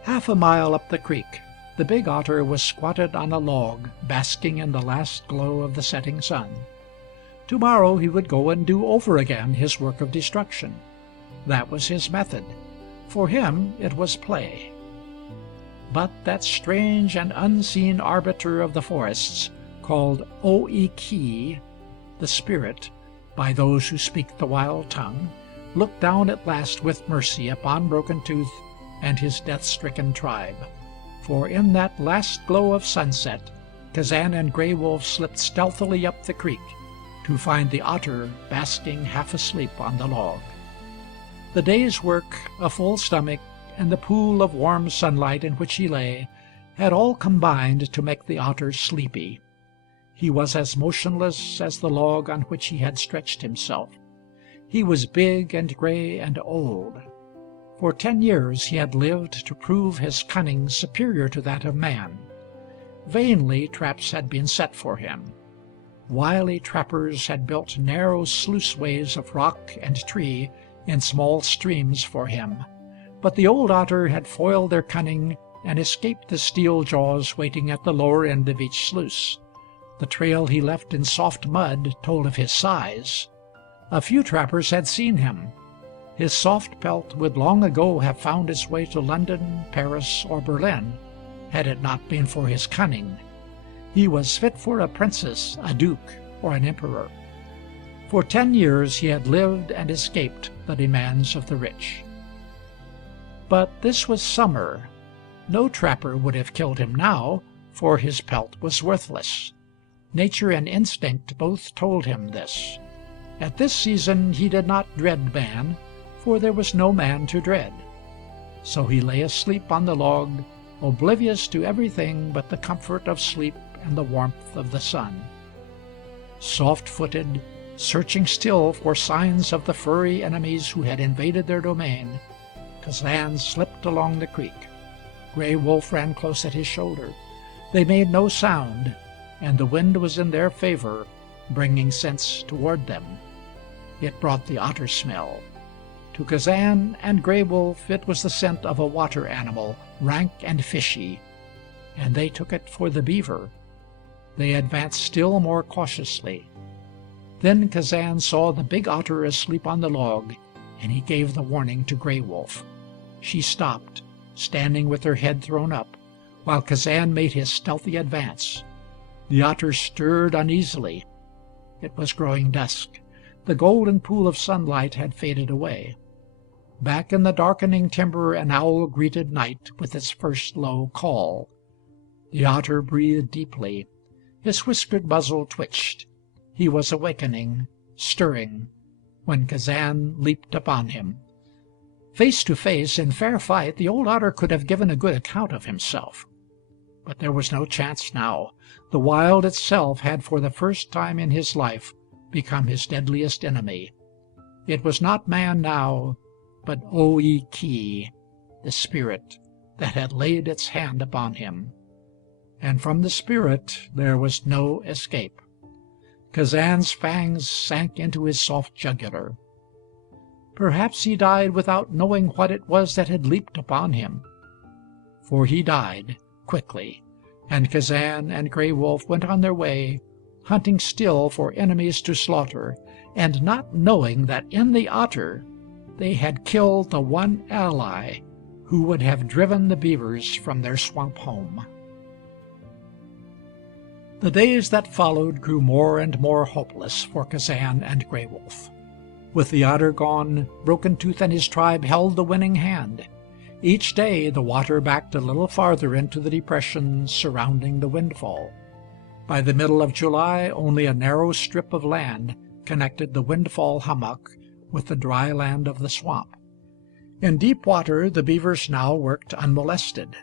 Half a mile up the creek, the big otter was squatted on a log, basking in the last glow of the setting sun. Tomorrow he would go and do over again his work of destruction. That was his method. For him it was play. But that strange and unseen arbiter of the forests, called O-E-Ki, the spirit, by those who speak the wild tongue, looked down at last with mercy upon Broken Tooth and his death-stricken tribe. for in that last glow of sunset Kazan and Gray Wolf slipped stealthily up the creek to find the otter basking half asleep on the log. The day's work, a full stomach, and the pool of warm sunlight in which he lay had all combined to make the otter sleepy. He was as motionless as the log on which he had stretched himself. He was big and gray and old. For 10 years he had lived to prove his cunning superior to that of man. Vainly traps had been set for him. Wily trappers had built narrow sluiceways of rock and tree in small streams for him, but the old otter had foiled their cunning and escaped the steel jaws waiting at the lower end of each sluice. The trail he left in soft mud told of his size. A few trappers had seen him. His soft pelt would long ago have found its way to London, Paris, or Berlin, had it not been for his cunning. He was fit for a princess, a duke, or an emperor. For 10 years he had lived and escaped the demands of the rich. But this was summer. No trapper would have killed him now, for his pelt was worthless. Nature and instinct both told him this. At this season he did not dread man, for there was no man to dread. So he lay asleep on the log, oblivious to everything but the comfort of sleep and the warmth of the sun. Soft-footed, searching still for signs of the furry enemies who had invaded their domain, Kazan slipped along the creek. Gray Wolf ran close at his shoulder. They made no sound, and the wind was in their favor, bringing scents toward them. It brought the otter smell. To Kazan and Gray Wolf it was the scent of a water animal, rank and fishy, and they took it for the beaver. They advanced still more cautiously. Then Kazan saw the big otter asleep on the log, and he gave the warning to Gray Wolf. She stopped, standing with her head thrown up, while Kazan made his stealthy advance. The otter stirred uneasily. It was growing dusk. The golden pool of sunlight had faded away. Back in the darkening timber an owl greeted night with its first low call. The otter breathed deeply. His whiskered muzzle twitched. He was awakening, stirring, when Kazan leaped upon him. Face to face, in fair fight, the old otter could have given a good account of himself. But there was no chance now. The wild itself had for the first time in his life become his deadliest enemy. It was not man now, but O-E-Ki, the spirit that had laid its hand upon him. And from the spirit there was no escape. Kazan's fangs sank into his soft jugular. Perhaps he died without knowing what it was that had leaped upon him. For he died quickly, and Kazan and Gray Wolf went on their way, hunting still for enemies to slaughter, and not knowing that in the otter they had killed the one ally who would have driven the beavers from their swamp home. The days that followed grew more and more hopeless for Kazan and Gray Wolf. With the otter gone, Broken Tooth and his tribe held the winning hand. Each day the water backed a little farther into the depression surrounding the windfall. By the middle of July only a narrow strip of land connected the windfall hummock with the dry land of the swamp. In deep water the beavers now worked unmolested.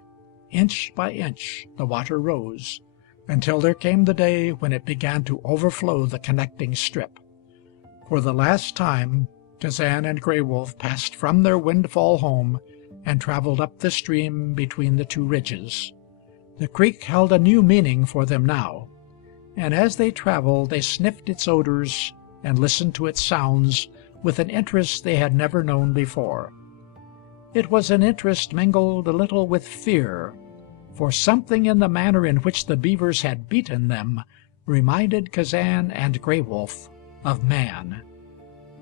Inch by inch the water rose, until there came the day when it began to overflow the connecting strip. For the last time Kazan and Gray Wolf passed from their windfall home and traveled up the stream between the two ridges. The creek held a new meaning for them now, and as they traveled they sniffed its odors and listened to its sounds with an interest they had never known before. It was an interest mingled a little with fear, for something in the manner in which the beavers had beaten them reminded Kazan and Gray Wolf of man.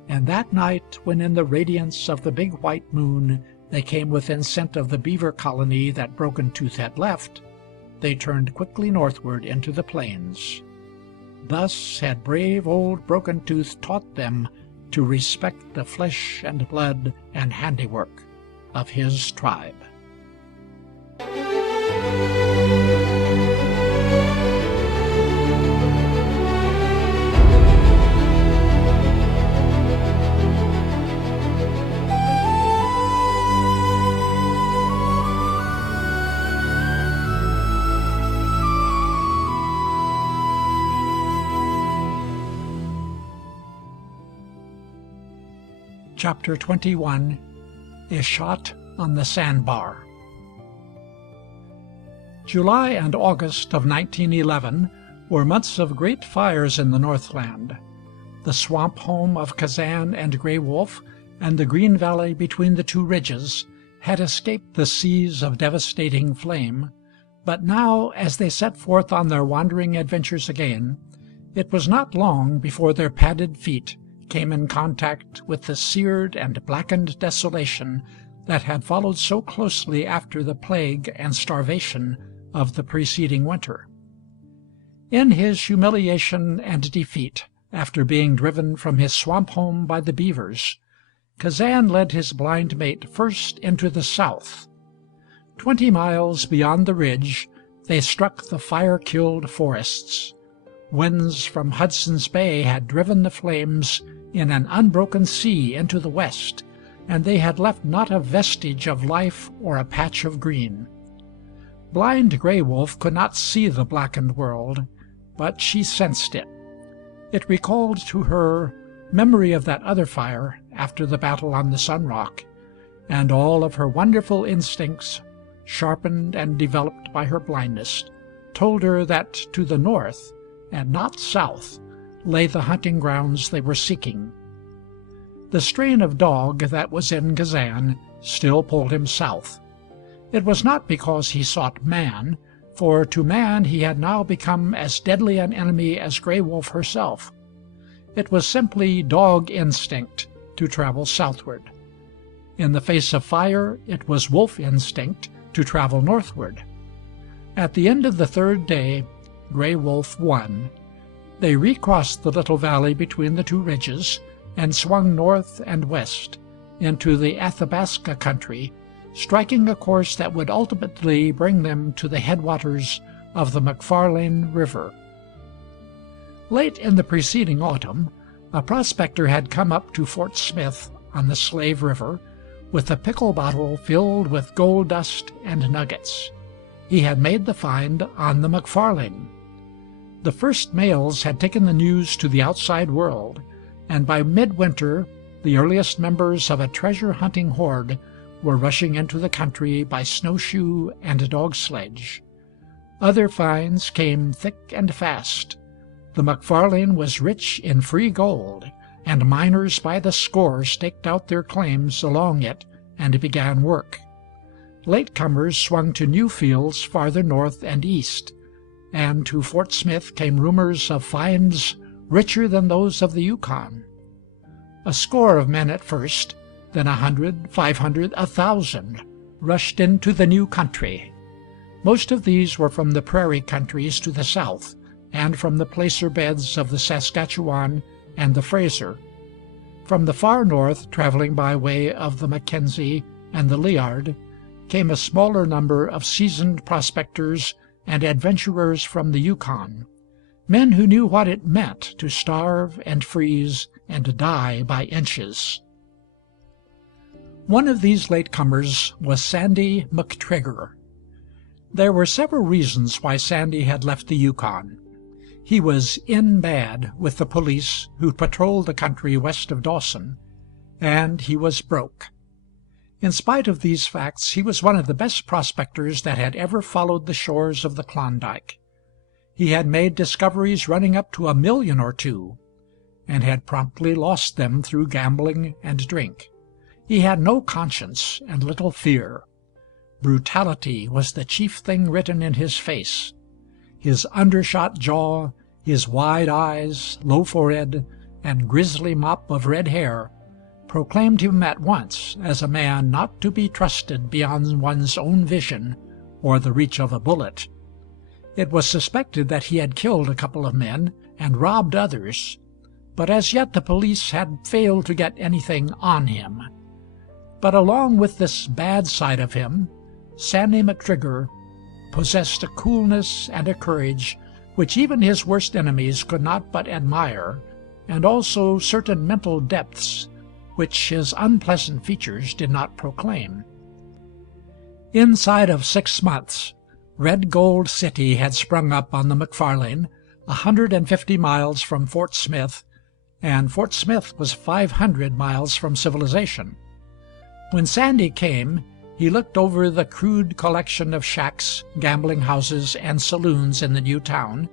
And that night, when in the radiance of the big white moon they came within scent of the beaver colony that Broken Tooth had left, they turned quickly northward into the plains. Thus had brave old Broken Tooth taught them to respect the flesh and blood and handiwork of his tribe. Chapter 21, A Shot on the Sandbar. July and August of 1911 were months of great fires in the Northland. The swamp home of Kazan and Gray Wolf and the green valley between the two ridges had escaped the seas of devastating flame, but now, as they set forth on their wandering adventures again, it was not long before their padded feet came in contact with the seared and blackened desolation that had followed so closely after the plague and starvation of the preceding winter. In his humiliation and defeat, after being driven from his swamp home by the beavers, Kazan led his blind mate first into the south. 20 miles beyond the ridge they struck the fire-killed forests. Winds from Hudson's Bay had driven the flames in an unbroken sea into the west, and they had left not a vestige of life or a patch of green. Blind Gray Wolf could not see the blackened world, but she sensed it. It recalled to her memory of that other fire after the battle on the Sun Rock, and all of her wonderful instincts, sharpened and developed by her blindness, told her that to the north, and not south, lay the hunting grounds they were seeking. The strain of dog that was in Kazan still pulled him south. It was not because he sought man, for to man he had now become as deadly an enemy as Gray Wolf herself. It was simply dog instinct to travel southward. In the face of fire, it was wolf instinct to travel northward. At the end of the third day, Gray Wolf won. They recrossed the little valley between the two ridges and swung north and west into the Athabasca country, striking a course that would ultimately bring them to the headwaters of the McFarlane River. Late in the preceding autumn, a prospector had come up to Fort Smith on the Slave River with a pickle bottle filled with gold dust and nuggets. He had made the find on the McFarlane. The first mails had taken the news to the outside world, and by midwinter the earliest members of a treasure-hunting horde were rushing into the country by snowshoe and dog sledge. Other finds came thick and fast. The McFarlane was rich in free gold, and miners by the score staked out their claims along it and began work. Latecomers swung to new fields farther north and east, and to Fort Smith came rumors of finds richer than those of the Yukon. A score of men at first, then 100, 500, 1,000, rushed into the new country. Most of these were from the prairie countries to the south, and from the placer beds of the Saskatchewan and the Fraser. From the far north, traveling by way of the Mackenzie and the Liard, came a smaller number of seasoned prospectors and adventurers from the Yukon, men who knew what it meant to starve and freeze and die by inches. One of these latecomers was Sandy McTrigger. There were several reasons why Sandy had left the Yukon. He was in bad with the police who patrolled the country west of Dawson, and he was broke. In spite of these facts, he was one of the best prospectors that had ever followed the shores of the Klondike. He had made discoveries running up to $1 million or $2 million, and had promptly lost them through gambling and drink. He had no conscience and little fear. Brutality was the chief thing written in his face. His undershot jaw, his wide eyes, low forehead, and grisly mop of red hair proclaimed him at once as a man not to be trusted beyond one's own vision or the reach of a bullet. It was suspected that he had killed a couple of men and robbed others, but as yet the police had failed to get anything on him. But along with this bad side of him, Sandy McTrigger possessed a coolness and a courage which even his worst enemies could not but admire, and also certain mental depths which his unpleasant features did not proclaim. Inside of 6 months, Red Gold City had sprung up on the McFarlane, 150 miles from Fort Smith, and Fort Smith was 500 miles from civilization. When Sandy came, he looked over the crude collection of shacks, gambling houses, and saloons in the new town,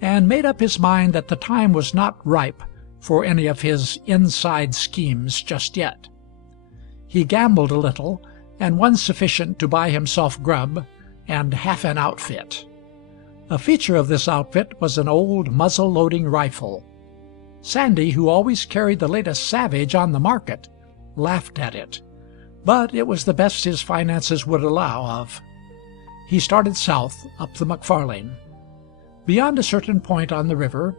and made up his mind that the time was not ripe for any of his inside schemes just yet. He gambled a little, and won sufficient to buy himself grub and half an outfit. A feature of this outfit was an old muzzle-loading rifle. Sandy, who always carried the latest Savage on the market, laughed at it, but it was the best his finances would allow of. He started south up the McFarlane. Beyond a certain point on the river,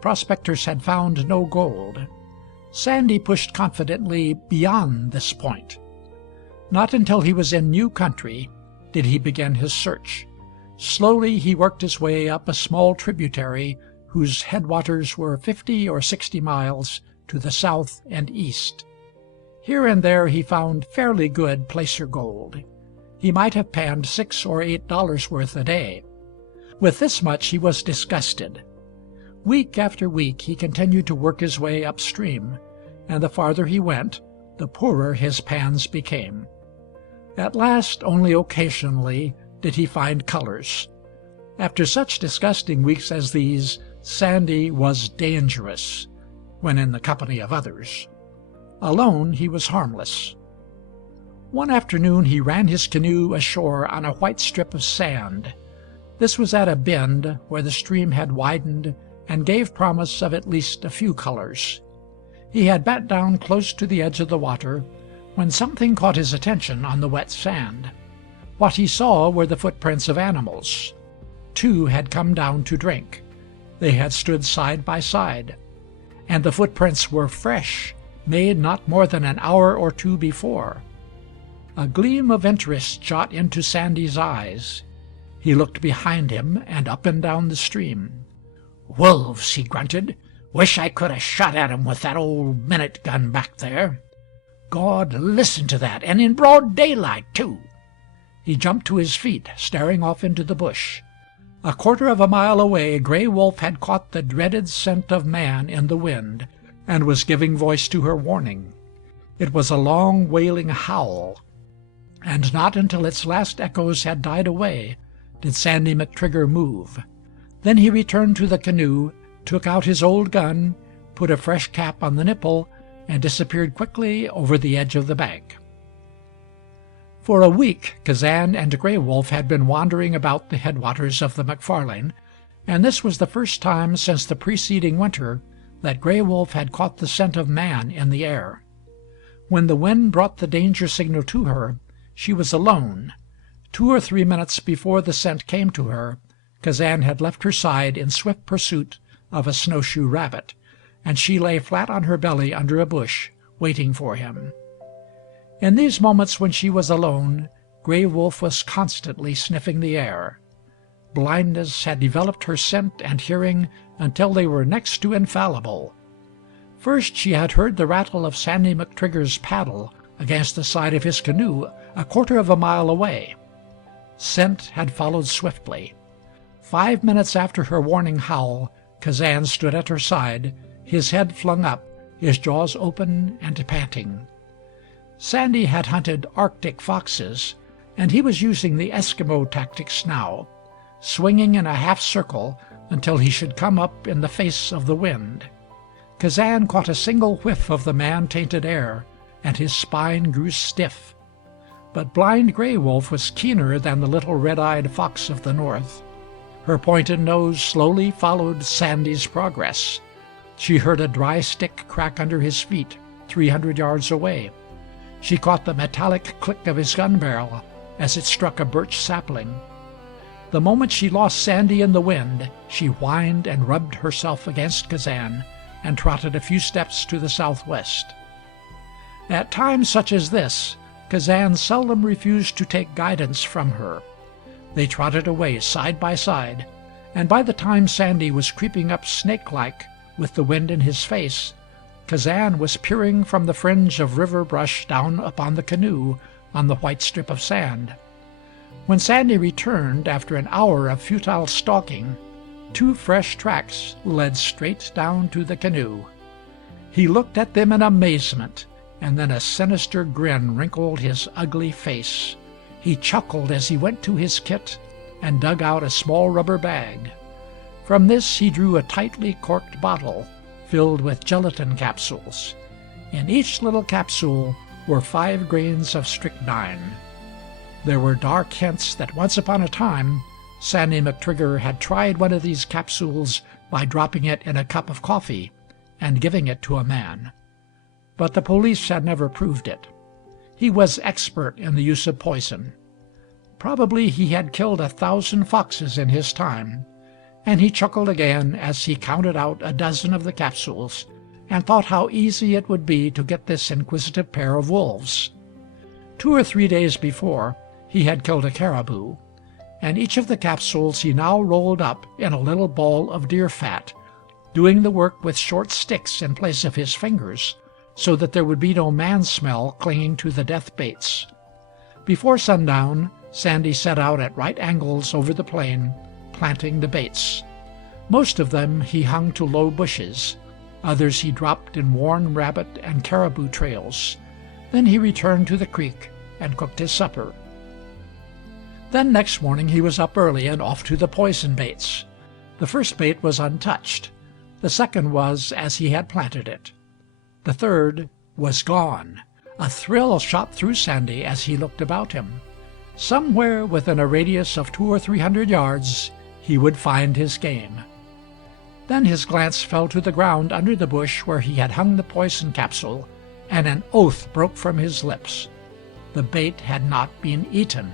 prospectors had found no gold. Sandy pushed confidently beyond this point. Not until he was in new country did he begin his search. Slowly he worked his way up a small tributary whose headwaters were 50 or 60 miles to the south and east. Here and there he found fairly good placer gold. He might have panned $6 or $8 worth a day. With this much he was disgusted. Week after week he continued to work his way upstream, and the farther he went, the poorer his pans became. At last, only occasionally did he find colors. After such disgusting weeks as these, Sandy was dangerous when in the company of others. Alone he was harmless. One afternoon he ran his canoe ashore on a white strip of sand. This was at a bend where the stream had widened and gave promise of at least a few colors. He had bent down close to the edge of the water when something caught his attention on the wet sand. What he saw were the footprints of animals. 2 had come down to drink. They had stood side by side, and the footprints were fresh, made not more than an hour or 2 before. A gleam of interest shot into Sandy's eyes. He looked behind him and up and down the stream. "Wolves," he grunted. "Wish I could have shot at 'em with that old minute gun back there. God, listen to that, and in broad daylight, too." He jumped to his feet, staring off into the bush. A quarter of a mile away Gray Wolf had caught the dreaded scent of man in the wind, and was giving voice to her warning. It was a long wailing howl, and not until its last echoes had died away did Sandy McTrigger move. Then he returned to the canoe, took out his old gun, put a fresh cap on the nipple, and disappeared quickly over the edge of the bank. For a week Kazan and Gray Wolf had been wandering about the headwaters of the McFarlane, and this was the first time since the preceding winter that Gray Wolf had caught the scent of man in the air. When the wind brought the danger signal to her, she was alone. 2 or 3 minutes before the scent came to her, Kazan had left her side in swift pursuit of a snowshoe rabbit, and she lay flat on her belly under a bush, waiting for him. In these moments when she was alone, Gray Wolf was constantly sniffing the air. Blindness had developed her scent and hearing until they were next to infallible. First she had heard the rattle of Sandy McTrigger's paddle against the side of his canoe a quarter of a mile away. Scent had followed swiftly. 5 minutes after her warning howl, Kazan stood at her side, his head flung up, his jaws open and panting. Sandy had hunted Arctic foxes, and he was using the Eskimo tactics now, swinging in a half-circle until he should come up in the face of the wind. Kazan caught a single whiff of the man-tainted air, and his spine grew stiff. But blind Gray Wolf was keener than the little red-eyed fox of the north. Her pointed nose slowly followed Sandy's progress. She heard a dry stick crack under his feet 300 yards away. She caught the metallic click of his gun barrel as it struck a birch sapling. The moment she lost Sandy in the wind, she whined and rubbed herself against Kazan and trotted a few steps to the southwest. At times such as this, Kazan seldom refused to take guidance from her. They trotted away side by side, and by the time Sandy was creeping up snake-like with the wind in his face, Kazan was peering from the fringe of river brush down upon the canoe on the white strip of sand. When Sandy returned after an hour of futile stalking, 2 fresh tracks led straight down to the canoe. He looked at them in amazement, and then a sinister grin wrinkled his ugly face. He chuckled as he went to his kit and dug out a small rubber bag. From this he drew a tightly corked bottle filled with gelatin capsules. In each little capsule were 5 grains of strychnine. There were dark hints that once upon a time Sandy McTrigger had tried one of these capsules by dropping it in a cup of coffee and giving it to a man. But the police had never proved it. He was expert in the use of poison. Probably he had killed 1,000 foxes in his time, and he chuckled again as he counted out a dozen of the capsules and thought how easy it would be to get this inquisitive pair of wolves. 2 or 3 days before, he had killed a caribou, and each of the capsules he now rolled up in a little ball of deer fat, doing the work with short sticks in place of his fingers, so that there would be no man-smell clinging to the death baits. Before sundown, Sandy set out at right angles over the plain, planting the baits. Most of them he hung to low bushes. Others he dropped in worn rabbit and caribou trails. Then he returned to the creek and cooked his supper. Then next morning he was up early and off to the poison baits. The first bait was untouched. The second was as he had planted it. The third was gone. A thrill shot through Sandy as he looked about him. Somewhere within a radius of 200 or 300 yards he would find his game. Then his glance fell to the ground under the bush where he had hung the poison capsule, and an oath broke from his lips. The bait had not been eaten.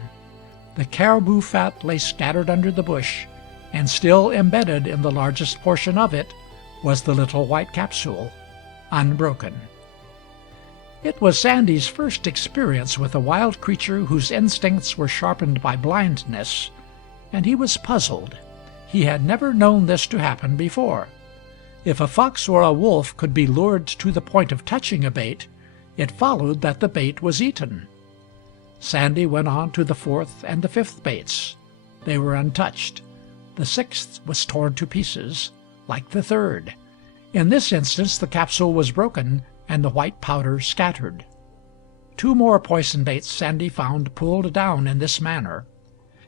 The caribou fat lay scattered under the bush, and still embedded in the largest portion of it was the little white capsule, unbroken. It was Sandy's first experience with a wild creature whose instincts were sharpened by blindness, and he was puzzled. He had never known this to happen before. If a fox or a wolf could be lured to the point of touching a bait, it followed that the bait was eaten. Sandy went on to the 4th and the 5th baits. They were untouched. The 6th was torn to pieces, like the 3rd. In this instance the capsule was broken and the white powder scattered. 2 more poison baits Sandy found pulled down in this manner.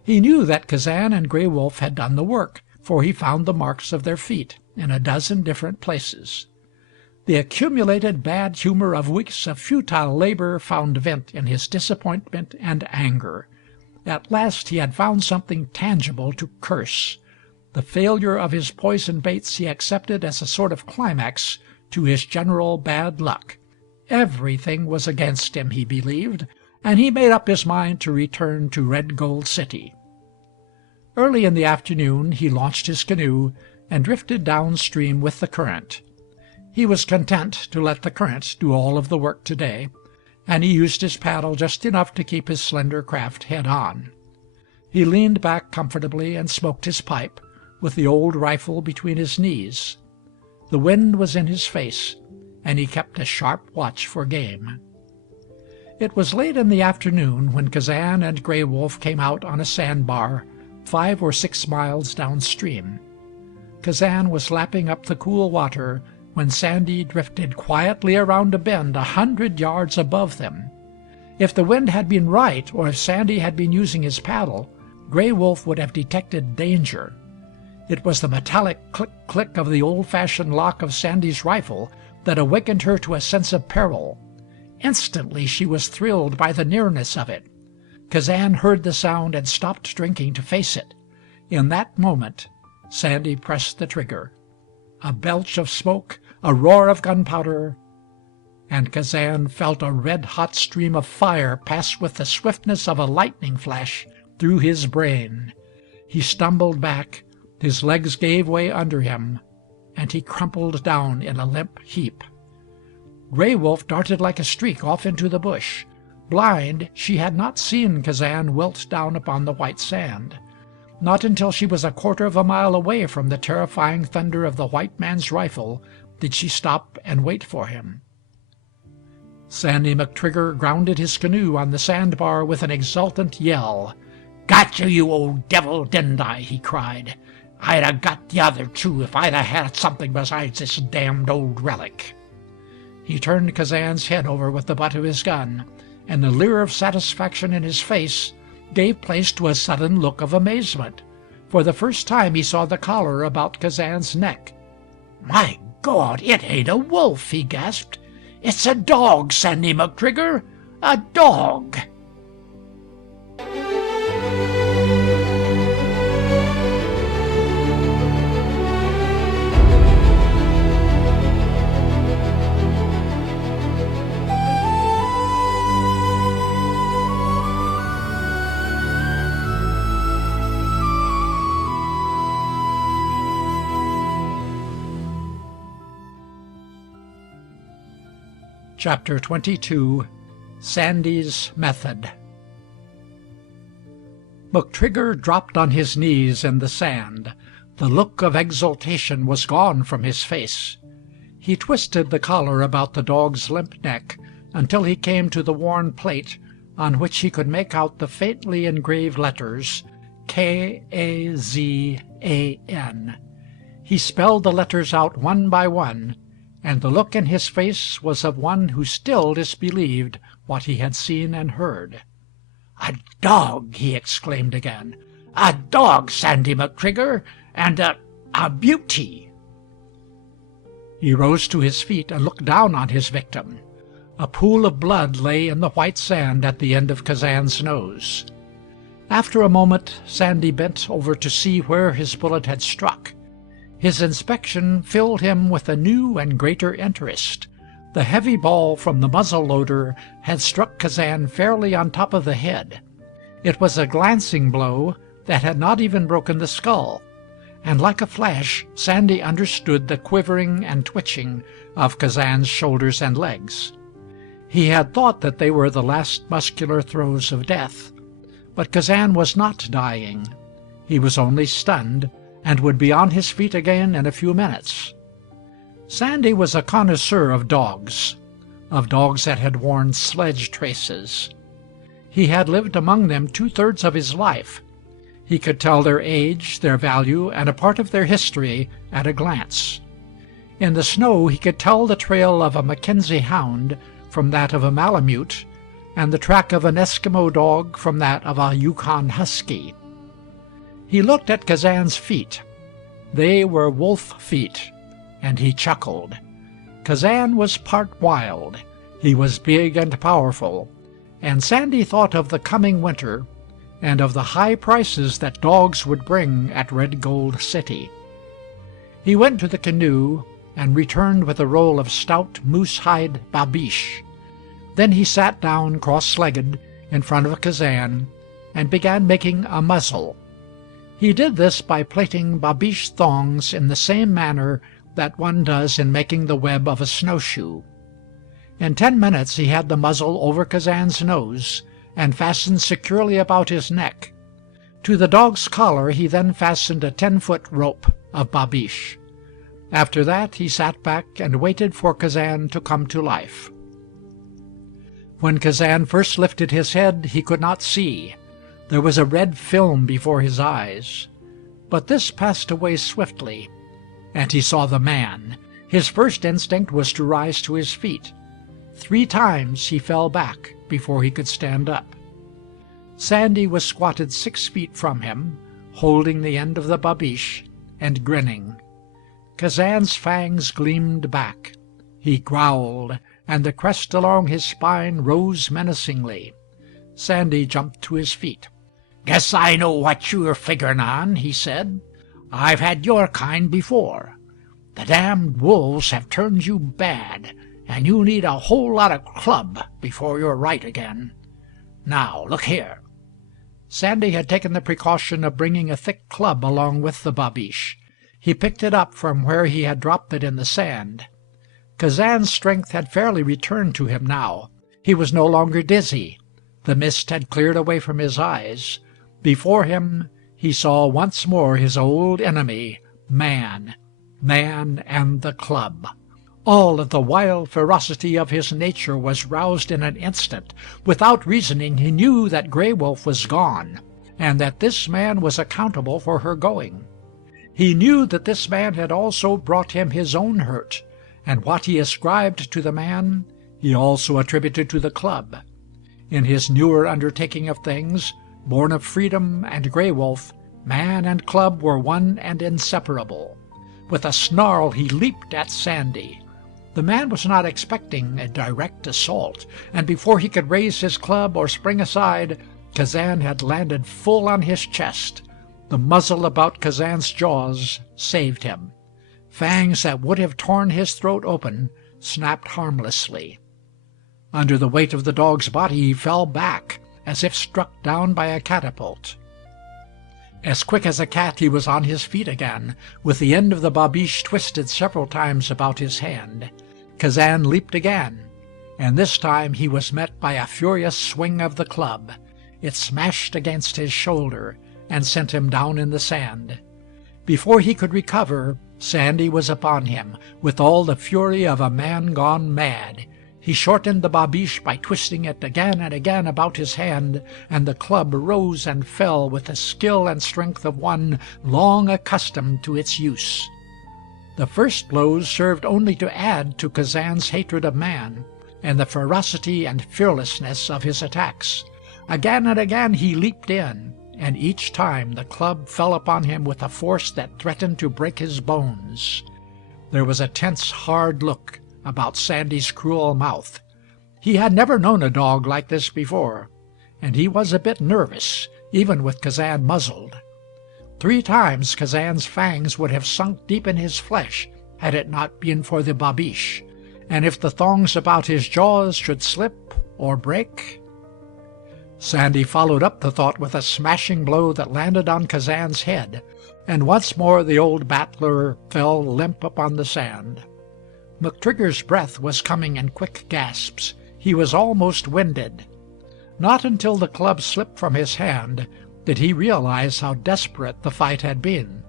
He knew that Kazan and Gray Wolf had done the work, for he found the marks of their feet in a dozen different places. The accumulated bad humor of weeks of futile labor found vent in his disappointment and anger. At last he had found something tangible to curse. The failure of his poison baits he accepted as a sort of climax to his general bad luck. Everything was against him, he believed, and he made up his mind to return to Red Gold City. Early in the afternoon he launched his canoe and drifted downstream with the current. He was content to let the current do all of the work today, and he used his paddle just enough to keep his slender craft head on. He leaned back comfortably and smoked his pipe, with the old rifle between his knees. The wind was in his face, and he kept a sharp watch for game. It was late in the afternoon when Kazan and Gray Wolf came out on a sandbar 5 or 6 miles downstream. Kazan was lapping up the cool water when Sandy drifted quietly around a bend 100 yards above them. If the wind had been right, or if Sandy had been using his paddle, Gray Wolf would have detected danger. It was the metallic click-click of the old-fashioned lock of Sandy's rifle that awakened her to a sense of peril. Instantly she was thrilled by the nearness of it. Kazan heard the sound and stopped drinking to face it. In that moment Sandy pressed the trigger. A belch of smoke, a roar of gunpowder, and Kazan felt a red-hot stream of fire pass with the swiftness of a lightning flash through his brain. He stumbled back, his legs gave way under him, and he crumpled down in a limp heap. Gray Wolf darted like a streak off into the bush. Blind, she had not seen Kazan wilt down upon the white sand. Not until she was 1/4 of a mile away from the terrifying thunder of the white man's rifle did she stop and wait for him. Sandy McTrigger grounded his canoe on the sandbar with an exultant yell. "Got you, you old devil, didn't I?" he cried. "I'd 'a' got the other, too, if I'd 'a' had something besides this damned old relic." He turned Kazan's head over with the butt of his gun, and the leer of satisfaction in his face gave place to a sudden look of amazement. For the first time he saw the collar about Kazan's neck. "My God, it ain't a wolf!" he gasped. "It's a dog, Sandy McTrigger! A dog!" Chapter 22. Sandy's Method. McTrigger dropped on his knees in the sand. The look of exultation was gone from his face. He twisted the collar about the dog's limp neck until he came to the worn plate on which he could make out the faintly engraved letters K-A-Z-A-N. He spelled the letters out one by one, and the look in his face was of one who still disbelieved what he had seen and heard. "A dog!" he exclaimed again. "A dog, Sandy McTrigger, and a beauty!" He rose to his feet and looked down on his victim. A pool of blood lay in the white sand at the end of Kazan's nose. After a moment Sandy bent over to see where his bullet had struck. His inspection filled him with a new and greater interest. The heavy ball from the muzzle-loader had struck Kazan fairly on top of the head. It was a glancing blow that had not even broken the skull, and like a flash Sandy understood the quivering and twitching of Kazan's shoulders and legs. He had thought that they were the last muscular throes of death, but Kazan was not dying. He was only stunned, and would be on his feet again in a few minutes. Sandy was a connoisseur of dogs that had worn sledge traces. He had lived among them 2/3 of his life. He could tell their age, their value, and a part of their history at a glance. In the snow he could tell the trail of a Mackenzie hound from that of a Malamute, and the track of an Eskimo dog from that of a Yukon husky. He looked at Kazan's feet. They were wolf feet, and he chuckled. Kazan was part wild. He was big and powerful, and Sandy thought of the coming winter and of the high prices that dogs would bring at Red Gold City. He went to the canoe and returned with a roll of stout moose-hide babiche. Then he sat down cross-legged in front of Kazan and began making a muzzle. He did this by plaiting babiche thongs in the same manner that one does in making the web of a snowshoe. In 10 minutes he had the muzzle over Kazan's nose and fastened securely about his neck. To the dog's collar he then fastened a 10-foot rope of babiche. After that he sat back and waited for Kazan to come to life. When Kazan first lifted his head he could not see. There was a red film before his eyes. But this passed away swiftly, and he saw the man. His first instinct was to rise to his feet. 3 times he fell back before he could stand up. Sandy was squatted 6 feet from him, holding the end of the babiche and grinning. Kazan's fangs gleamed back. He growled, and the crest along his spine rose menacingly. Sandy jumped to his feet. "Guess I know what you're figuring on," he said. "I've had your kind before. The damned wolves have turned you bad, and you need a whole lot of club before you're right again. Now, look here." Sandy had taken the precaution of bringing a thick club along with the babiche. He picked it up from where he had dropped it in the sand. Kazan's strength had fairly returned to him now. He was no longer dizzy. The mist had cleared away from his eyes. Before him he saw once more his old enemy, man and the club. All of the wild ferocity of his nature was roused in an instant. Without reasoning he knew that Gray Wolf was gone, and that this man was accountable for her going. He knew that this man had also brought him his own hurt, and what he ascribed to the man he also attributed to the club. In his newer undertaking of things, born of freedom and Gray Wolf, man and club were one and inseparable. With a snarl he leaped at Sandy. The man was not expecting a direct assault, and before he could raise his club or spring aside, Kazan had landed full on his chest. The muzzle about Kazan's jaws saved him. Fangs that would have torn his throat open snapped harmlessly. Under the weight of the dog's body he fell back, as if struck down by a catapult. As quick as a cat he was on his feet again, with the end of the babiche twisted several times about his hand. Kazan leaped again, and this time he was met by a furious swing of the club. It smashed against his shoulder and sent him down in the sand. Before he could recover, Sandy was upon him, with all the fury of a man gone mad. He shortened the babiche by twisting it again and again about his hand, and the club rose and fell with the skill and strength of one long accustomed to its use. The first blows served only to add to Kazan's hatred of man, and the ferocity and fearlessness of his attacks. Again and again he leaped in, and each time the club fell upon him with a force that threatened to break his bones. There was a tense, hard look about Sandy's cruel mouth. He had never known a dog like this before, and he was a bit nervous, even with Kazan muzzled. 3 times Kazan's fangs would have sunk deep in his flesh had it not been for the babiche, and if the thongs about his jaws should slip or break. Sandy followed up the thought with a smashing blow that landed on Kazan's head, and once more the old battler fell limp upon the sand. McTrigger's breath was coming in quick gasps. He was almost winded. Not until the club slipped from his hand did he realize how desperate the fight had been.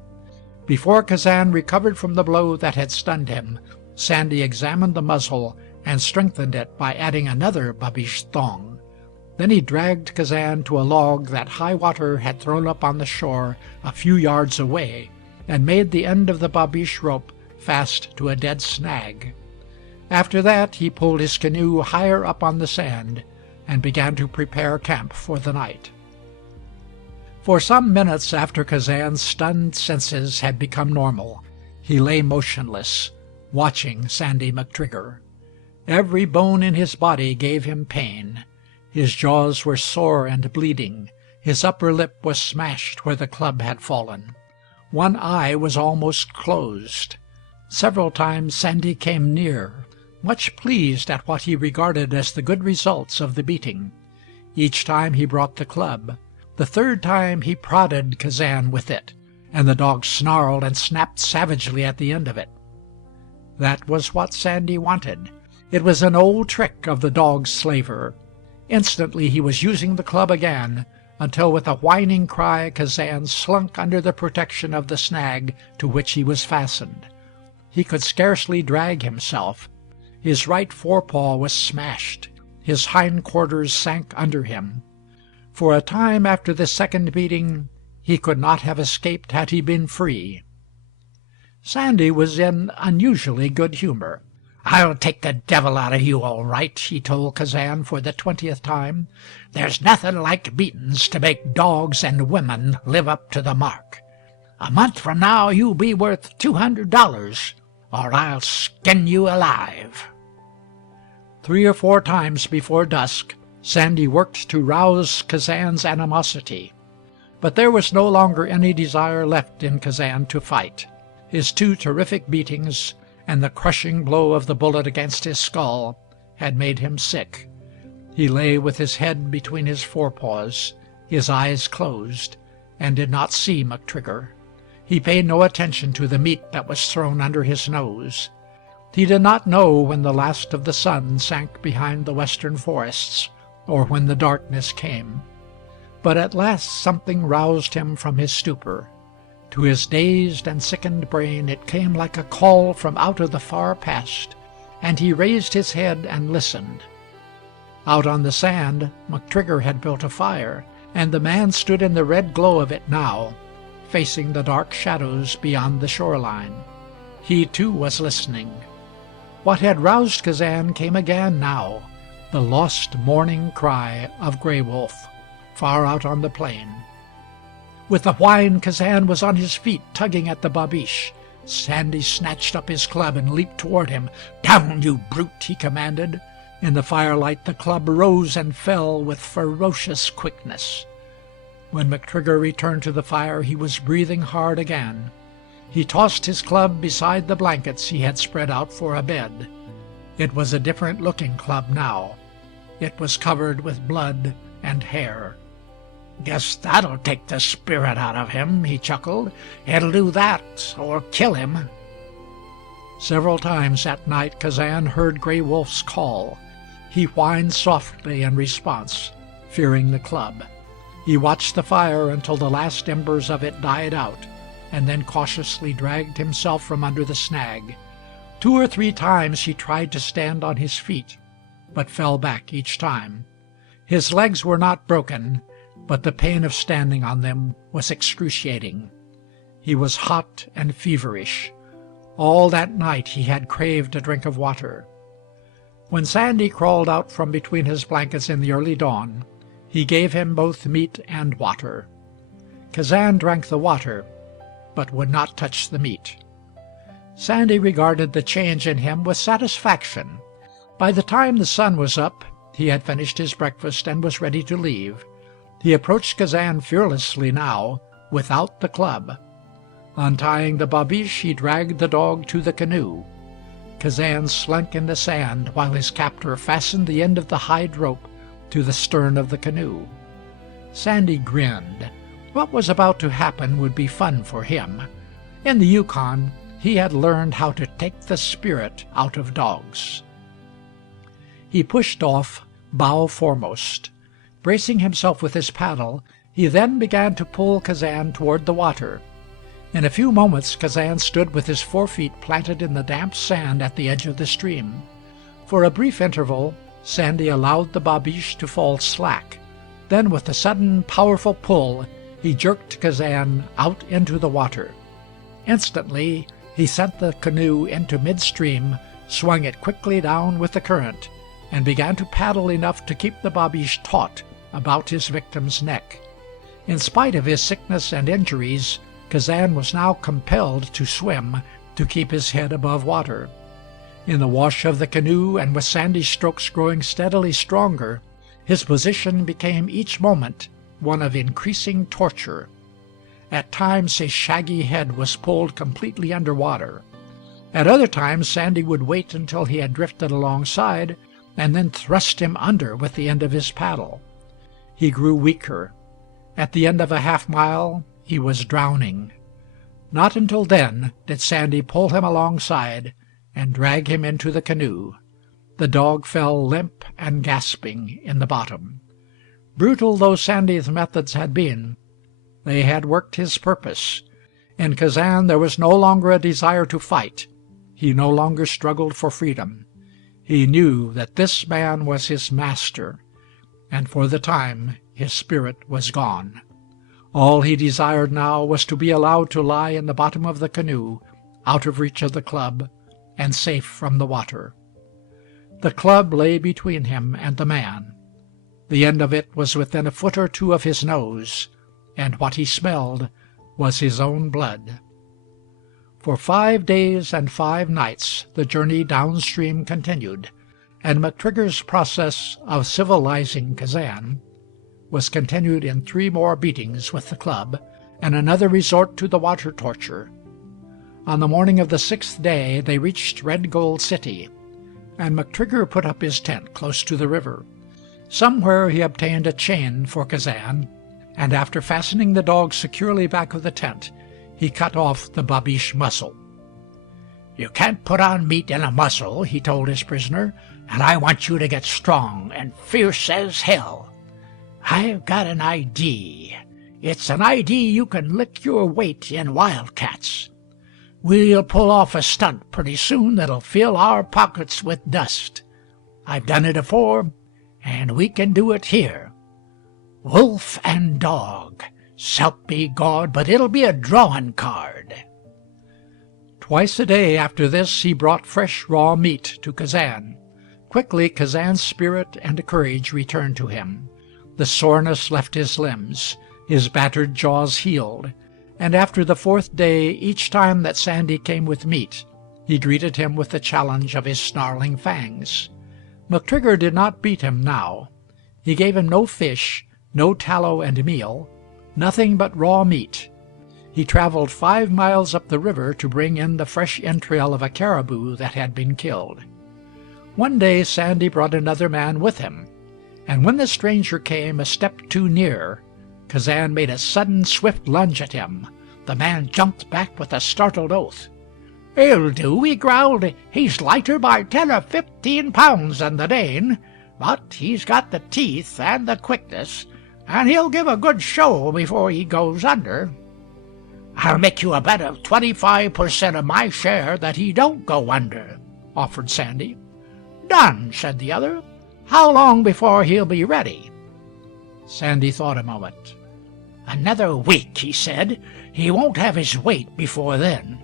Before Kazan recovered from the blow that had stunned him, Sandy examined the muzzle and strengthened it by adding another babiche thong. Then he dragged Kazan to a log that high water had thrown up on the shore a few yards away, and made the end of the babiche rope fast to a dead snag. After that he pulled his canoe higher up on the sand and began to prepare camp for the night. For some minutes after Kazan's stunned senses had become normal, he lay motionless, watching Sandy McTrigger. Every bone in his body gave him pain. His jaws were sore and bleeding. His upper lip was smashed where the club had fallen. One eye was almost closed. Several times Sandy came near, much pleased at what he regarded as the good results of the beating. Each time he brought the club. The third time he prodded Kazan with it, and the dog snarled and snapped savagely at the end of it. That was what Sandy wanted. It was an old trick of the dog's slaver. Instantly he was using the club again, until with a whining cry Kazan slunk under the protection of the snag to which he was fastened. He could scarcely drag himself. His right forepaw was smashed. His hindquarters sank under him. For a time after the second beating he could not have escaped had he been free. Sandy was in unusually good humor. "I'll take the devil out of you, all right," he told Kazan for the 20th time. "There's nothing like beatin's to make dogs and women live up to the mark. A month from now you'll be worth $200, or I'll skin you alive." 3 or 4 times before dusk Sandy worked to rouse Kazan's animosity. But there was no longer any desire left in Kazan to fight. His 2 terrific beatings and the crushing blow of the bullet against his skull had made him sick. He lay with his head between his forepaws, his eyes closed, and did not see McTrigger. He paid no attention to the meat that was thrown under his nose. He did not know when the last of the sun sank behind the western forests, or when the darkness came. But at last something roused him from his stupor. To his dazed and sickened brain it came like a call from out of the far past, and he raised his head and listened. Out on the sand McTrigger had built a fire, and the man stood in the red glow of it now, facing the dark shadows beyond the shoreline. He too was listening. What had roused Kazan came again now, the lost morning cry of Gray Wolf, far out on the plain. With a whine, Kazan was on his feet, tugging at the babiche. Sandy snatched up his club and leaped toward him. "Down, you brute!" he commanded. In the firelight the club rose and fell with ferocious quickness. When McTrigger returned to the fire, he was breathing hard again. He tossed his club beside the blankets he had spread out for a bed. It was a different-looking club now. It was covered with blood and hair. "Guess that'll take the spirit out of him," he chuckled. "It'll do that, or kill him." Several times that night Kazan heard Gray Wolf's call. He whined softly in response, fearing the club. He watched the fire until the last embers of it died out, and then cautiously dragged himself from under the snag. 2 or 3 times he tried to stand on his feet, but fell back each time. His legs were not broken, but the pain of standing on them was excruciating. He was hot and feverish. All that night he had craved a drink of water. When Sandy crawled out from between his blankets in the early dawn, he gave him both meat and water. Kazan drank the water, but would not touch the meat. Sandy regarded the change in him with satisfaction. By the time the sun was up, he had finished his breakfast and was ready to leave. He approached Kazan fearlessly now, without the club. Untying the babiche, he dragged the dog to the canoe. Kazan slunk in the sand while his captor fastened the end of the hide rope to the stern of the canoe. Sandy grinned. What was about to happen would be fun for him. In the Yukon, he had learned how to take the spirit out of dogs. He pushed off, bow foremost. Bracing himself with his paddle, he then began to pull Kazan toward the water. In a few moments Kazan stood with his 4 feet planted in the damp sand at the edge of the stream. For a brief interval Sandy allowed the babiche to fall slack. Then with a sudden, powerful pull, he jerked Kazan out into the water. Instantly he sent the canoe into midstream, swung it quickly down with the current, and began to paddle enough to keep the babiche taut about his victim's neck. In spite of his sickness and injuries, Kazan was now compelled to swim to keep his head above water. In the wash of the canoe, and with Sandy's strokes growing steadily stronger, his position became each moment one of increasing torture. At times his shaggy head was pulled completely under water. At other times Sandy would wait until he had drifted alongside, and then thrust him under with the end of his paddle. He grew weaker. At the end of a half-mile he was drowning. Not until then did Sandy pull him alongside and drag him into the canoe. The dog fell limp and gasping in the bottom. Brutal though Sandy's methods had been, they had worked his purpose. In Kazan there was no longer a desire to fight. He no longer struggled for freedom. He knew that this man was his master, and for the time his spirit was gone. All he desired now was to be allowed to lie in the bottom of the canoe, out of reach of the club, and safe from the water. The club lay between him and the man. The end of it was within a foot or 2 of his nose, and what he smelled was his own blood. For 5 days and 5 nights the journey downstream continued, and McTrigger's process of civilizing Kazan was continued in 3 more beatings with the club, and another resort to the water torture. On the morning of the 6th day they reached Red Gold City, and McTrigger put up his tent close to the river. Somewhere he obtained a chain for Kazan, and after fastening the dog securely back of the tent, he cut off the babiche muzzle. "You can't put on meat in a muzzle," he told his prisoner, "and I want you to get strong and fierce as hell. I've got an idea. It's an idea you can lick your weight in wildcats. We'll pull off a stunt pretty soon that'll fill our pockets with dust. I've done it afore, and we can do it here. Wolf and dog. S'help me God, but it'll be a drawing card." Twice a day after this he brought fresh raw meat to Kazan. Quickly Kazan's spirit and courage returned to him. The soreness left his limbs, his battered jaws healed, and after the fourth day, each time that Sandy came with meat, he greeted him with the challenge of his snarling fangs. McTrigger did not beat him now. He gave him no fish, no tallow and meal, nothing but raw meat. He traveled 5 miles up the river to bring in the fresh entrail of a caribou that had been killed. One day Sandy brought another man with him, and when the stranger came a step too near, Kazan made a sudden swift lunge at him. The man jumped back with a startled oath. "He'll do," he growled. "He's lighter by 10 or 15 pounds than the Dane, but he's got the teeth and the quickness, and he'll give a good show before he goes under." "I'll make you a bet of 25% of my share that he don't go under," offered Sandy. "Done," said the other. "How long before he'll be ready?" Sandy thought a moment. "Another week," he said. "He won't have his weight before then.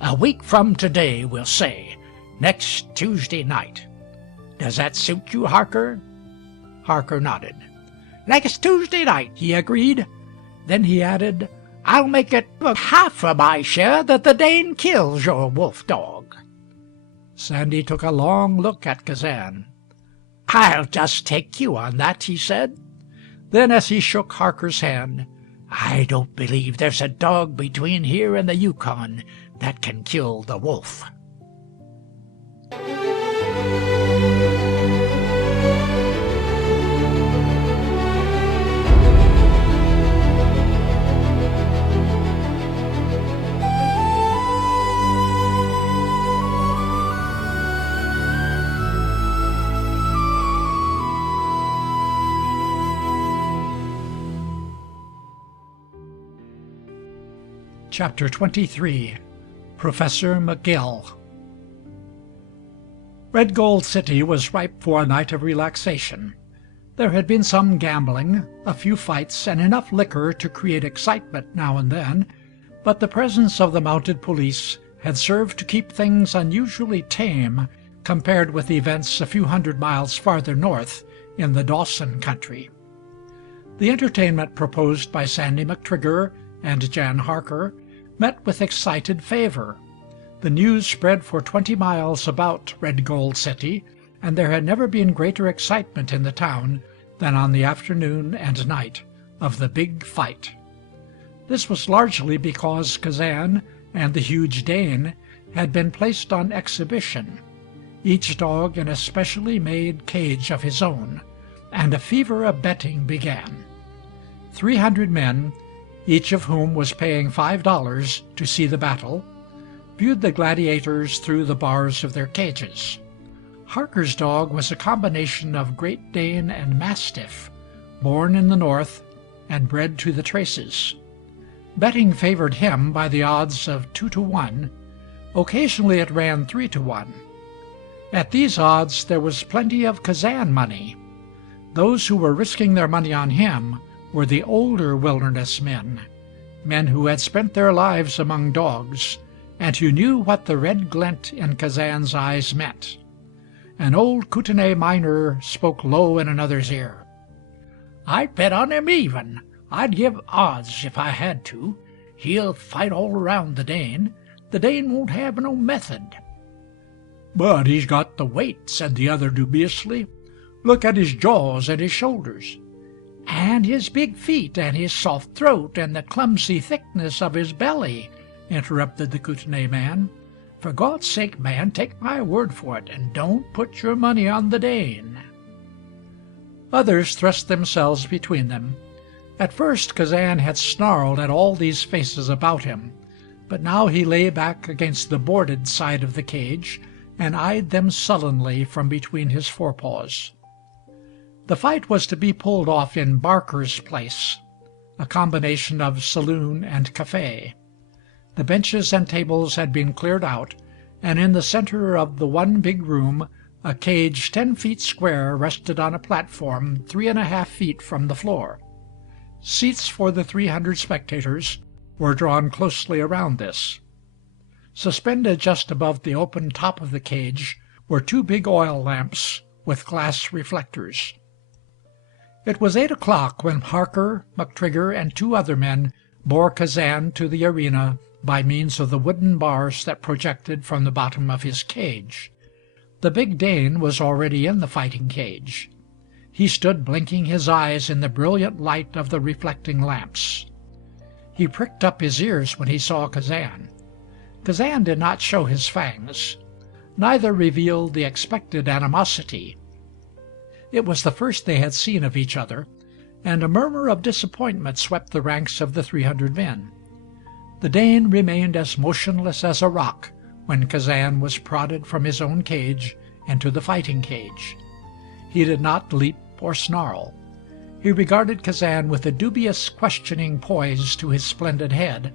A week from today, we'll say, next Tuesday night. Does that suit you, Harker?" Harker nodded. "Next Tuesday night," he agreed. Then he added, "I'll make it half of my share that the Dane kills your wolf dog." Sandy took a long look at Kazan. "I'll just take you on that," he said. Then, as he shook Harker's hand, "I don't believe there's a dog between here and the Yukon that can kill the wolf." Chapter 23. Professor McGill. Red Gold City was ripe for a night of relaxation. There had been some gambling, a few fights, and enough liquor to create excitement now and then, but the presence of the mounted police had served to keep things unusually tame compared with events a few hundred miles farther north in the Dawson country. The entertainment proposed by Sandy McTrigger and Jan Harker met with excited favor. The news spread for 20 miles about Red Gold City, and there had never been greater excitement in the town than on the afternoon and night of the big fight. This was largely because Kazan and the huge Dane had been placed on exhibition, each dog in a specially made cage of his own, and a fever of betting began. 300 men, each of whom was paying $5 to see the battle, viewed the gladiators through the bars of their cages. Harker's dog was a combination of Great Dane and Mastiff, born in the north and bred to the traces. Betting favored him by the odds of 2-1. Occasionally it ran 3-1. At these odds there was plenty of Kazan money. Those who were risking their money on him were the older wilderness men who had spent their lives among dogs, and who knew what the red glint in Kazan's eyes meant. An old Kootenai miner spoke low in another's ear. "I'd bet on him even. I'd give odds if I had to. He'll fight all around the Dane. The Dane won't have no method." "But he's got the weight," said the other dubiously. "Look at his jaws and his shoulders." "And his big feet, and his soft throat, and the clumsy thickness of his belly," interrupted the Kootenai man. "For God's sake, man, take my word for it, and don't put your money on the Dane." Others thrust themselves between them. At first Kazan had snarled at all these faces about him, but now he lay back against the boarded side of the cage and eyed them sullenly from between his forepaws. The fight was to be pulled off in Barker's place, a combination of saloon and café. The benches and tables had been cleared out, and in the center of the one big room a cage 10 feet square rested on a platform 3½ feet from the floor. Seats for the 300 spectators were drawn closely around this. Suspended just above the open top of the cage were 2 big oil lamps with glass reflectors. It was 8 o'clock when Harker, McTrigger, and 2 other men bore Kazan to the arena by means of the wooden bars that projected from the bottom of his cage. The big Dane was already in the fighting cage. He stood blinking his eyes in the brilliant light of the reflecting lamps. He pricked up his ears when he saw Kazan. Kazan did not show his fangs. Neither revealed the expected animosity. It was the first they had seen of each other, and a murmur of disappointment swept the ranks of the 300 men. The Dane remained as motionless as a rock when Kazan was prodded from his own cage into the fighting cage. He did not leap or snarl. He regarded Kazan with a dubious, questioning poise to his splendid head,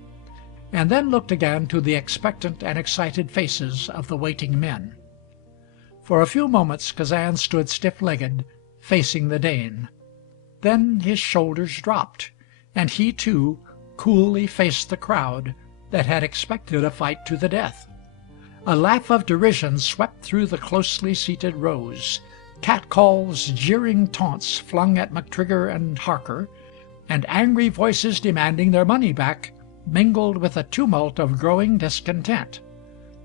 and then looked again to the expectant and excited faces of the waiting men. For a few moments Kazan stood stiff-legged, facing the Dane. Then his shoulders dropped, and he, too, coolly faced the crowd that had expected a fight to the death. A laugh of derision swept through the closely seated rows. Catcalls, jeering taunts flung at McTrigger and Harker, and angry voices demanding their money back mingled with a tumult of growing discontent.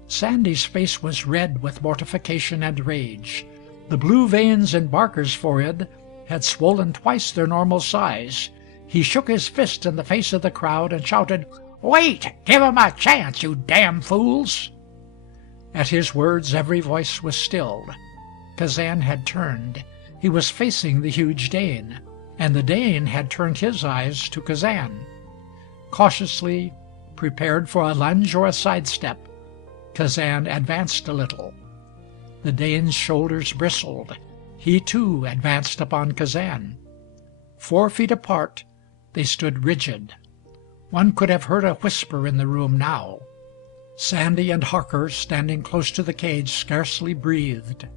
Sandy's face was red with mortification and rage. The blue veins in Barker's forehead had swollen twice their normal size. He shook his fist in the face of the crowd and shouted, "Wait! Give 'em a chance, you damn fools!" At his words every voice was stilled. Kazan had turned. He was facing the huge Dane, and the Dane had turned his eyes to Kazan. Cautiously, prepared for a lunge or a sidestep, Kazan advanced a little. The Dane's shoulders bristled. He, too, advanced upon Kazan. 4 feet apart, they stood rigid. One could have heard a whisper in the room now. Sandy and Harker, standing close to the cage, scarcely breathed.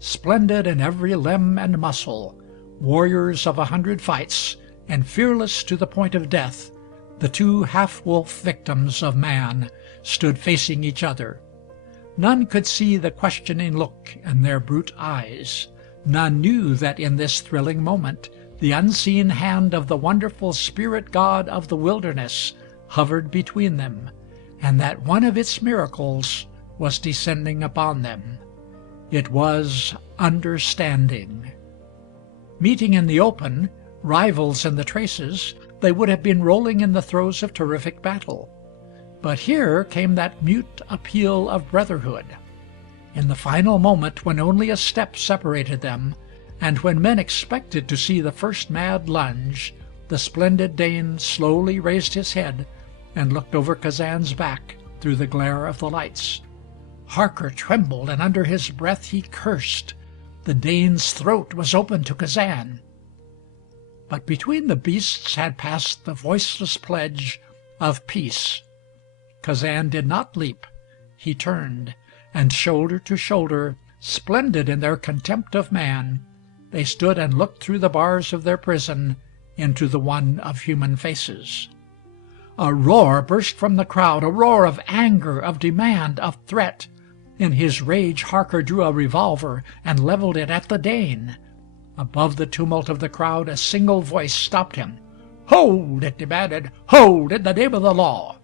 Splendid in every limb and muscle, warriors of 100 fights, and fearless to the point of death, the 2 half-wolf victims of man stood facing each other. None could see the questioning look in their brute eyes. None knew that in this thrilling moment the unseen hand of the wonderful spirit god of the wilderness hovered between them, and that one of its miracles was descending upon them. It was understanding. Meeting in the open, rivals in the traces, they would have been rolling in the throes of terrific battle. But here came that mute appeal of brotherhood. In the final moment, when only a step separated them, and when men expected to see the first mad lunge, the splendid Dane slowly raised his head and looked over Kazan's back through the glare of the lights. Harker trembled, and under his breath he cursed. The Dane's throat was open to Kazan. But between the beasts had passed the voiceless pledge of peace. Kazan did not leap. He turned, and shoulder to shoulder, splendid in their contempt of man, they stood and looked through the bars of their prison into the one of human faces. A roar burst from the crowd, a roar of anger, of demand, of threat. In his rage Harker drew a revolver and leveled it at the Dane. Above the tumult of the crowd a single voice stopped him. "Hold!" it demanded. "Hold, in the name of the law!"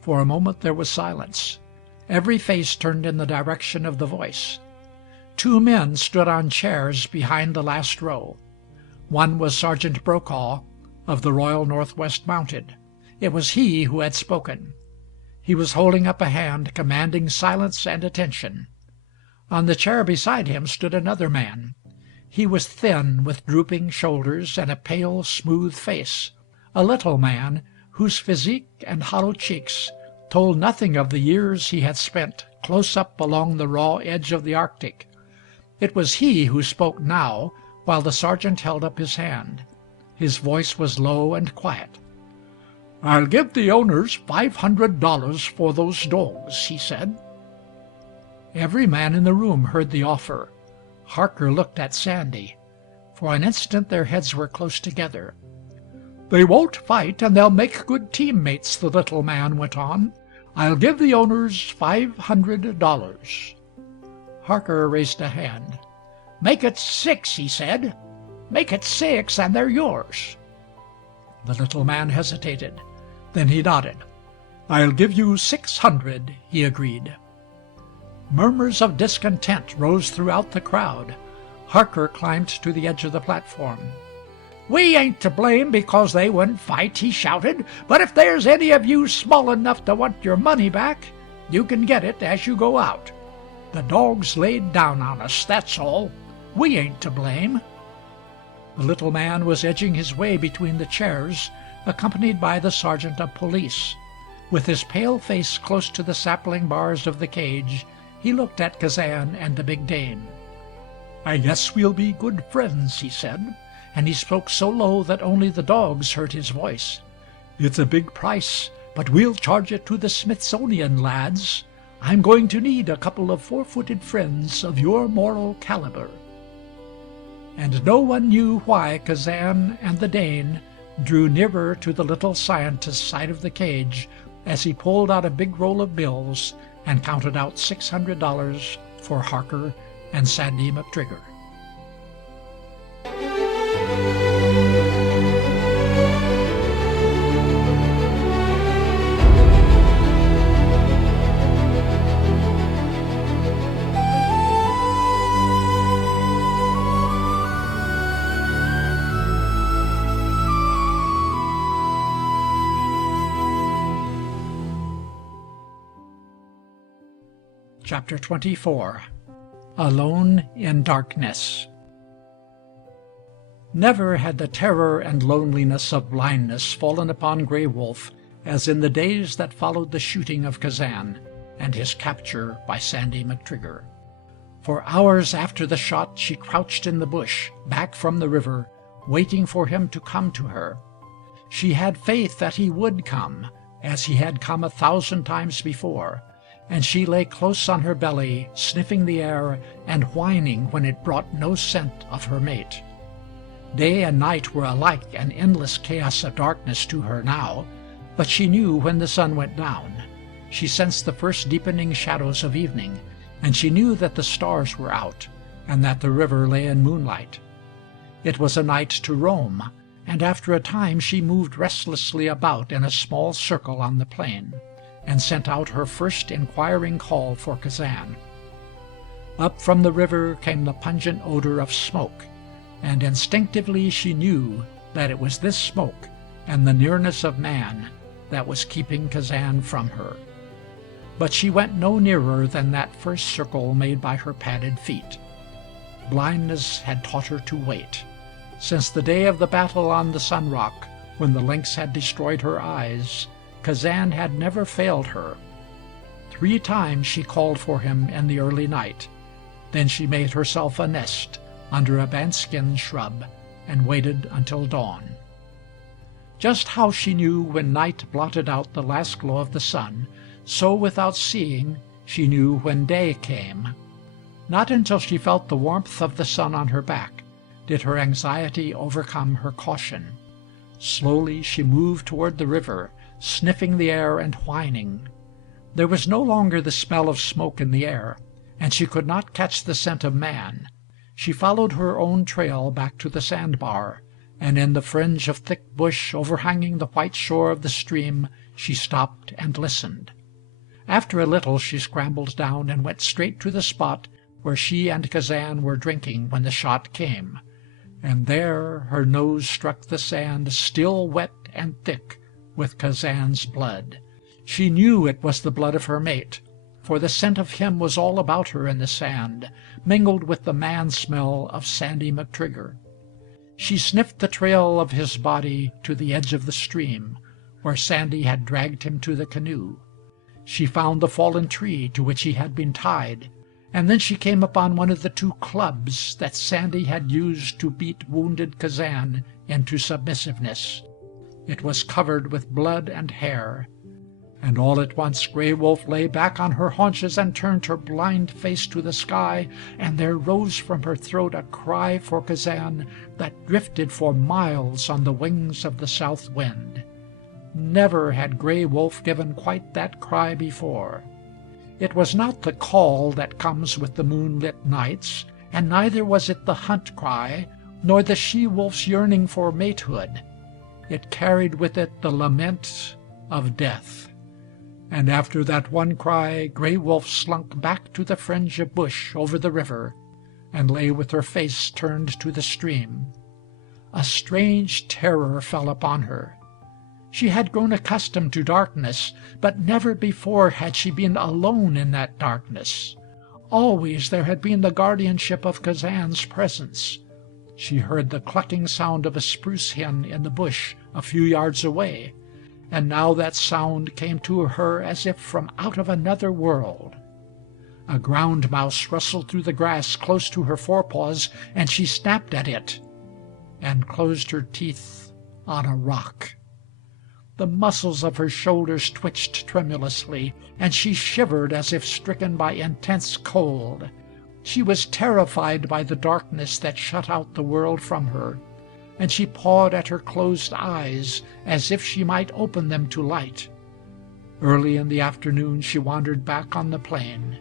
For a moment there was silence. Every face turned in the direction of the voice. 2 men stood on chairs behind the last row. One was Sergeant Brokaw of the Royal Northwest Mounted. It was he who had spoken. He was holding up a hand commanding silence and attention. On the chair beside him stood another man. He was thin, with drooping shoulders and a pale, smooth face, a little man whose physique and hollow cheeks told nothing of the years he had spent close up along the raw edge of the Arctic. It was he who spoke now, while the sergeant held up his hand. His voice was low and quiet. "I'll give the owners $500 for those dogs," he said. Every man in the room heard the offer. Harker looked at Sandy. For an instant their heads were close together. "They won't fight, and they'll make good teammates," the little man went on. I'll give the owners $500. Harker raised a hand. "Make it 6, he said. "Make it 6, and they're yours." The little man hesitated. Then he nodded. "I'll give you 600, he agreed. Murmurs of discontent rose throughout the crowd. Harker climbed to the edge of the platform. "We ain't to blame because they wouldn't fight," he shouted. "But if there's any of you small enough to want your money back, you can get it as you go out. The dogs laid down on us, that's all. We ain't to blame." The little man was edging his way between the chairs, accompanied by the sergeant of police. With his pale face close to the sapling bars of the cage, he looked at Kazan and the big Dane. "I guess we'll be good friends," he said, and he spoke so low that only the dogs heard his voice. "It's a big price, but we'll charge it to the Smithsonian, lads. I'm going to need a couple of 4-footed friends of your moral caliber." And no one knew why Kazan and the Dane drew nearer to the little scientist's side of the cage as he pulled out a big roll of bills and counted out $600 for Harker and Sandy McTrigger. Chapter 24. Alone in Darkness. Never had the terror and loneliness of blindness fallen upon Gray Wolf as in the days that followed the shooting of Kazan and his capture by Sandy McTrigger. For hours after the shot she crouched in the bush, back from the river, waiting for him to come to her. She had faith that he would come, as he had come 1,000 times before, and she lay close on her belly, sniffing the air and whining when it brought no scent of her mate. Day and night were alike an endless chaos of darkness to her now, but she knew when the sun went down. She sensed the first deepening shadows of evening, and she knew that the stars were out, and that the river lay in moonlight. It was a night to roam, and after a time she moved restlessly about in a small circle on the plain, and sent out her first inquiring call for Kazan. Up from the river came the pungent odor of smoke, and instinctively she knew that it was this smoke and the nearness of man that was keeping Kazan from her. But she went no nearer than that first circle made by her padded feet. Blindness had taught her to wait. Since the day of the battle on the Sun Rock, when the lynx had destroyed her eyes, Kazan had never failed her. 3 times she called for him in the early night. Then she made herself a nest under a banskin shrub and waited until dawn. Just how she knew when night blotted out the last glow of the sun, so without seeing she knew when day came. Not until she felt the warmth of the sun on her back did her anxiety overcome her caution. Slowly she moved toward the river, sniffing the air and whining. There was no longer the smell of smoke in the air, and she could not catch the scent of man. She followed her own trail back to the sandbar, and in the fringe of thick bush overhanging the white shore of the stream she stopped and listened. After a little she scrambled down and went straight to the spot where she and Kazan were drinking when the shot came, and there her nose struck the sand still wet and thick with Kazan's blood. She knew it was the blood of her mate, for the scent of him was all about her in the sand, mingled with the man smell of Sandy McTrigger. She sniffed the trail of his body to the edge of the stream, where Sandy had dragged him to the canoe. She found the fallen tree to which he had been tied, and then she came upon one of the 2 clubs that Sandy had used to beat wounded Kazan into submissiveness. It was covered with blood and hair, and all at once Gray Wolf lay back on her haunches and turned her blind face to the sky, and there rose from her throat a cry for Kazan that drifted for miles on the wings of the south wind. Never had Gray Wolf given quite that cry before. It was not the call that comes with the moonlit nights, and neither was it the hunt cry, nor the she-wolf's yearning for matehood. It carried with it the lament of death. And after that one cry, Gray Wolf slunk back to the fringe of bush over the river, and lay with her face turned to the stream. A strange terror fell upon her. She had grown accustomed to darkness, but never before had she been alone in that darkness. Always there had been the guardianship of Kazan's presence. She heard the clucking sound of a spruce hen in the bush a few yards away, and now that sound came to her as if from out of another world. A ground mouse rustled through the grass close to her forepaws, and she snapped at it, and closed her teeth on a rock. The muscles of her shoulders twitched tremulously, and she shivered as if stricken by intense cold. She was terrified by the darkness that shut out the world from her, and she pawed at her closed eyes as if she might open them to light. Early in the afternoon she wandered back on the plain.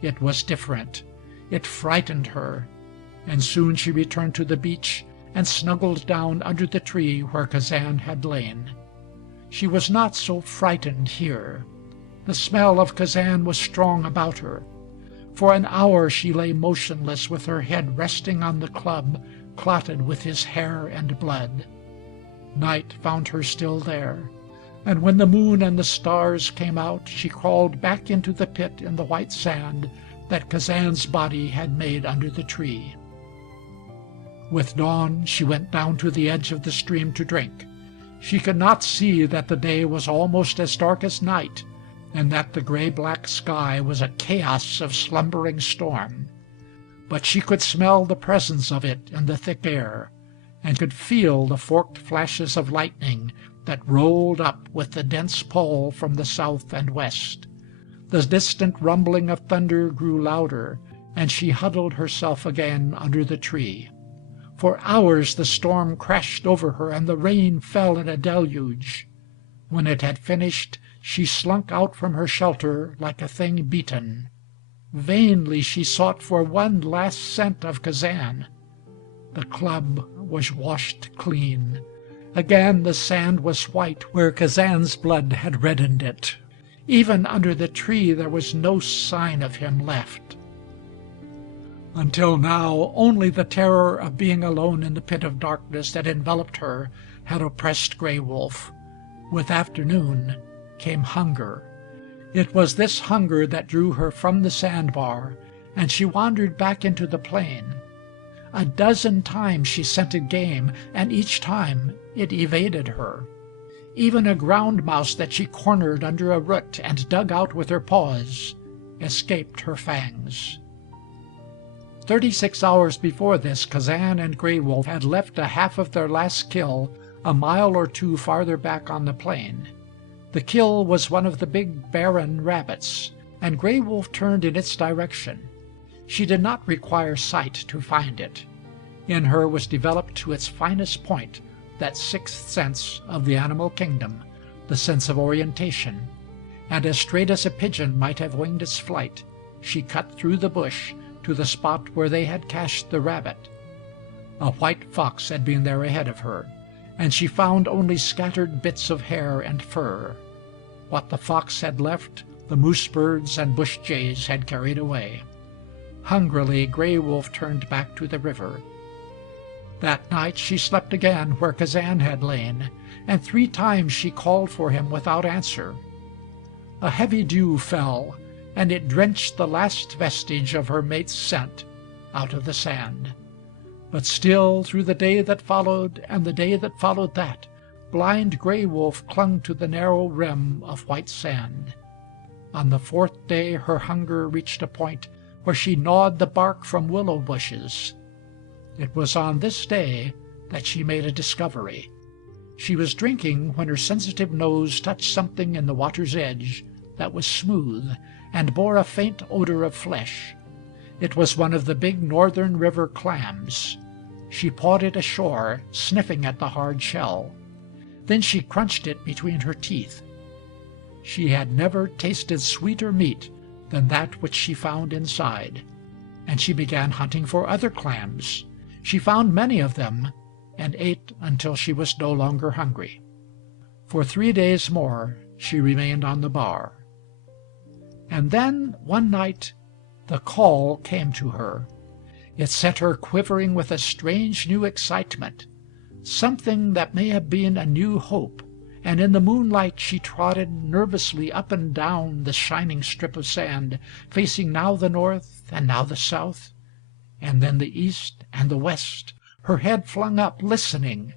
It was different. It frightened her, and soon she returned to the beach and snuggled down under the tree where Kazan had lain. She was not so frightened here. The smell of Kazan was strong about her. For an hour she lay motionless, with her head resting on the club clotted with his hair and blood. Night found her still there, and when the moon and the stars came out, she crawled back into the pit in the white sand that Kazan's body had made under the tree. With dawn she went down to the edge of the stream to drink. She could not see that the day was almost as dark as night, and that the gray-black sky was a chaos of slumbering storm. But she could smell the presence of it in the thick air, and could feel the forked flashes of lightning that rolled up with the dense pall from the south and west. The distant rumbling of thunder grew louder, and she huddled herself again under the tree. For hours the storm crashed over her, and the rain fell in a deluge. When it had finished, she slunk out from her shelter like a thing beaten. Vainly she sought for one last scent of Kazan. The club was washed clean. Again the sand was white where Kazan's blood had reddened it. Even under the tree there was no sign of him left. Until now only the terror of being alone in the pit of darkness that enveloped her had oppressed Gray Wolf. With afternoon came hunger. It was this hunger that drew her from the sandbar, and she wandered back into the plain. A dozen times she scented game, and each time it evaded her. Even a ground mouse that she cornered under a root and dug out with her paws escaped her fangs. 36 hours before this, Kazan and Gray Wolf had left a half of their last kill a mile or two farther back on the plain. The kill was one of the big barren rabbits, and Gray Wolf turned in its direction. She did not require sight to find it. In her was developed to its finest point that sixth sense of the animal kingdom, the sense of orientation, and as straight as a pigeon might have winged its flight, she cut through the bush to the spot where they had cached the rabbit. A white fox had been there ahead of her, and she found only scattered bits of hair and fur. What the fox had left, the moose birds and bush jays had carried away. Hungrily Gray Wolf turned back to the river. That night she slept again where Kazan had lain, and 3 times she called for him without answer. A heavy dew fell, and it drenched the last vestige of her mate's scent out of the sand. But still, through the day that followed and the day that followed that, blind Gray Wolf clung to the narrow rim of white sand. On the 4th day her hunger reached a point where she gnawed the bark from willow bushes. It was on this day that she made a discovery. She was drinking when her sensitive nose touched something in the water's edge that was smooth and bore a faint odor of flesh. It was one of the big northern river clams. She pawed it ashore, sniffing at the hard shell. Then she crunched it between her teeth. She had never tasted sweeter meat than that which she found inside, and she began hunting for other clams. She found many of them, and ate until she was no longer hungry. For 3 days more she remained on the bar. And then, one night, the call came to her. It set her quivering with a strange new excitement, something that may have been a new hope, and in the moonlight she trotted nervously up and down the shining strip of sand, facing now the north and now the south, and then the east and the west, her head flung up, listening,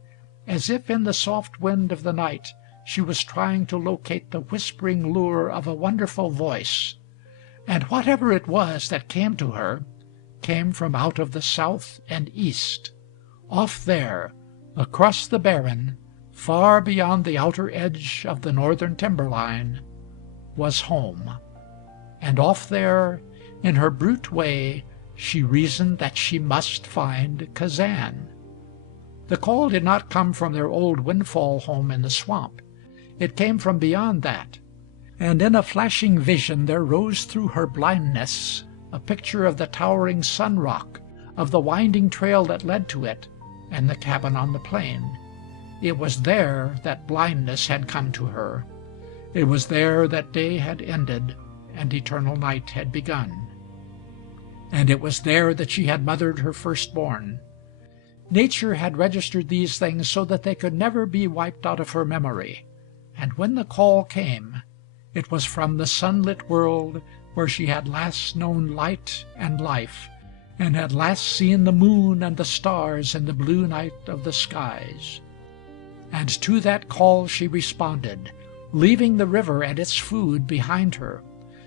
as if in the soft wind of the night she was trying to locate the whispering lure of a wonderful voice. And whatever it was that came to her came from out of the south and east. Off there, across the barren, far beyond the outer edge of the northern timberline, was home. And off there, in her brute way, she reasoned that she must find Kazan. The call did not come from their old windfall home in the swamp. It came from beyond that, and in a flashing vision there rose through her blindness a picture of the towering Sun Rock, of the winding trail that led to it, and the cabin on the plain. It was there that blindness had come to her. It was there that day had ended and eternal night had begun. And it was there that she had mothered her firstborn. Nature had registered these things so that they could never be wiped out of her memory. And when the call came, it was from the sunlit world where she had last known light and life, and had last seen the moon and the stars in the blue night of the skies. And to that call she responded, leaving the river and its food behind her,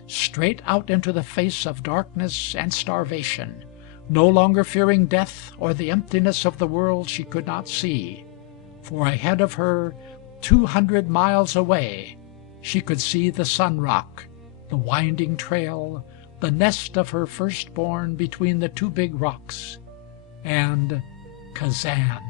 straight out into the face of darkness and starvation, no longer fearing death or the emptiness of the world she could not see. For ahead of her, 200 miles away, she could see the Sun Rock, the winding trail, the nest of her firstborn between the two big rocks, and Kazan.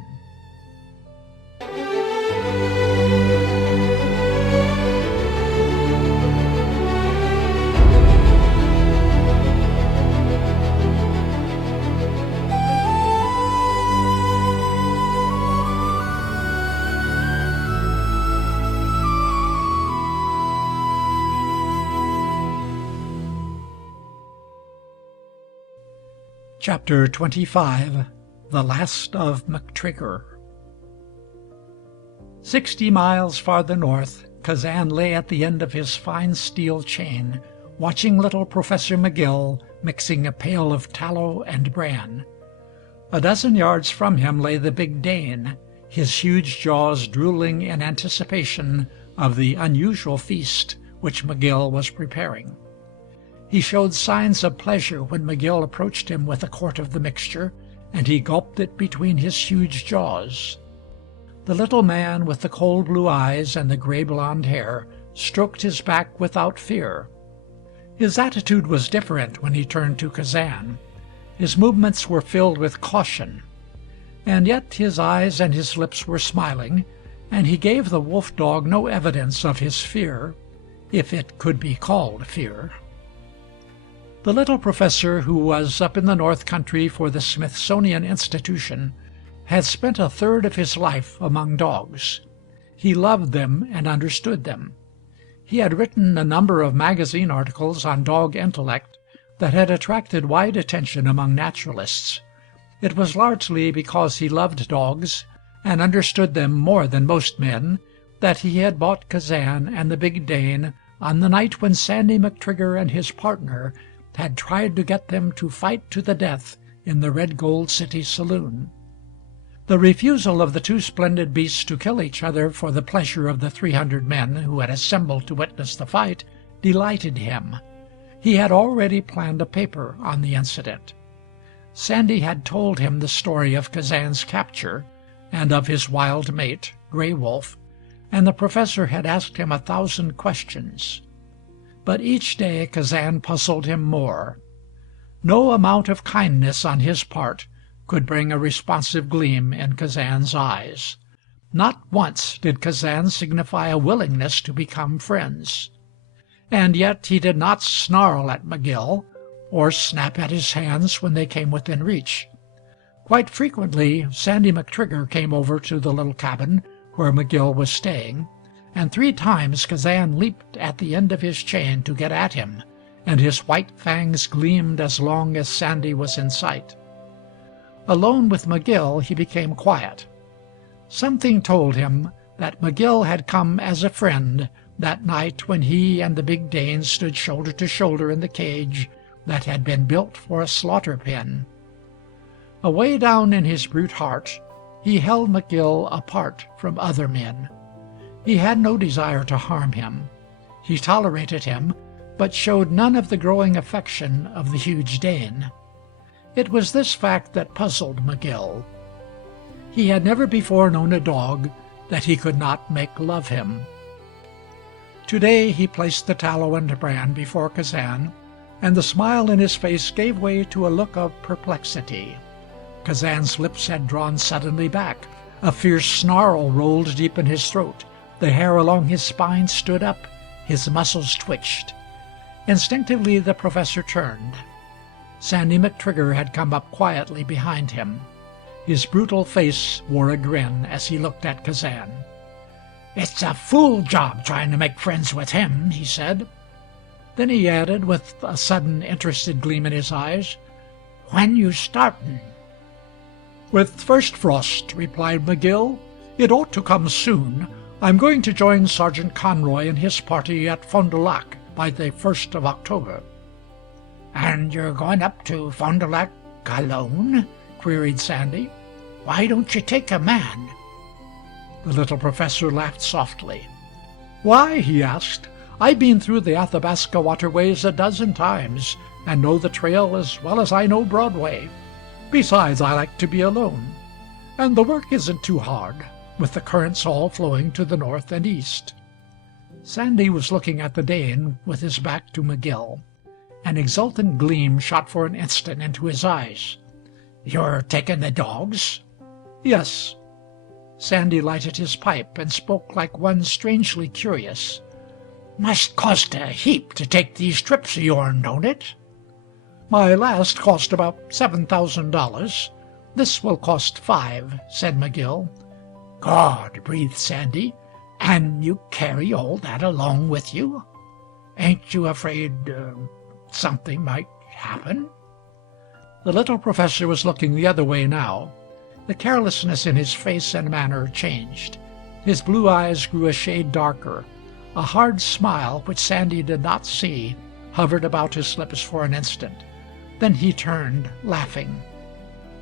Chapter 25. The Last of McTrigger. 60 miles farther north, Kazan lay at the end of his fine steel chain, watching little Professor McGill mixing a pail of tallow and bran. A dozen yards from him lay the big Dane, his huge jaws drooling in anticipation of the unusual feast which McGill was preparing. He showed signs of pleasure when McGill approached him with a quart of the mixture, and he gulped it between his huge jaws. The little man with the cold blue eyes and the gray-blond hair stroked his back without fear. His attitude was different when he turned to Kazan. His movements were filled with caution, and yet his eyes and his lips were smiling, and he gave the wolf dog no evidence of his fear, if it could be called fear. The little professor, who was up in the North Country for the Smithsonian Institution, had spent a third of his life among dogs. He loved them and understood them. He had written a number of magazine articles on dog intellect that had attracted wide attention among naturalists. It was largely because he loved dogs and understood them more than most men that he had bought Kazan and the big Dane on the night when Sandy McTrigger and his partner had tried to get them to fight to the death in the Red Gold City saloon. The refusal of the two splendid beasts to kill each other for the pleasure of the 300 men who had assembled to witness the fight delighted him. He had already planned a paper on the incident. Sandy had told him the story of Kazan's capture and of his wild mate, Gray Wolf, and the professor had asked him 1,000 questions. But each day Kazan puzzled him more. No amount of kindness on his part could bring a responsive gleam in Kazan's eyes. Not once did Kazan signify a willingness to become friends. And yet he did not snarl at McGill, or snap at his hands when they came within reach. Quite frequently Sandy McTrigger came over to the little cabin where McGill was staying, and 3 times Kazan leaped at the end of his chain to get at him, and his white fangs gleamed as long as Sandy was in sight. Alone with McGill he became quiet. Something told him that McGill had come as a friend that night when he and the big Dane stood shoulder to shoulder in the cage that had been built for a slaughter pen. Away down in his brute heart he held McGill apart from other men. He had no desire to harm him. He tolerated him, but showed none of the growing affection of the huge Dane. It was this fact that puzzled McGill. He had never before known a dog that he could not make love him. Today he placed the tallow and bran before Kazan, and the smile in his face gave way to a look of perplexity. Kazan's lips had drawn suddenly back. A fierce snarl rolled deep in his throat. The hair along his spine stood up. His muscles twitched. Instinctively the professor turned. Sandy McTrigger had come up quietly behind him. His brutal face wore a grin as he looked at Kazan. "It's a fool job trying to make friends with him," he said. Then he added, with a sudden interested gleam in his eyes, "When you startin'?" "With first frost," replied McGill. "It ought to come soon. I'm going to join Sergeant Conroy and his party at Fond du Lac by the 1st of October." "And you're going up to Fond du Lac alone?" queried Sandy. "Why don't you take a man?" The little professor laughed softly. "Why?" he asked. "I've been through the Athabasca waterways a dozen times, and know the trail as well as I know Broadway. Besides, I like to be alone. And the work isn't too hard, with the currents all flowing to the north and east." Sandy was looking at the Dane with his back to McGill. An exultant gleam shot for an instant into his eyes. "You're taking the dogs?" "Yes." Sandy lighted his pipe and spoke like one strangely curious. "Must cost a heap to take these trips of yourn, don't it?" "My last cost about $7,000. This will cost $5," said McGill. "God!" breathed Sandy. "And you carry all that along with you? Ain't you afraid something might happen?" The little professor was looking the other way now. The carelessness in his face and manner changed. His blue eyes grew a shade darker. A hard smile, which Sandy did not see, hovered about his lips for an instant. Then he turned, laughing.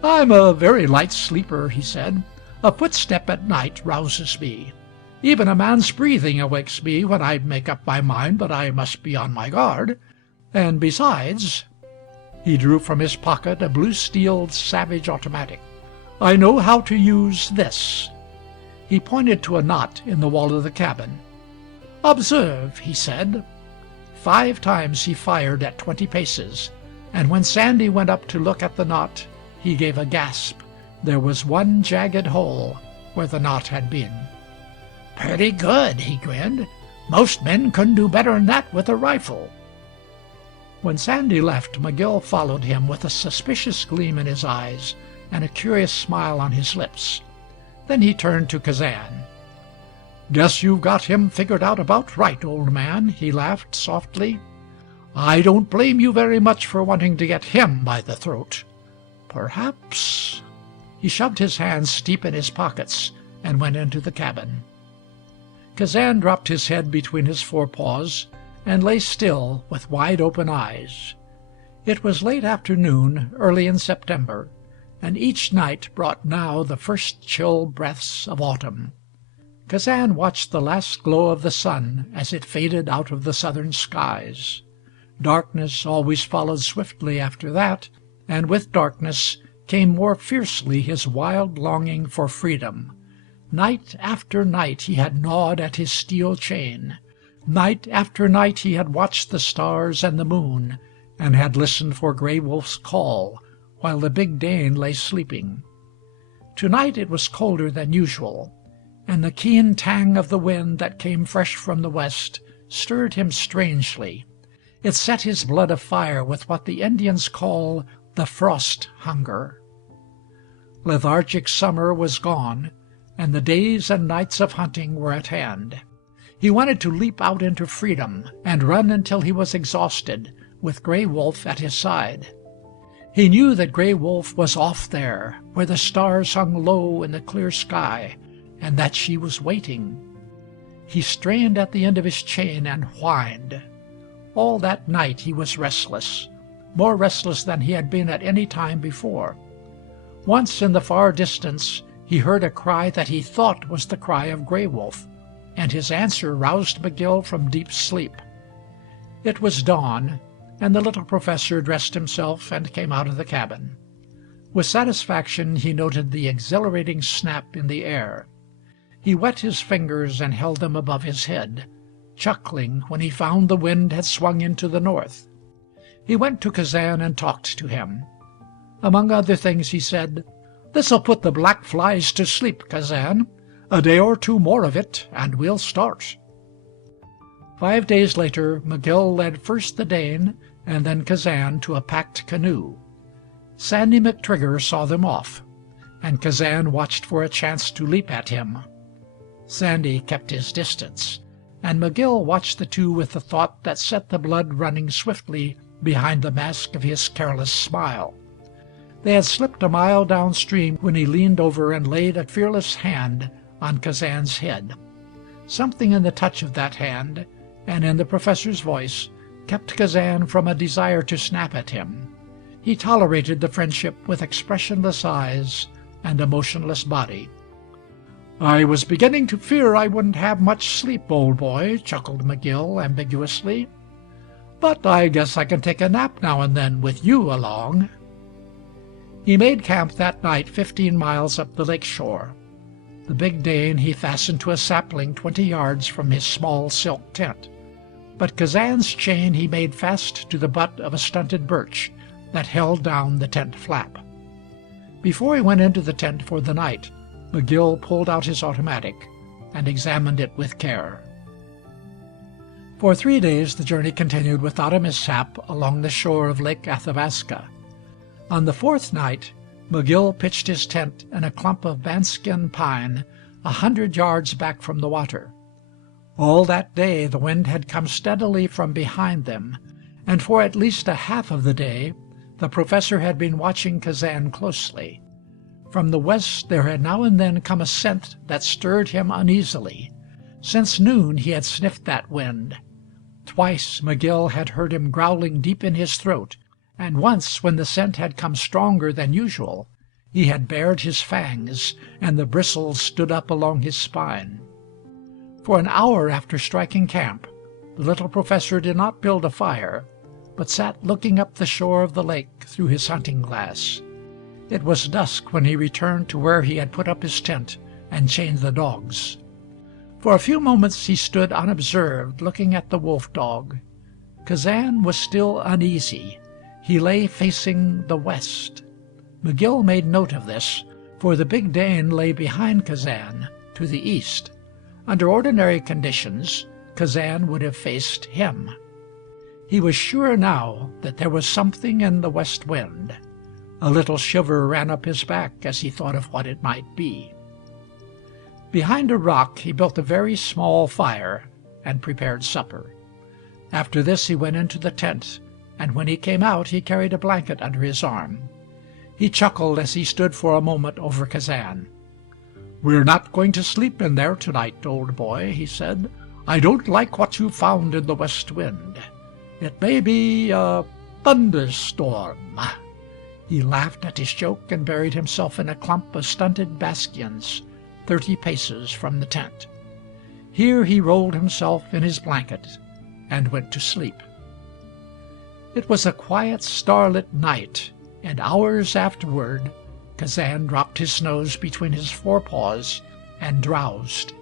"I'm a very light sleeper," he said. "A footstep at night rouses me. Even a man's breathing awakes me when I make up my mind that I must be on my guard. And besides," he drew from his pocket a blue-steeled Savage automatic, "I know how to use this." He pointed to a knot in the wall of the cabin. "Observe," he said. 5 times he fired at 20 paces, and when Sandy went up to look at the knot, he gave a gasp. There was one jagged hole where the knot had been. "Pretty good," he grinned. "Most men couldn't do better than that with a rifle." When Sandy left, McGill followed him with a suspicious gleam in his eyes and a curious smile on his lips. Then he turned to Kazan. "Guess you've got him figured out about right, old man," he laughed softly. "I don't blame you very much for wanting to get him by the throat. Perhaps—" He shoved his hands deep in his pockets and went into the cabin. Kazan dropped his head between his forepaws and lay still with wide-open eyes. It was late afternoon, early in September, and each night brought now the first chill breaths of autumn. Kazan watched the last glow of the sun as it faded out of the southern skies. Darkness always followed swiftly after that, and with darkness came more fiercely his wild longing for freedom. Night after night he had gnawed at his steel chain. Night after night he had watched the stars and the moon, and had listened for Gray Wolf's call, while the big Dane lay sleeping. To-night it was colder than usual. and the keen tang of the wind that came fresh from the west stirred him strangely. It set his blood afire with what the Indians call the frost hunger. Lethargic summer was gone, and the days and nights of hunting were at hand. He wanted to leap out into freedom and run until he was exhausted, with Gray Wolf at his side. He knew that Gray Wolf was off there, where the stars hung low in the clear sky, and that she was waiting. He strained at the end of his chain and whined. All that night he was restless, more restless than he had been at any time before. Once in the far distance he heard a cry that he thought was the cry of Gray Wolf, and his answer roused McGill from deep sleep. It was dawn, and the little professor dressed himself and came out of the cabin. With satisfaction he noted the exhilarating snap in the air. He wet his fingers and held them above his head, chuckling when he found the wind had swung into the north. He went to Kazan and talked to him. Among other things he said, "This'll put the black flies to sleep, Kazan. A day or two more of it, and we'll start." 5 days later McGill led first the Dane and then Kazan to a packed canoe. Sandy McTrigger saw them off, and Kazan watched for a chance to leap at him. Sandy kept his distance, and McGill watched the two with the thought that set the blood running swiftly behind the mask of his careless smile. They had slipped a mile downstream when he leaned over and laid a fearless hand on Kazan's head. Something in the touch of that hand, and in the professor's voice, kept Kazan from a desire to snap at him. He tolerated the friendship with expressionless eyes and a motionless body. "I was beginning to fear I wouldn't have much sleep, old boy," chuckled McGill ambiguously. "But I guess I can take a nap now and then with you along." He made camp that night 15 miles up the lake shore. The big Dane he fastened to a sapling 20 yards from his small silk tent, but Kazan's chain he made fast to the butt of a stunted birch that held down the tent flap. Before he went into the tent for the night, McGill pulled out his automatic and examined it with care. For 3 days the journey continued without a mishap along the shore of Lake Athabasca. On the 4th night McGill pitched his tent in a clump of banskin pine 100 yards back from the water. All that day the wind had come steadily from behind them, and for at least a half of the day the professor had been watching Kazan closely. From the west there had now and then come a scent that stirred him uneasily. Since noon he had sniffed that wind. Twice McGill had heard him growling deep in his throat, and once, when the scent had come stronger than usual, he had bared his fangs, and the bristles stood up along his spine. For an hour after striking camp, the little professor did not build a fire, but sat looking up the shore of the lake through his hunting glass. It was dusk when he returned to where he had put up his tent and chained the dogs. For a few moments he stood unobserved, looking at the wolf dog. Kazan was still uneasy. He lay facing the west. McGill made note of this, for the big Dane lay behind Kazan, to the east. Under ordinary conditions, Kazan would have faced him. He was sure now that there was something in the west wind. A little shiver ran up his back as he thought of what it might be. Behind a rock he built a very small fire and prepared supper. After this he went into the tent, and when he came out he carried a blanket under his arm. He chuckled as he stood for a moment over Kazan. "We're not going to sleep in there tonight, old boy," he said. "I don't like what you found in the west wind. It may be a thunderstorm." He laughed at his joke and buried himself in a clump of stunted bastions 30 paces from the tent. Here he rolled himself in his blanket and went to sleep. It was a quiet, starlit night, and hours afterward Kazan dropped his nose between his forepaws and drowsed.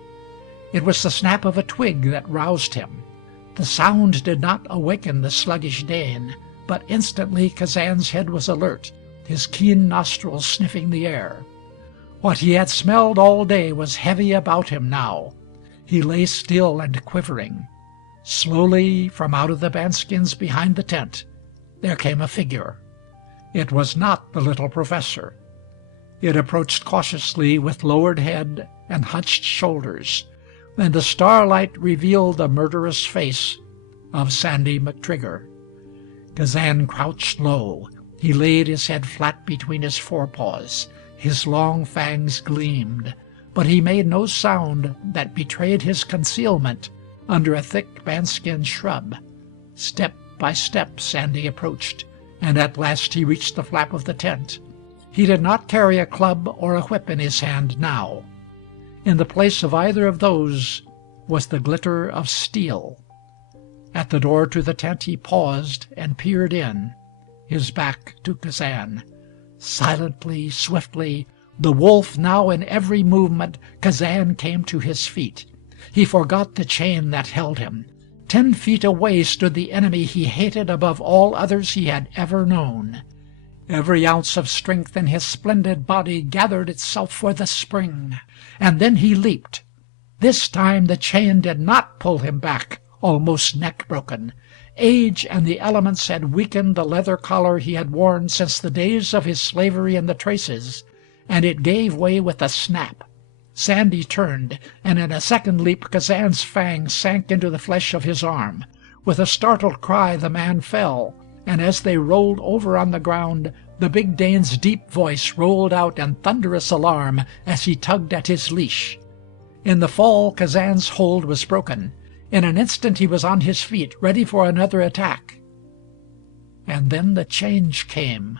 It was the snap of a twig that roused him. The sound did not awaken the sluggish Dane, but instantly Kazan's head was alert, his keen nostrils sniffing the air. What he had smelled all day was heavy about him now. He lay still and quivering. Slowly, from out of the bandskins behind the tent, there came a figure. It was not the little professor. It approached cautiously with lowered head and hunched shoulders, and the starlight revealed the murderous face of Sandy McTrigger. Kazan crouched low. He laid his head flat between his forepaws. His long fangs gleamed, but he made no sound that betrayed his concealment under a thick bandskin shrub. Step by step Sandy approached, and at last he reached the flap of the tent. He did not carry a club or a whip in his hand now. In the place of either of those was the glitter of steel. At the door to the tent he paused and peered in, his back to Kazan. Silently, swiftly, the wolf now in every movement, Kazan came to his feet. He forgot the chain that held him. 10 feet away stood the enemy he hated above all others he had ever known. Every ounce of strength in his splendid body gathered itself for the spring. And then he leaped. This time the chain did not pull him back, almost neck-broken. Age and the elements had weakened the leather collar he had worn since the days of his slavery in the traces, and it gave way with a snap. Sandy turned, and in a second leap Kazan's fangs sank into the flesh of his arm. With a startled cry the man fell, and as they rolled over on the ground, the big Dane's deep voice rolled out in thunderous alarm as he tugged at his leash. In the fall Kazan's hold was broken. In an instant he was on his feet, ready for another attack. And then the change came.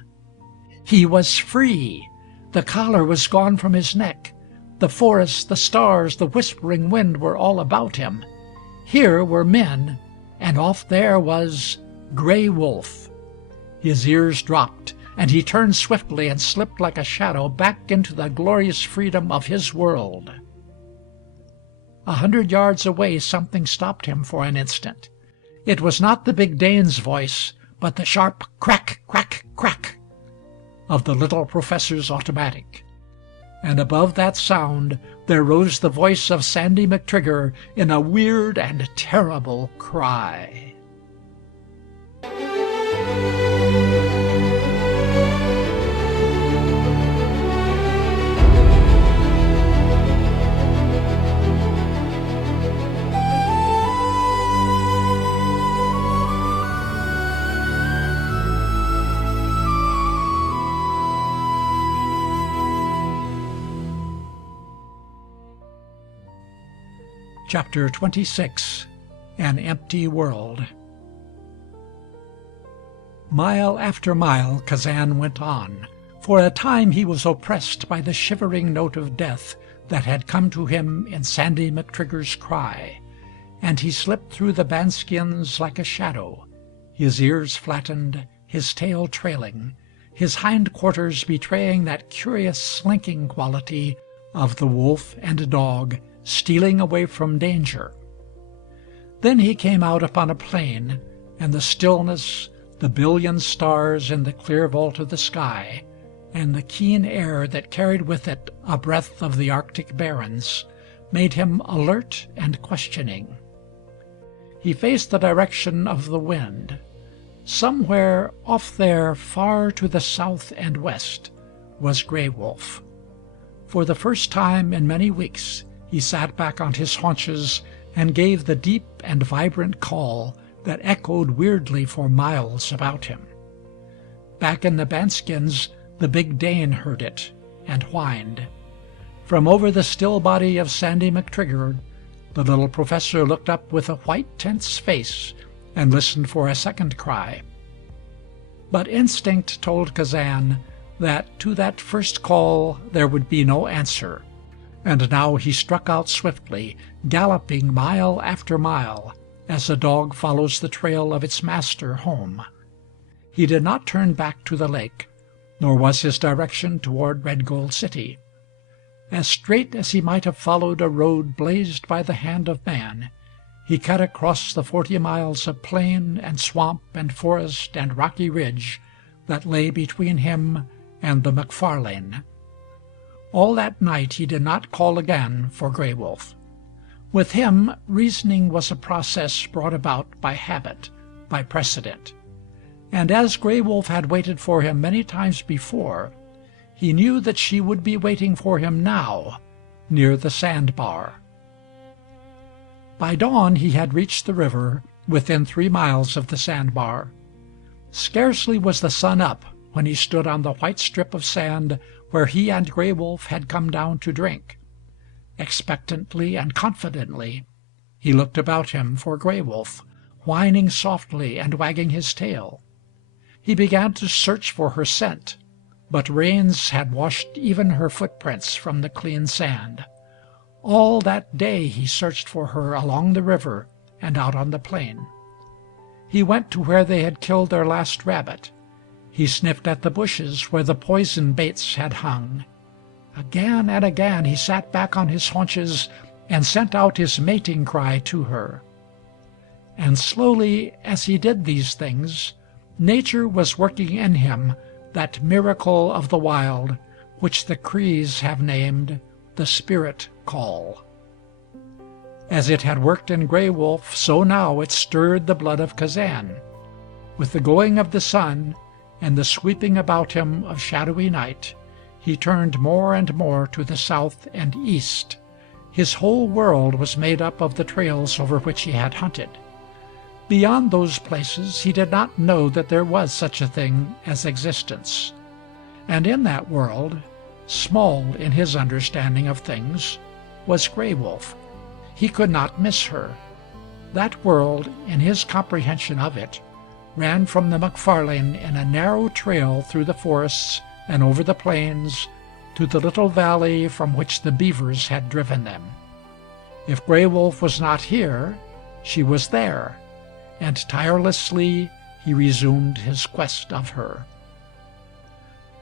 He was free. The collar was gone from his neck. The forest, the stars, the whispering wind were all about him. Here were men, and off there was Gray Wolf. His ears dropped, and he turned swiftly and slipped like a shadow back into the glorious freedom of his world. 100 yards away something stopped him for an instant. It was not the big Dane's voice, but the sharp crack, crack, crack of the little professor's automatic. And above that sound there rose the voice of Sandy McTrigger in a weird and terrible cry. Chapter 26. An Empty World. Mile after mile Kazan went on. For a time he was oppressed by the shivering note of death that had come to him in Sandy McTrigger's cry, and he slipped through the bandskins like a shadow, his ears flattened, his tail trailing, his hindquarters betraying that curious slinking quality of the wolf and dog stealing away from danger. Then he came out upon a plain, and the stillness, the billion stars in the clear vault of the sky, and the keen air that carried with it a breath of the Arctic barrens, made him alert and questioning. He faced the direction of the wind. Somewhere off there, far to the south and west, was Gray Wolf. For the first time in many weeks he sat back on his haunches and gave the deep and vibrant call that echoed weirdly for miles about him. Back in the bandskins the big Dane heard it and whined. From over the still body of Sandy McTrigger the little professor looked up with a white tense face and listened for a second cry. But instinct told Kazan that to that first call there would be no answer, and now he struck out swiftly, galloping mile after mile, as a dog follows the trail of its master home. He did not turn back to the lake, nor was his direction toward Red Gold City. As straight as he might have followed a road blazed by the hand of man, he cut across the 40 miles of plain and swamp and forest and rocky ridge that lay between him and the McFarlane. All that night he did not call again for Gray Wolf. With him, reasoning was a process brought about by habit, by precedent. And as Gray Wolf had waited for him many times before, he knew that she would be waiting for him now, near the sandbar. By dawn he had reached the river, within 3 miles of the sandbar. Scarcely was the sun up when he stood on the white strip of sand where he and Gray Wolf had come down to drink. Expectantly and confidently he looked about him for Gray Wolf, whining softly and wagging his tail. He began to search for her scent, but rains had washed even her footprints from the clean sand. All that day he searched for her along the river and out on the plain. He went to where they had killed their last rabbit. He sniffed at the bushes where the poison baits had hung. Again and again he sat back on his haunches and sent out his mating cry to her. And slowly, as he did these things, nature was working in him that miracle of the wild which the Crees have named the spirit call. As it had worked in Gray Wolf, so now it stirred the blood of Kazan. With the going of the sun and the sweeping about him of shadowy night, he turned more and more to the south and east. His whole world was made up of the trails over which he had hunted. Beyond those places he did not know that there was such a thing as existence. And in that world, small in his understanding of things, was Gray Wolf. He could not miss her. That world, in his comprehension of it, ran from the McFarlane in a narrow trail through the forests and over the plains to the little valley from which the beavers had driven them. If Gray Wolf was not here, she was there, and tirelessly he resumed his quest of her.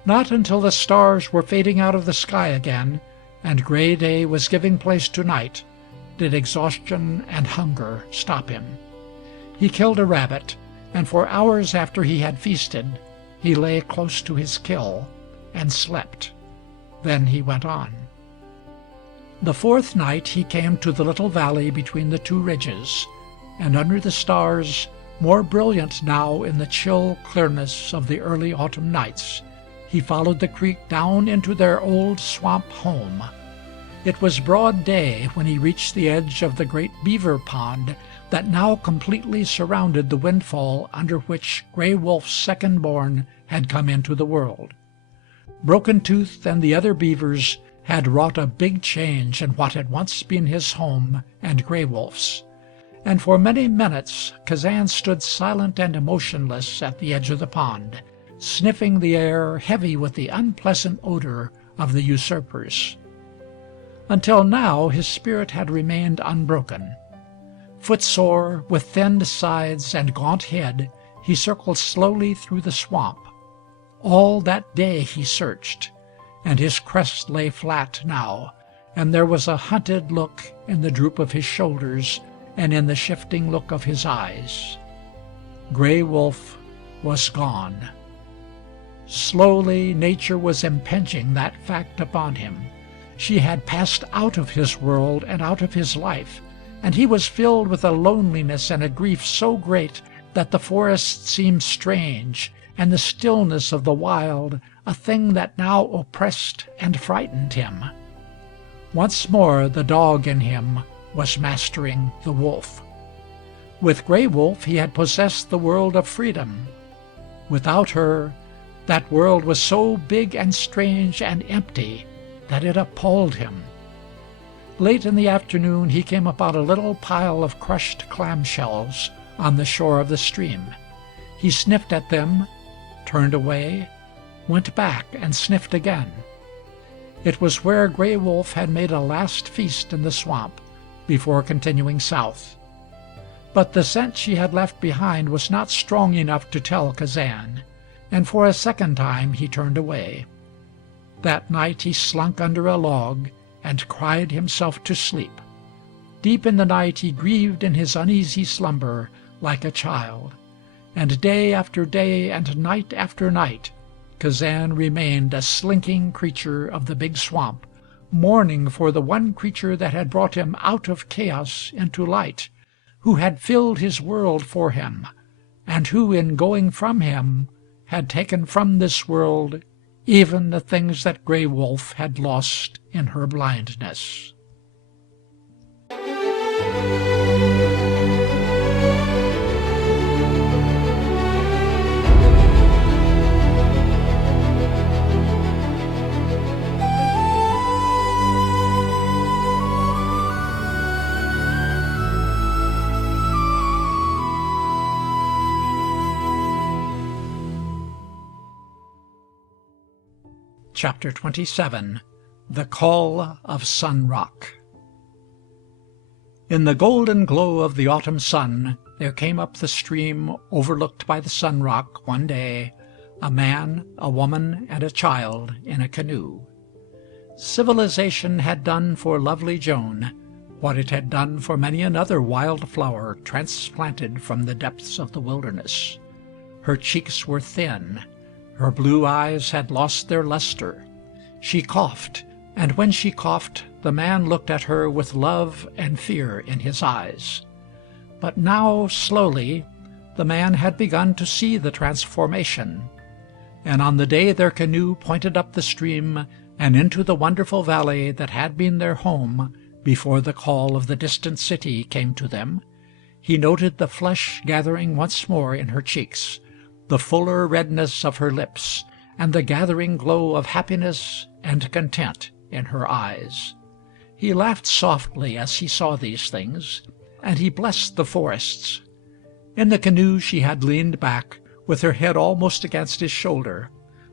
Not until the stars were fading out of the sky again, and gray day was giving place to night, did exhaustion and hunger stop him. He killed a rabbit, and for hours after he had feasted, he lay close to his kill and slept. Then he went on. The fourth night he came to the little valley between the two ridges, and under the stars, more brilliant now in the chill clearness of the early autumn nights, he followed the creek down into their old swamp home. It was broad day when he reached the edge of the great beaver pond that now completely surrounded the windfall under which Gray Wolf's second-born had come into the world. Broken Tooth and the other beavers had wrought a big change in what had once been his home and Gray Wolf's, and for many minutes Kazan stood silent and motionless at the edge of the pond, sniffing the air heavy with the unpleasant odor of the usurpers. Until now his spirit had remained unbroken. Footsore, with thinned sides and gaunt head, he circled slowly through the swamp. All that day he searched, and his crest lay flat now, and there was a hunted look in the droop of his shoulders and in the shifting look of his eyes. Gray Wolf was gone. Slowly nature was impinging that fact upon him. She had passed out of his world and out of his life, and he was filled with a loneliness and a grief so great that the forest seemed strange, and the stillness of the wild a thing that now oppressed and frightened him. Once more the dog in him was mastering the wolf. With Gray Wolf he had possessed the world of freedom. Without her, that world was so big and strange and empty that it appalled him. Late in the afternoon he came upon a little pile of crushed clamshells on the shore of the stream. He sniffed at them, turned away, went back and sniffed again. It was where Gray Wolf had made a last feast in the swamp before continuing south. But the scent she had left behind was not strong enough to tell Kazan, and for a second time he turned away. That night he slunk under a log and cried himself to sleep. Deep in the night he grieved in his uneasy slumber like a child, and day after day and night after night Kazan remained a slinking creature of the big swamp, mourning for the one creature that had brought him out of chaos into light, who had filled his world for him, and who in going from him had taken from this world even the things that Gray Wolf had lost in her blindness. Chapter 27. The Call of Sun Rock. In the golden glow of the autumn sun there came up the stream overlooked by the Sun Rock one day a man, a woman, and a child in a canoe. Civilization had done for lovely Joan what it had done for many another wild flower transplanted from the depths of the wilderness. Her cheeks were thin. Her blue eyes had lost their luster. She coughed, and when she coughed, the man looked at her with love and fear in his eyes. But now, slowly, the man had begun to see the transformation, and on the day their canoe pointed up the stream and into the wonderful valley that had been their home before the call of the distant city came to them, he noted the flush gathering once more in her cheeks, the fuller redness of her lips, and the gathering glow of happiness and content in her eyes. He laughed softly as he saw these things, and he blessed the forests. In the canoe she had leaned back, with her head almost against his shoulder,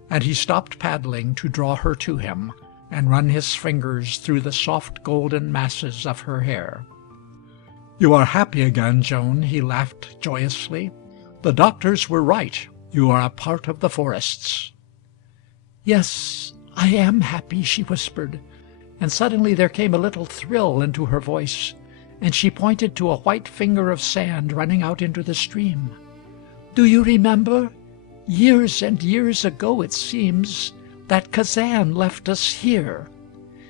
and he stopped paddling to draw her to him and run his fingers through the soft golden masses of her hair. "You are happy again, Joan," he laughed joyously. "The doctors were right. You are a part of the forests." "Yes, I am happy," she whispered, and suddenly there came a little thrill into her voice, and she pointed to a white finger of sand running out into the stream. "Do you remember? Years and years ago, it seems, that Kazan left us here.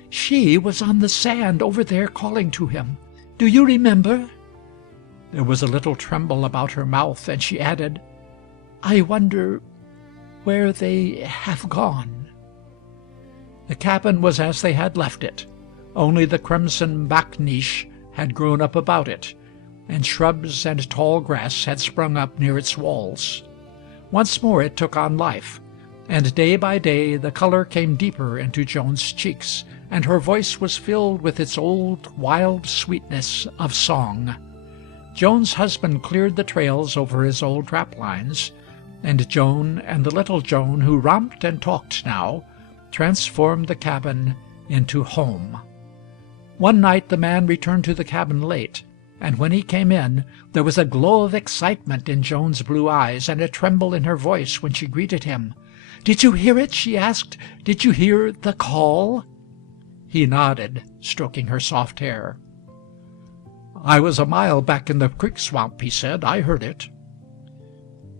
She was on the sand over there calling to him. Do you remember?" There was a little tremble about her mouth, and she added, "I wonder where they have gone." The cabin was as they had left it, only the crimson back niche had grown up about it, and shrubs and tall grass had sprung up near its walls. Once more it took on life, and day by day the color came deeper into Joan's cheeks, and her voice was filled with its old wild sweetness of song. Joan's husband cleared the trails over his old trap lines, and Joan and the little Joan, who romped and talked now, transformed the cabin into home. One night the man returned to the cabin late, and when he came in there was a glow of excitement in Joan's blue eyes and a tremble in her voice when she greeted him. "Did you hear it?" she asked. "Did you hear the call?" He nodded, stroking her soft hair. "I was a mile back in the creek swamp," he said. "I heard it."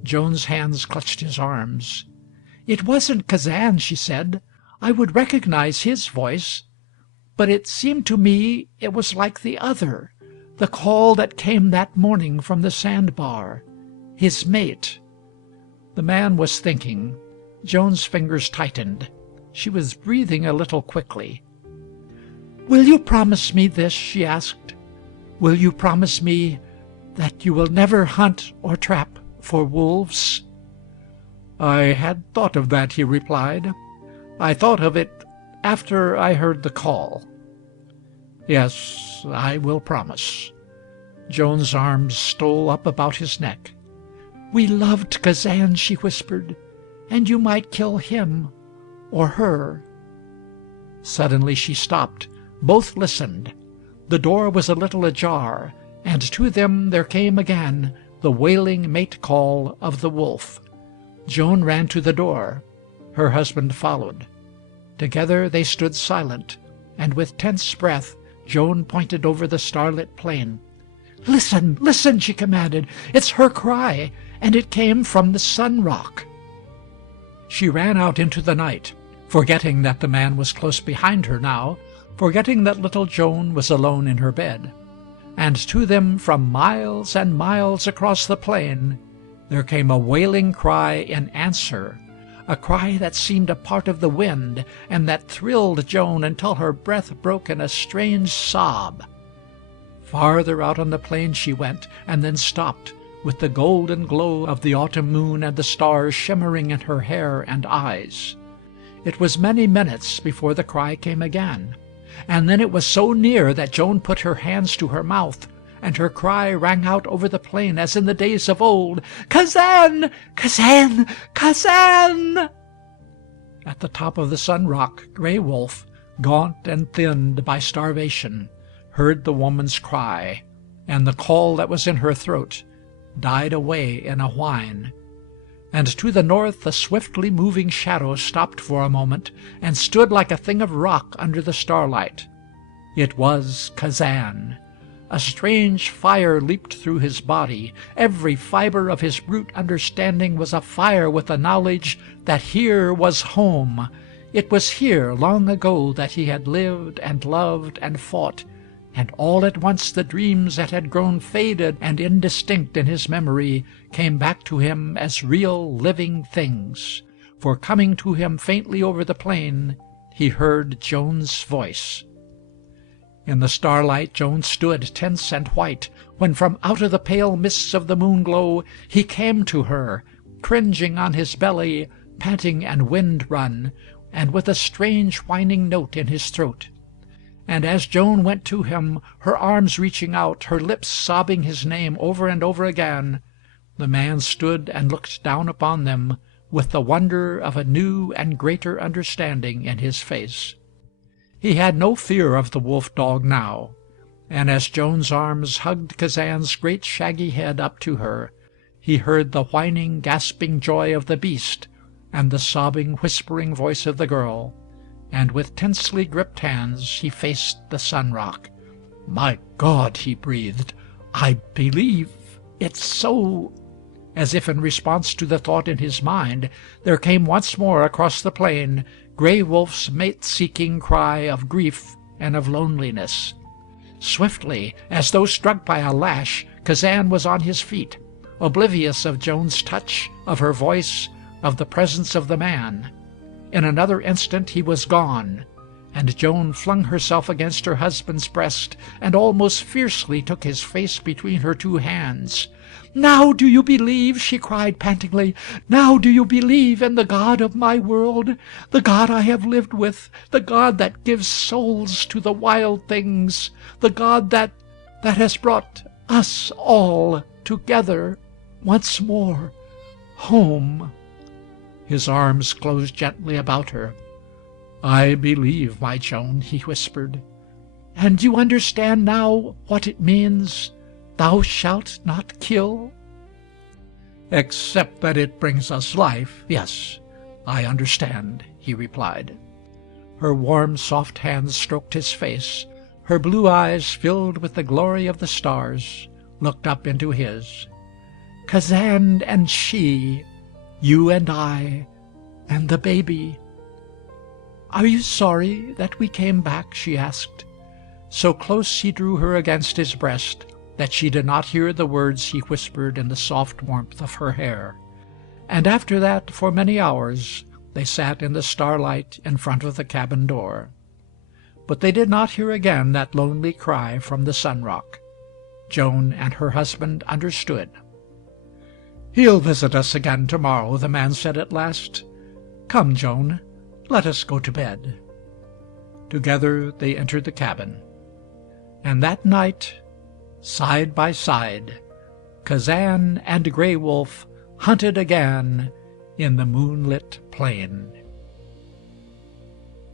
Joan's hands clutched his arms. "It wasn't Kazan," she said. "I would recognize his voice. But it seemed to me it was like the other, the call that came that morning from the sandbar. His mate." The man was thinking. Joan's fingers tightened. She was breathing a little quickly. "Will you promise me this?" she asked. "Will you promise me that you will never hunt or trap for wolves?" "I had thought of that," he replied. "I thought of it after I heard the call. Yes, I will promise." Joan's arms stole up about his neck. "We loved Kazan," she whispered, "and you might kill him or her." Suddenly she stopped. Both listened. The door was a little ajar, and to them there came again the wailing mate call of the wolf. Joan ran to the door. Her husband followed. Together they stood silent, and with tense breath Joan pointed over the starlit plain. "Listen, listen," she commanded. "It's her cry, and it came from the Sun Rock." She ran out into the night, forgetting that the man was close behind her now, forgetting that little Joan was alone in her bed. And to them from miles and miles across the plain there came a wailing cry in answer, a cry that seemed a part of the wind, and that thrilled Joan until her breath broke in a strange sob. Farther out on the plain she went, and then stopped, with the golden glow of the autumn moon and the stars shimmering in her hair and eyes. It was many minutes before the cry came again, and then it was so near that Joan put her hands to her mouth, and her cry rang out over the plain as in the days of old, "Kazan! Kazan! Kazan!" At the top of the Sun Rock, Gray Wolf, gaunt and thinned by starvation, heard the woman's cry, and the call that was in her throat died away in a whine. And to the north a swiftly moving shadow stopped for a moment, and stood like a thing of rock under the starlight. It was Kazan. A strange fire leaped through his body. Every fiber of his brute understanding was afire with the knowledge that here was home. It was here long ago that he had lived and loved and fought, and all at once the dreams that had grown faded and indistinct in his memory came back to him as real living things. For coming to him faintly over the plain, he heard Joan's voice. In the starlight Joan stood tense and white, when from out of the pale mists of the moon-glow he came to her, cringing on his belly, panting and wind-run, and with a strange whining note in his throat. And as Joan went to him, her arms reaching out, her lips sobbing his name over and over again, the man stood and looked down upon them with the wonder of a new and greater understanding in his face. He had no fear of the wolf-dog now, and as Joan's arms hugged Kazan's great shaggy head up to her, he heard the whining, gasping joy of the beast and the sobbing, whispering voice of the girl, and with tensely gripped hands he faced the Sun Rock. "My God," he breathed, "I believe it's so." As if in response to the thought in his mind, there came once more across the plain Gray Wolf's mate-seeking cry of grief and of loneliness. Swiftly, as though struck by a lash, Kazan was on his feet, oblivious of Joan's touch, of her voice, of the presence of the man. In another instant he was gone, and Joan flung herself against her husband's breast, and almost fiercely took his face between her two hands. "Now do you believe," she cried pantingly, "now do you believe in the God of my world, the God I have lived with, the God that gives souls to the wild things, the God that has brought us all together once more, home?" His arms closed gently about her. "I believe, my Joan," he whispered. "And you understand now what it means? Thou shalt not kill?" "Except that it brings us life, yes, I understand," he replied. Her warm, soft hands stroked his face. Her blue eyes, filled with the glory of the stars, looked up into his. "Kazan and she, you and I, and the baby. Are you sorry that we came back?" she asked. So close he drew her against his breast that she did not hear the words he whispered in the soft warmth of her hair. And after that, for many hours, they sat in the starlight in front of the cabin door. But they did not hear again that lonely cry from the Sun Rock. Joan and her husband understood. "He'll visit us again tomorrow," the man said at last. "Come, Joan, let us go to bed." Together they entered the cabin. And that night, side by side, Kazan and Gray Wolf hunted again in the moonlit plain.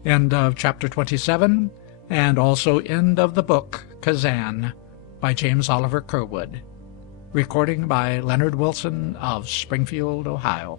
End of chapter 27, and also end of the book Kazan by James Oliver Curwood. Recording by Leonard Wilson of Springfield, Ohio.